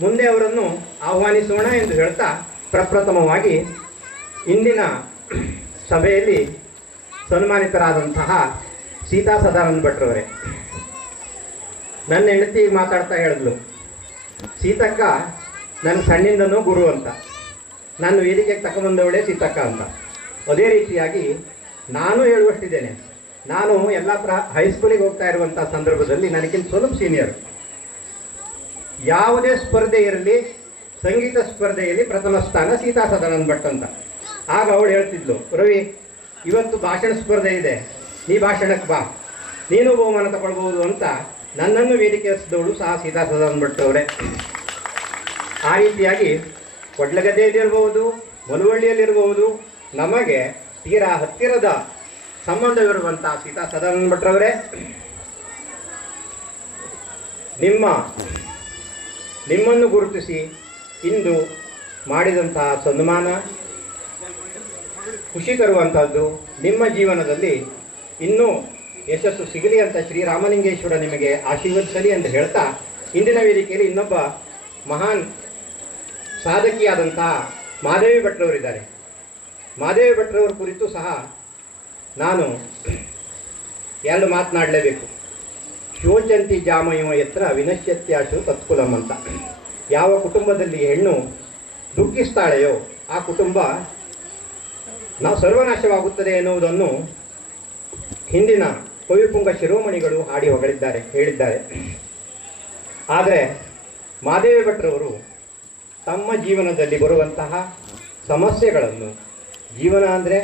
ಮುಂದೆ ಅವರನ್ನು ಆಹ್ವಾನಿಸೋಣ ಎಂದು ಹೇಳ್ತಾ, ಪ್ರಪ್ರಥಮವಾಗಿ ಇಂದಿನ ಸಭೆಯಲ್ಲಿ ಸನ್ಮಾನಿತರಾದಂತಹ ಸೀತಾ ಸದಾನಂದ ಭಟ್ರವರೇ. ನನ್ನ ಹೆಂಡತಿ ಮಾತಾಡ್ತಾ ಹೇಳಿದ್ಲು, ಸೀತಕ್ಕ ನನ್ನ ಸಣ್ಣಿಂದನೂ ಗುರು ಅಂತ, ನಾನು ವೇದಿಕೆಗೆ ತಗೊಂಬಂದವಳೇ ಸೀತಕ್ಕ ಅಂತ. ಅದೇ ರೀತಿಯಾಗಿ ನಾನು ಹೇಳುವಷ್ಟಿದ್ದೇನೆ. ನಾನು ಯಲ್ಲಾಪುರ ಹೈಸ್ಕೂಲಿಗೆ ಹೋಗ್ತಾ ಇರುವಂಥ ಸಂದರ್ಭದಲ್ಲಿ ನನಗಿಂತ ಸ್ವಲ್ಪ ಸೀನಿಯರ್. ಯಾವುದೇ ಸ್ಪರ್ಧೆ ಇರಲಿ, ಸಂಗೀತ ಸ್ಪರ್ಧೆಯಲ್ಲಿ ಪ್ರಥಮ ಸ್ಥಾನ ಸೀತಾ ಸದಾನಂದ ಭಟ್ ಅಂತ. ಆಗ ಅವಳು ಹೇಳ್ತಿದ್ಲು, ರವಿ ಇವತ್ತು ಭಾಷಣ ಸ್ಪರ್ಧೆ ಇದೆ, ನೀ ಭಾಷಣಕ್ಕೆ ಬಾ, ನೀನು ಬಹುಮಾನ ತಗೊಳ್ಬೋದು ಅಂತ ನನ್ನನ್ನು ವೇದಿಕೆ ಹಚ್ಚಿದವಳು ಸಹ ಸೀತಾ ಸದಾನಂದ ಭಟ್ ಅವರೇ. ಆ ರೀತಿಯಾಗಿ ಕೊಡ್ಲಗದ್ದೆಯಲ್ಲಿರ್ಬೋದು, ಮಲವಳ್ಳಿಯಲ್ಲಿರ್ಬೋದು, ನಮಗೆ ತೀರಾ ಹತ್ತಿರದ ಸಂಬಂಧವಿರುವಂಥ ಸೀತಾ ಸದಾನಂದ ಭಟ್ರವರೇ, ನಿಮ್ಮನ್ನು ಗುರುತಿಸಿ ಇಂದು ಮಾಡಿದಂತಹ ಸನ್ಮಾನ ಖುಷಿ ತರುವಂಥದ್ದು. ನಿಮ್ಮ ಜೀವನದಲ್ಲಿ ಇನ್ನೂ ಯಶಸ್ಸು ಸಿಗಲಿ ಅಂತ ಶ್ರೀರಾಮಲಿಂಗೇಶ್ವರ ನಿಮಗೆ ಆಶೀರ್ವದಿಸಲಿ ಅಂತ ಹೇಳ್ತಾ, ಇಂದಿನ ವೇದಿಕೆಯಲ್ಲಿ ಇನ್ನೊಬ್ಬ ಮಹಾನ್ ಸಾಧಕಿಯಾದಂತಹ ಮಾದೇವಿ ಭಟ್ರವರಿದ್ದಾರೆ. ಮಾದೇವಿ ಭಟ್ರವರ ಕುರಿತು ಸಹ ನಾನು ಎರಡು ಮಾತನಾಡಲೇಬೇಕು. ಶೋಚಂತಿ ಜಾಮಯುವ ಎತ್ತರ ವಿನಶ್ಯತ್ಯಾಶು ತತ್ಕುಲಂ ಅಂತ. ಯಾವ ಕುಟುಂಬದಲ್ಲಿ ಹೆಣ್ಣು ದುಃಖಿಸ್ತಾಳೆಯೋ ಆ ಕುಟುಂಬ ನಾವು ಸರ್ವನಾಶವಾಗುತ್ತದೆ ಎನ್ನುವುದನ್ನು ಹಿಂದಿನ ಕವಿಪುಂಗ ಶಿರೋಮಣಿಗಳು ಹಾಡಿ ಹೇಳಿದ್ದಾರೆ. ಆದರೆ ಮಾದೇವಿ ಭಟ್ರವರು ತಮ್ಮ ಜೀವನದಲ್ಲಿ ಬರುವಂತಹ ಸಮಸ್ಯೆಗಳನ್ನು, ಜೀವನ ಅಂದರೆ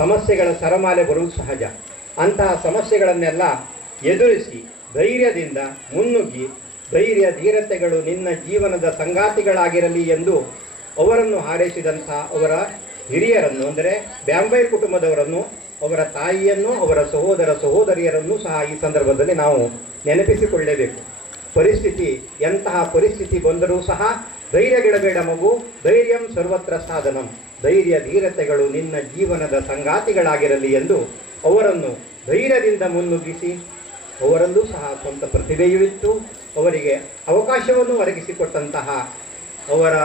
ಸಮಸ್ಯೆಗಳ ಸರಮಾಲೆ ಬರುವುದು ಸಹಜ, ಅಂತಹ ಸಮಸ್ಯೆಗಳನ್ನೆಲ್ಲ ಎದುರಿಸಿ ಧೈರ್ಯದಿಂದ ಮುನ್ನುಗ್ಗಿ, ಧೈರ್ಯ ಧೀರತೆಗಳು ನಿನ್ನ ಜೀವನದ ಸಂಗಾತಿಗಳಾಗಿರಲಿ ಎಂದು ಅವರನ್ನು ಹಾರೈಸಿದಂಥ ಅವರ ಹಿರಿಯರನ್ನು ಅಂದರೆ ಬ್ಯಾಂಬೈರ್ ಕುಟುಂಬದವರನ್ನು, ಅವರ ತಾಯಿಯನ್ನು, ಅವರ ಸಹೋದರ ಸಹೋದರಿಯರನ್ನು ಸಹ ಈ ಸಂದರ್ಭದಲ್ಲಿ ನಾವು ನೆನಪಿಸಿಕೊಳ್ಳಲೇಬೇಕು. ಪರಿಸ್ಥಿತಿ ಎಂತಹ ಪರಿಸ್ಥಿತಿ ಬಂದರೂ ಸಹ ಧೈರ್ಯಗೆಡಬೇಡ ಮಗು, ಧೈರ್ಯಂ ಸರ್ವತ್ರ ಸಾಧನಂ, ಧೈರ್ಯ ಧೀರತೆಗಳು ನಿನ್ನ ಜೀವನದ ಸಂಗಾತಿಗಳಾಗಿರಲಿ ಎಂದು ಅವರನ್ನು ಧೈರ್ಯದಿಂದ ಮುನ್ನುಗ್ಗಿಸಿ, ಅವರಲ್ಲೂ ಸಹ ಸ್ವಂತ ಪ್ರತಿಭೆಯೂ ಇತ್ತು, ಅವರಿಗೆ ಅವಕಾಶವನ್ನು ಒದಗಿಸಿಕೊಟ್ಟಂತಹ ಅವರ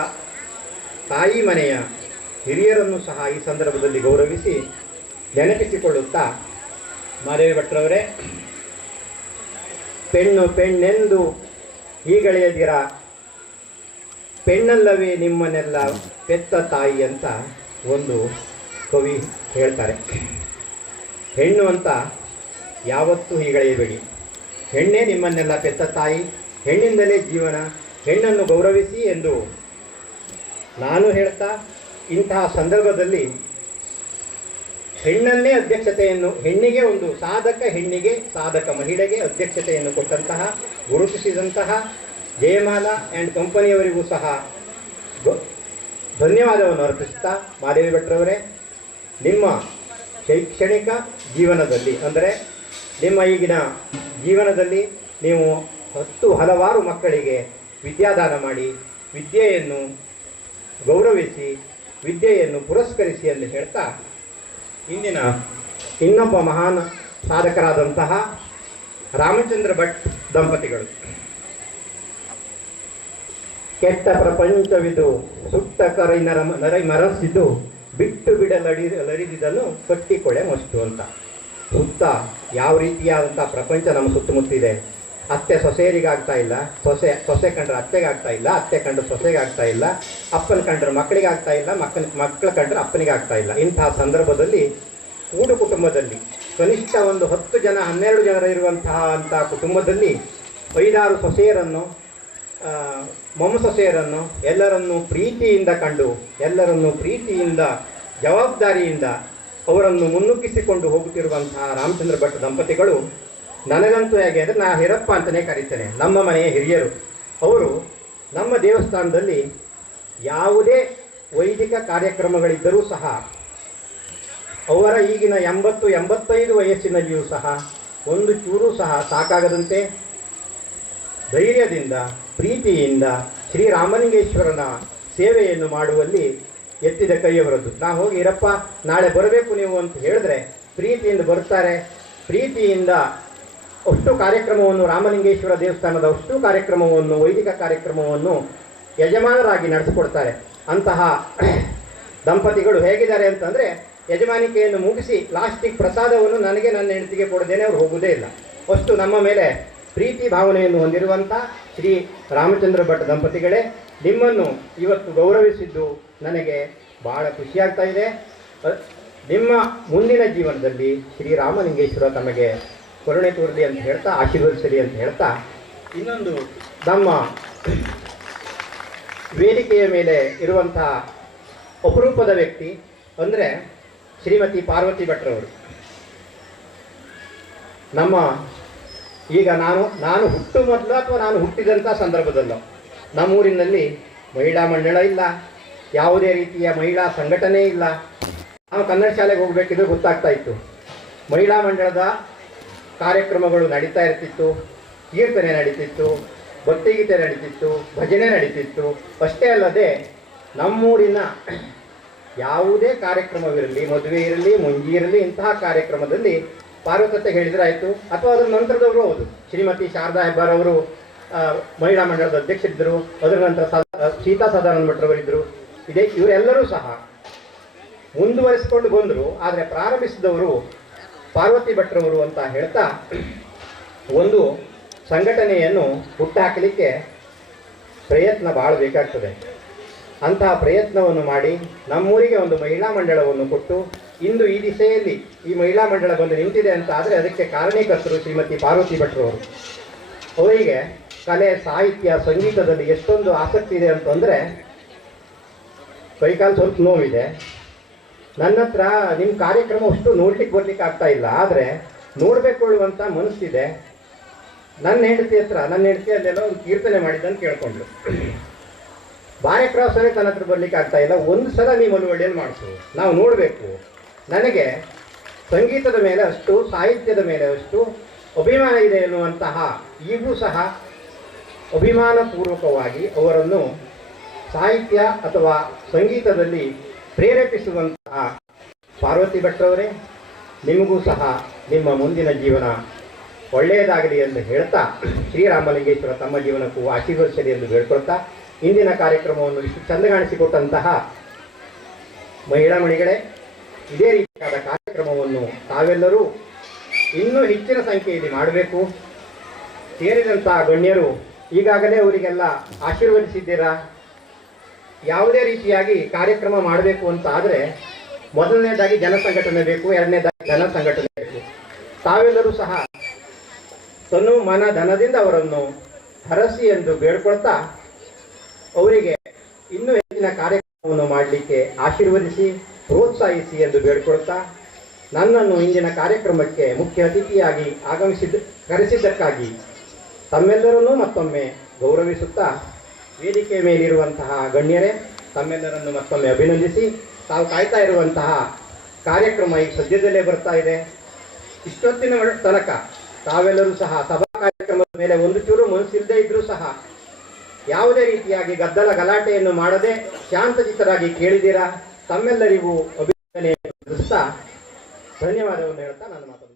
ತಾಯಿ ಮನೆಯ ಹಿರಿಯರನ್ನು ಸಹ ಈ ಸಂದರ್ಭದಲ್ಲಿ ಗೌರವಿಸಿ ನೆನಪಿಸಿಕೊಳ್ಳುತ್ತಾ, ಮಾದೇವಿ ಭಟ್ರವರೇ, ಪೆಣ್ಣೆಂದು ಹೀಗಳೆಯದಿರ, ಪೆಣ್ಣಲ್ಲವೇ ನಿಮ್ಮನ್ನೆಲ್ಲ ಪೆತ್ತ ತಾಯಿ ಅಂತ ಒಂದು ಕವಿ ಹೇಳ್ತಾರೆ. ಹೆಣ್ಣು ಅಂತ ಯಾವತ್ತೂ ಹೀಗಳೆಯಬೇಡಿ, ಹೆಣ್ಣೇ ನಿಮ್ಮನ್ನೆಲ್ಲ ಪೆತ್ತ ತಾಯಿ, ಹೆಣ್ಣಿಂದಲೇ ಜೀವನ, ಹೆಣ್ಣನ್ನು ಗೌರವಿಸಿ ಎಂದು ನಾನು ಹೇಳ್ತಾ, ಇಂತಹ ಸಂದರ್ಭದಲ್ಲಿ ಹೆಣ್ಣನ್ನೇ ಅಧ್ಯಕ್ಷತೆಯನ್ನು, ಹೆಣ್ಣಿಗೆ ಒಂದು ಹೆಣ್ಣಿಗೆ ಸಾಧಕ ಮಹಿಳೆಗೆ ಅಧ್ಯಕ್ಷತೆಯನ್ನು ಕೊಟ್ಟಂತಹ, ಗುರುತಿಸಿದಂತಹ ಜಯಮಾಲಾ ಆ್ಯಂಡ್ ಕಂಪನಿಯವರಿಗೂ ಸಹ ಧನ್ಯವಾದವನ್ನು ಅರ್ಪಿಸ್ತಾ, ಮಾದೇವಿ ಭಟ್ರವರೇ, ನಿಮ್ಮ ಶೈಕ್ಷಣಿಕ ಜೀವನದಲ್ಲಿ, ಅಂದರೆ ನಿಮ್ಮ ಈಗಿನ ಜೀವನದಲ್ಲಿ ನೀವು ಹಲವಾರು ಮಕ್ಕಳಿಗೆ ವಿದ್ಯಾದಾನ ಮಾಡಿ, ವಿದ್ಯೆಯನ್ನು ಗೌರವಿಸಿ, ವಿದ್ಯೆಯನ್ನು ಪುರಸ್ಕರಿಸಿ ಎಂದು ಹೇಳ್ತಾ, ಇಂದಿನ ಇನ್ನೊಬ್ಬ ಮಹಾನ್ ಸಾಧಕರಾದಂತಹ ರಾಮಚಂದ್ರ ಭಟ್ ದಂಪತಿಗಳು, ಕೆಟ್ಟ ಪ್ರಪಂಚವಿದು ಸುಟ್ಟ ಕರೈ ನರೈ ಮರಸಿದು ಬಿಟ್ಟು ಬಿಡಲರಿದಿದನ್ನು ಕಟ್ಟಿಕೊಳೆ ಮಸ್ತು ಅಂತ. ಸುತ್ತ ಯಾವ ರೀತಿಯಾದಂಥ ಪ್ರಪಂಚ ನಮ್ಮ ಸುತ್ತಮುತ್ತಿದೆ. ಅತ್ತೆ ಸೊಸೆಯರಿಗಾಗ್ತಾ ಇಲ್ಲ, ಸೊಸೆ ಕಂಡ್ರೆ ಅತ್ತೆಗಾಗ್ತಾ ಇಲ್ಲ, ಅತ್ತೆ ಕಂಡ್ರೆ ಸೊಸೆಗಾಗ್ತಾ ಇಲ್ಲ, ಅಪ್ಪನ ಕಂಡ್ರೆ ಮಕ್ಕಳಿಗಾಗ್ತಾ ಇಲ್ಲ, ಮಕ್ಕಳ ಕಂಡ್ರೆ ಅಪ್ಪನಿಗಾಗ್ತಾ ಇಲ್ಲ. ಇಂತಹ ಸಂದರ್ಭದಲ್ಲಿ ಕೂಡು ಕುಟುಂಬದಲ್ಲಿ ಕನಿಷ್ಠ ಒಂದು 10 ಜನ 12 ಜನರು ಇರುವಂತಹ ಕುಟುಂಬದಲ್ಲಿ 5-6 ಸೊಸೆಯರನ್ನು, ಮೊಮ್ಮಸೊಸೆಯರನ್ನು ಎಲ್ಲರನ್ನೂ ಪ್ರೀತಿಯಿಂದ ಕಂಡು, ಎಲ್ಲರನ್ನೂ ಪ್ರೀತಿಯಿಂದ ಜವಾಬ್ದಾರಿಯಿಂದ ಅವರನ್ನು ಮುನ್ನುಗ್ಗಿಸಿಕೊಂಡು ಹೋಗುತ್ತಿರುವಂತಹ ರಾಮಚಂದ್ರ ಭಟ್ ದಂಪತಿಗಳು ನನಗಂತೂ ಹೇಗೆ ಅಂದರೆ, ನಾ ಹಿರಪ್ಪ ಅಂತಲೇ ಕರೀತೇನೆ, ನಮ್ಮ ಮನೆಯ ಹಿರಿಯರು. ಅವರು ನಮ್ಮ ದೇವಸ್ಥಾನದಲ್ಲಿ ಯಾವುದೇ ವೈದಿಕ ಕಾರ್ಯಕ್ರಮಗಳಿದ್ದರೂ ಸಹ ಅವರ ಈಗಿನ 80-85 ವಯಸ್ಸಿನಲ್ಲಿಯೂ ಸಹ ಒಂದು ಚೂರು ಸಹ ಸಾಕಾಗದಂತೆ ಧೈರ್ಯದಿಂದ, ಪ್ರೀತಿಯಿಂದ ಶ್ರೀರಾಮಲಿಂಗೇಶ್ವರನ ಸೇವೆಯನ್ನು ಮಾಡುವಲ್ಲಿ ಎತ್ತಿದ ಕೈಯವರದ್ದು. ನಾವು ಹೋಗಿ ಇರಪ್ಪ ನಾಳೆ ಬರಬೇಕು ನೀವು ಅಂತ ಹೇಳಿದ್ರೆ ಪ್ರೀತಿಯಿಂದ ಬರ್ತಾರೆ. ಪ್ರೀತಿಯಿಂದ ಅಷ್ಟು ಕಾರ್ಯಕ್ರಮವನ್ನು, ರಾಮಲಿಂಗೇಶ್ವರ ದೇವಸ್ಥಾನದ ಅಷ್ಟು ಕಾರ್ಯಕ್ರಮವನ್ನು, ವೈದಿಕ ಕಾರ್ಯಕ್ರಮವನ್ನು ಯಜಮಾನರಾಗಿ ನಡೆಸಿಕೊಡ್ತಾರೆ. ಅಂತಹ ದಂಪತಿಗಳು ಹೇಗಿದ್ದಾರೆ ಅಂತಂದರೆ, ಯಜಮಾನಿಕೆಯನ್ನು ಮುಗಿಸಿ ಲಾಸ್ಟಿಗೆ ಪ್ರಸಾದವನ್ನು ನನಗೆ, ನನ್ನ ಹೆಂಡತಿಗೆ ಕೊಡದೇನೆ ಅವ್ರು ಹೋಗುವುದೇ ಇಲ್ಲ. ಅಷ್ಟು ನಮ್ಮ ಮೇಲೆ ಪ್ರೀತಿ ಭಾವನೆಯನ್ನು ಹೊಂದಿರುವಂಥ ಶ್ರೀ ರಾಮಚಂದ್ರ ಭಟ್ ದಂಪತಿಗಳೇ, ನಿಮ್ಮನ್ನು ಇವತ್ತು ಗೌರವಿಸಿದ್ದು ನನಗೆ ಬಹಳ ಖುಷಿಯಾಗ್ತಾ ಇದೆ. ನಿಮ್ಮ ಮುಂದಿನ ಜೀವನದಲ್ಲಿ ಶ್ರೀರಾಮಲಿಂಗೇಶ್ವರ ತಮಗೆ ಕರುಣೆ ತೋರಲಿ ಅಂತ ಹೇಳ್ತಾ, ಆಶೀರ್ವದಿಸಲಿ ಅಂತ ಹೇಳ್ತಾ, ಇನ್ನೊಂದು ನಮ್ಮ ವೇದಿಕೆಯ ಮೇಲೆ ಇರುವಂಥ ಅಪರೂಪದ ವ್ಯಕ್ತಿ ಅಂದರೆ ಶ್ರೀಮತಿ ಪಾರ್ವತಿ ಭಟ್ರವರು. ನಮ್ಮ ಈಗ ನಾನು ಹುಟ್ಟು ಮೊದಲು ಅಥವಾ ನಾನು ಹುಟ್ಟಿದಂಥ ಸಂದರ್ಭದಲ್ಲೋ ನಮ್ಮೂರಿನಲ್ಲಿ ಮಹಿಳಾ ಮಂಡಳ ಇಲ್ಲ, ಯಾವುದೇ ರೀತಿಯ ಮಹಿಳಾ ಸಂಘಟನೆ ಇಲ್ಲ. ನಾವು ಕನ್ನಡ ಶಾಲೆಗೆ ಹೋಗಬೇಕಿದ್ರೆ ಗೊತ್ತಾಗ್ತಾ ಇತ್ತು. ಮಹಿಳಾ ಮಂಡಳದ ಕಾರ್ಯಕ್ರಮಗಳು ನಡೀತಾ ಇರ್ತಿತ್ತು, ಕೀರ್ತನೆ ನಡೀತಿತ್ತು, ಭಕ್ತಿಗೀತೆ ನಡೀತಿತ್ತು, ಭಜನೆ ನಡೀತಿತ್ತು. ಅಷ್ಟೇ ಅಲ್ಲದೆ ನಮ್ಮೂರಿನ ಯಾವುದೇ ಕಾರ್ಯಕ್ರಮವಿರಲಿ, ಮದುವೆ ಇರಲಿ, ಮುಂಜಿ ಇರಲಿ, ಇಂತಹ ಕಾರ್ಯಕ್ರಮದಲ್ಲಿ ಪಾರ್ವತತೆ ಹೇಳಿದ್ರಾಯಿತು, ಅಥವಾ ಅದರ ನಂತರದವರು ಹೌದು, ಶ್ರೀಮತಿ ಶಾರದಾ ಹೆಬ್ಬಾರವರು ಮಹಿಳಾ ಮಂಡಳದ ಅಧ್ಯಕ್ಷರಿದ್ದರು. ಅದರ ನಂತರ ಸೀತಾ ಸದಾನಂದ ಭಟ್ರವರಿದ್ದರು. ಇವರೆಲ್ಲರೂ ಸಹ ಮುಂದುವರಿಸಿಕೊಂಡು ಬಂದರು. ಆದರೆ ಪ್ರಾರಂಭಿಸಿದವರು ಪಾರ್ವತಿ ಭಟ್ರವರು ಅಂತ ಹೇಳ್ತಾ, ಒಂದು ಸಂಘಟನೆಯನ್ನು ಹುಟ್ಟುಹಾಕಲಿಕ್ಕೆ ಪ್ರಯತ್ನ ಭಾಳ ಬೇಕಾಗ್ತದೆ. ಅಂತಹ ಪ್ರಯತ್ನವನ್ನು ಮಾಡಿ ನಮ್ಮೂರಿಗೆ ಒಂದು ಮಹಿಳಾ ಮಂಡಳವನ್ನು ಕೊಟ್ಟು, ಇಂದು ಈ ದಿಸೆಯಲ್ಲಿ ಈ ಮಹಿಳಾ ಮಂಡಳ ಬಂದು ನಿಂತಿದೆ ಅಂತ ಆದರೆ ಅದಕ್ಕೆ ಕಾರಣೀಕರ್ತರು ಶ್ರೀಮತಿ ಪಾರ್ವತಿ ಭಟ್ರವರು. ಅವರಿಗೆ ಕಲೆ, ಸಾಹಿತ್ಯ, ಸಂಗೀತದಲ್ಲಿ ಎಷ್ಟೊಂದು ಆಸಕ್ತಿ ಇದೆ ಅಂತಂದರೆ, ಕೈಕಾಲು ಸ್ವಲ್ಪ ನೋವಿದೆ. ನನ್ನ ಹತ್ರ ನಿಮ್ಮ ಕಾರ್ಯಕ್ರಮ ಅಷ್ಟು ನೋಡ್ಲಿಕ್ಕೆ ಬರ್ಲಿಕ್ಕೆ ಆಗ್ತಾ ಇಲ್ಲ, ಆದರೆ ನೋಡಬೇಕೊಳ್ಳುವಂಥ ಮನಸ್ಸಿದೆ. ನನ್ನ ಹೆಂಡತಿ ಅಲ್ಲೆಲ್ಲ ಒಂದು ಕೀರ್ತನೆ ಮಾಡಿದ್ದಂತ ಕೇಳ್ಕೊಂಡ್ರು. ಬಾರೆ ಕ್ರಾಸವೇ ತನ್ನ ಹತ್ರ ಬರ್ಲಿಕ್ಕೆ ಆಗ್ತಾ ಇಲ್ಲ, ಒಂದು ಸಲ ನೀವು ಮನವಳ್ಳಿಯಲ್ಲಿ ಮಾಡಿಸು, ನಾವು ನೋಡಬೇಕು. ನನಗೆ ಸಂಗೀತದ ಮೇಲೆ ಅಷ್ಟು, ಸಾಹಿತ್ಯದ ಮೇಲೆ ಅಷ್ಟು ಅಭಿಮಾನ ಇದೆ ಎನ್ನುವಂತಹ, ಈಗೂ ಸಹ ಅಭಿಮಾನಪೂರ್ವಕವಾಗಿ ಅವರನ್ನು ಸಾಹಿತ್ಯ ಅಥವಾ ಸಂಗೀತದಲ್ಲಿ ಪ್ರೇರೇಪಿಸುವಂತಹ ಪಾರ್ವತಿ ಭಟ್ರವರೇ, ನಿಮಗೂ ಸಹ ನಿಮ್ಮ ಮುಂದಿನ ಜೀವನ ಒಳ್ಳೆಯದಾಗಲಿ ಎಂದು ಹೇಳ್ತಾ, ಶ್ರೀರಾಮಲಿಂಗೇಶ್ವರ ತಮ್ಮ ಜೀವನಕ್ಕೂ ಆಶೀರ್ವದಿಸಲಿ ಎಂದು ಬೇಡ್ಕೊಳ್ತಾ, ಇಂದಿನ ಕಾರ್ಯಕ್ರಮವನ್ನು ಇಷ್ಟು ಚಂದಗಾಣಿಸಿಕೊಟ್ಟಂತಹ ಮಹಿಳಾ ಮಣಿಗಳೇ, ಇದೇ ರೀತಿಯಾದ ಕಾರ್ಯಕ್ರಮವನ್ನು ತಾವೆಲ್ಲರೂ ಇನ್ನೂ ಹೆಚ್ಚಿನ ಸಂಖ್ಯೆಯಲ್ಲಿ ಮಾಡಬೇಕು. ಸೇರಿದಂತಹ ಗಣ್ಯರು ಈಗಾಗಲೇ ಅವರಿಗೆಲ್ಲ ಆಶೀರ್ವದಿಸಿದ್ದೀರಾ. ಯಾವುದೇ ರೀತಿಯಾಗಿ ಕಾರ್ಯಕ್ರಮ ಮಾಡಬೇಕು ಅಂತ ಆದರೆ ಮೊದಲನೇದಾಗಿ ಜನಸಂಘಟನೆ ಬೇಕು, ಎರಡನೇದಾಗಿ ಜನ ಸಂಘಟನೆ ಬೇಕು. ತಾವೆಲ್ಲರೂ ಸಹ ತನು ಮನ ಧನದಿಂದ ಅವರನ್ನು ಹರಸಿ ಎಂದು ಬೇಡ್ಕೊಳ್ತಾ ಅವರಿಗೆ ಇನ್ನೂ ಹೆಚ್ಚಿನ ಕಾರ್ಯಕ್ರಮವನ್ನು ಮಾಡಲಿಕ್ಕೆ ಆಶೀರ್ವದಿಸಿ ಪ್ರೋತ್ಸಾಹಿಸಿ ಎಂದು ಬೇಡ್ಕೊಳ್ತಾ ನನ್ನನ್ನು ಇಂದಿನ ಕಾರ್ಯಕ್ರಮಕ್ಕೆ ಮುಖ್ಯ ಅತಿಥಿಯಾಗಿ ಕರೆಸಿದ್ದಕ್ಕಾಗಿ ತಮ್ಮೆಲ್ಲರನ್ನೂ ಮತ್ತೊಮ್ಮೆ ಗೌರವಿಸುತ್ತಾ ವೇದಿಕೆ ಮೇಲಿರುವಂತಹ ಗಣ್ಯರೇ ತಮ್ಮೆಲ್ಲರನ್ನು ಮತ್ತೊಮ್ಮೆ ಅಭಿನಂದಿಸಿ ತಾವು ಕಾಯ್ತಾ ಇರುವಂತಹ ಕಾರ್ಯಕ್ರಮ ಈಗ ಸದ್ಯದಲ್ಲೇ ಬರ್ತಾ ಇದೆ. ಇಷ್ಟೊತ್ತಿನ ತನಕ ತಾವೆಲ್ಲರೂ ಸಹ ಸಭಾ ಕಾರ್ಯಕ್ರಮದ ಮೇಲೆ ಒಂದು ಚೂರು ಮನಸ್ಸಿಲ್ಲದೆ ಇದ್ರೂ ಸಹ ಯಾವುದೇ ರೀತಿಯಾಗಿ ಗದ್ದಲ ಗಲಾಟೆಯನ್ನು ಮಾಡದೆ ಶಾಂತಚಿತ್ತರಾಗಿ ಕೇಳಿದ್ದೀರಾ. ತಮ್ಮೆಲ್ಲರಿಗೂ ಅಭಿನಂದನೆ ಸಲ್ಲಿಸ್ತಾ ಧನ್ಯವಾದವನ್ನು ಹೇಳ್ತಾ ನಾನು ಮಾತನಾಡುತ್ತೇನೆ.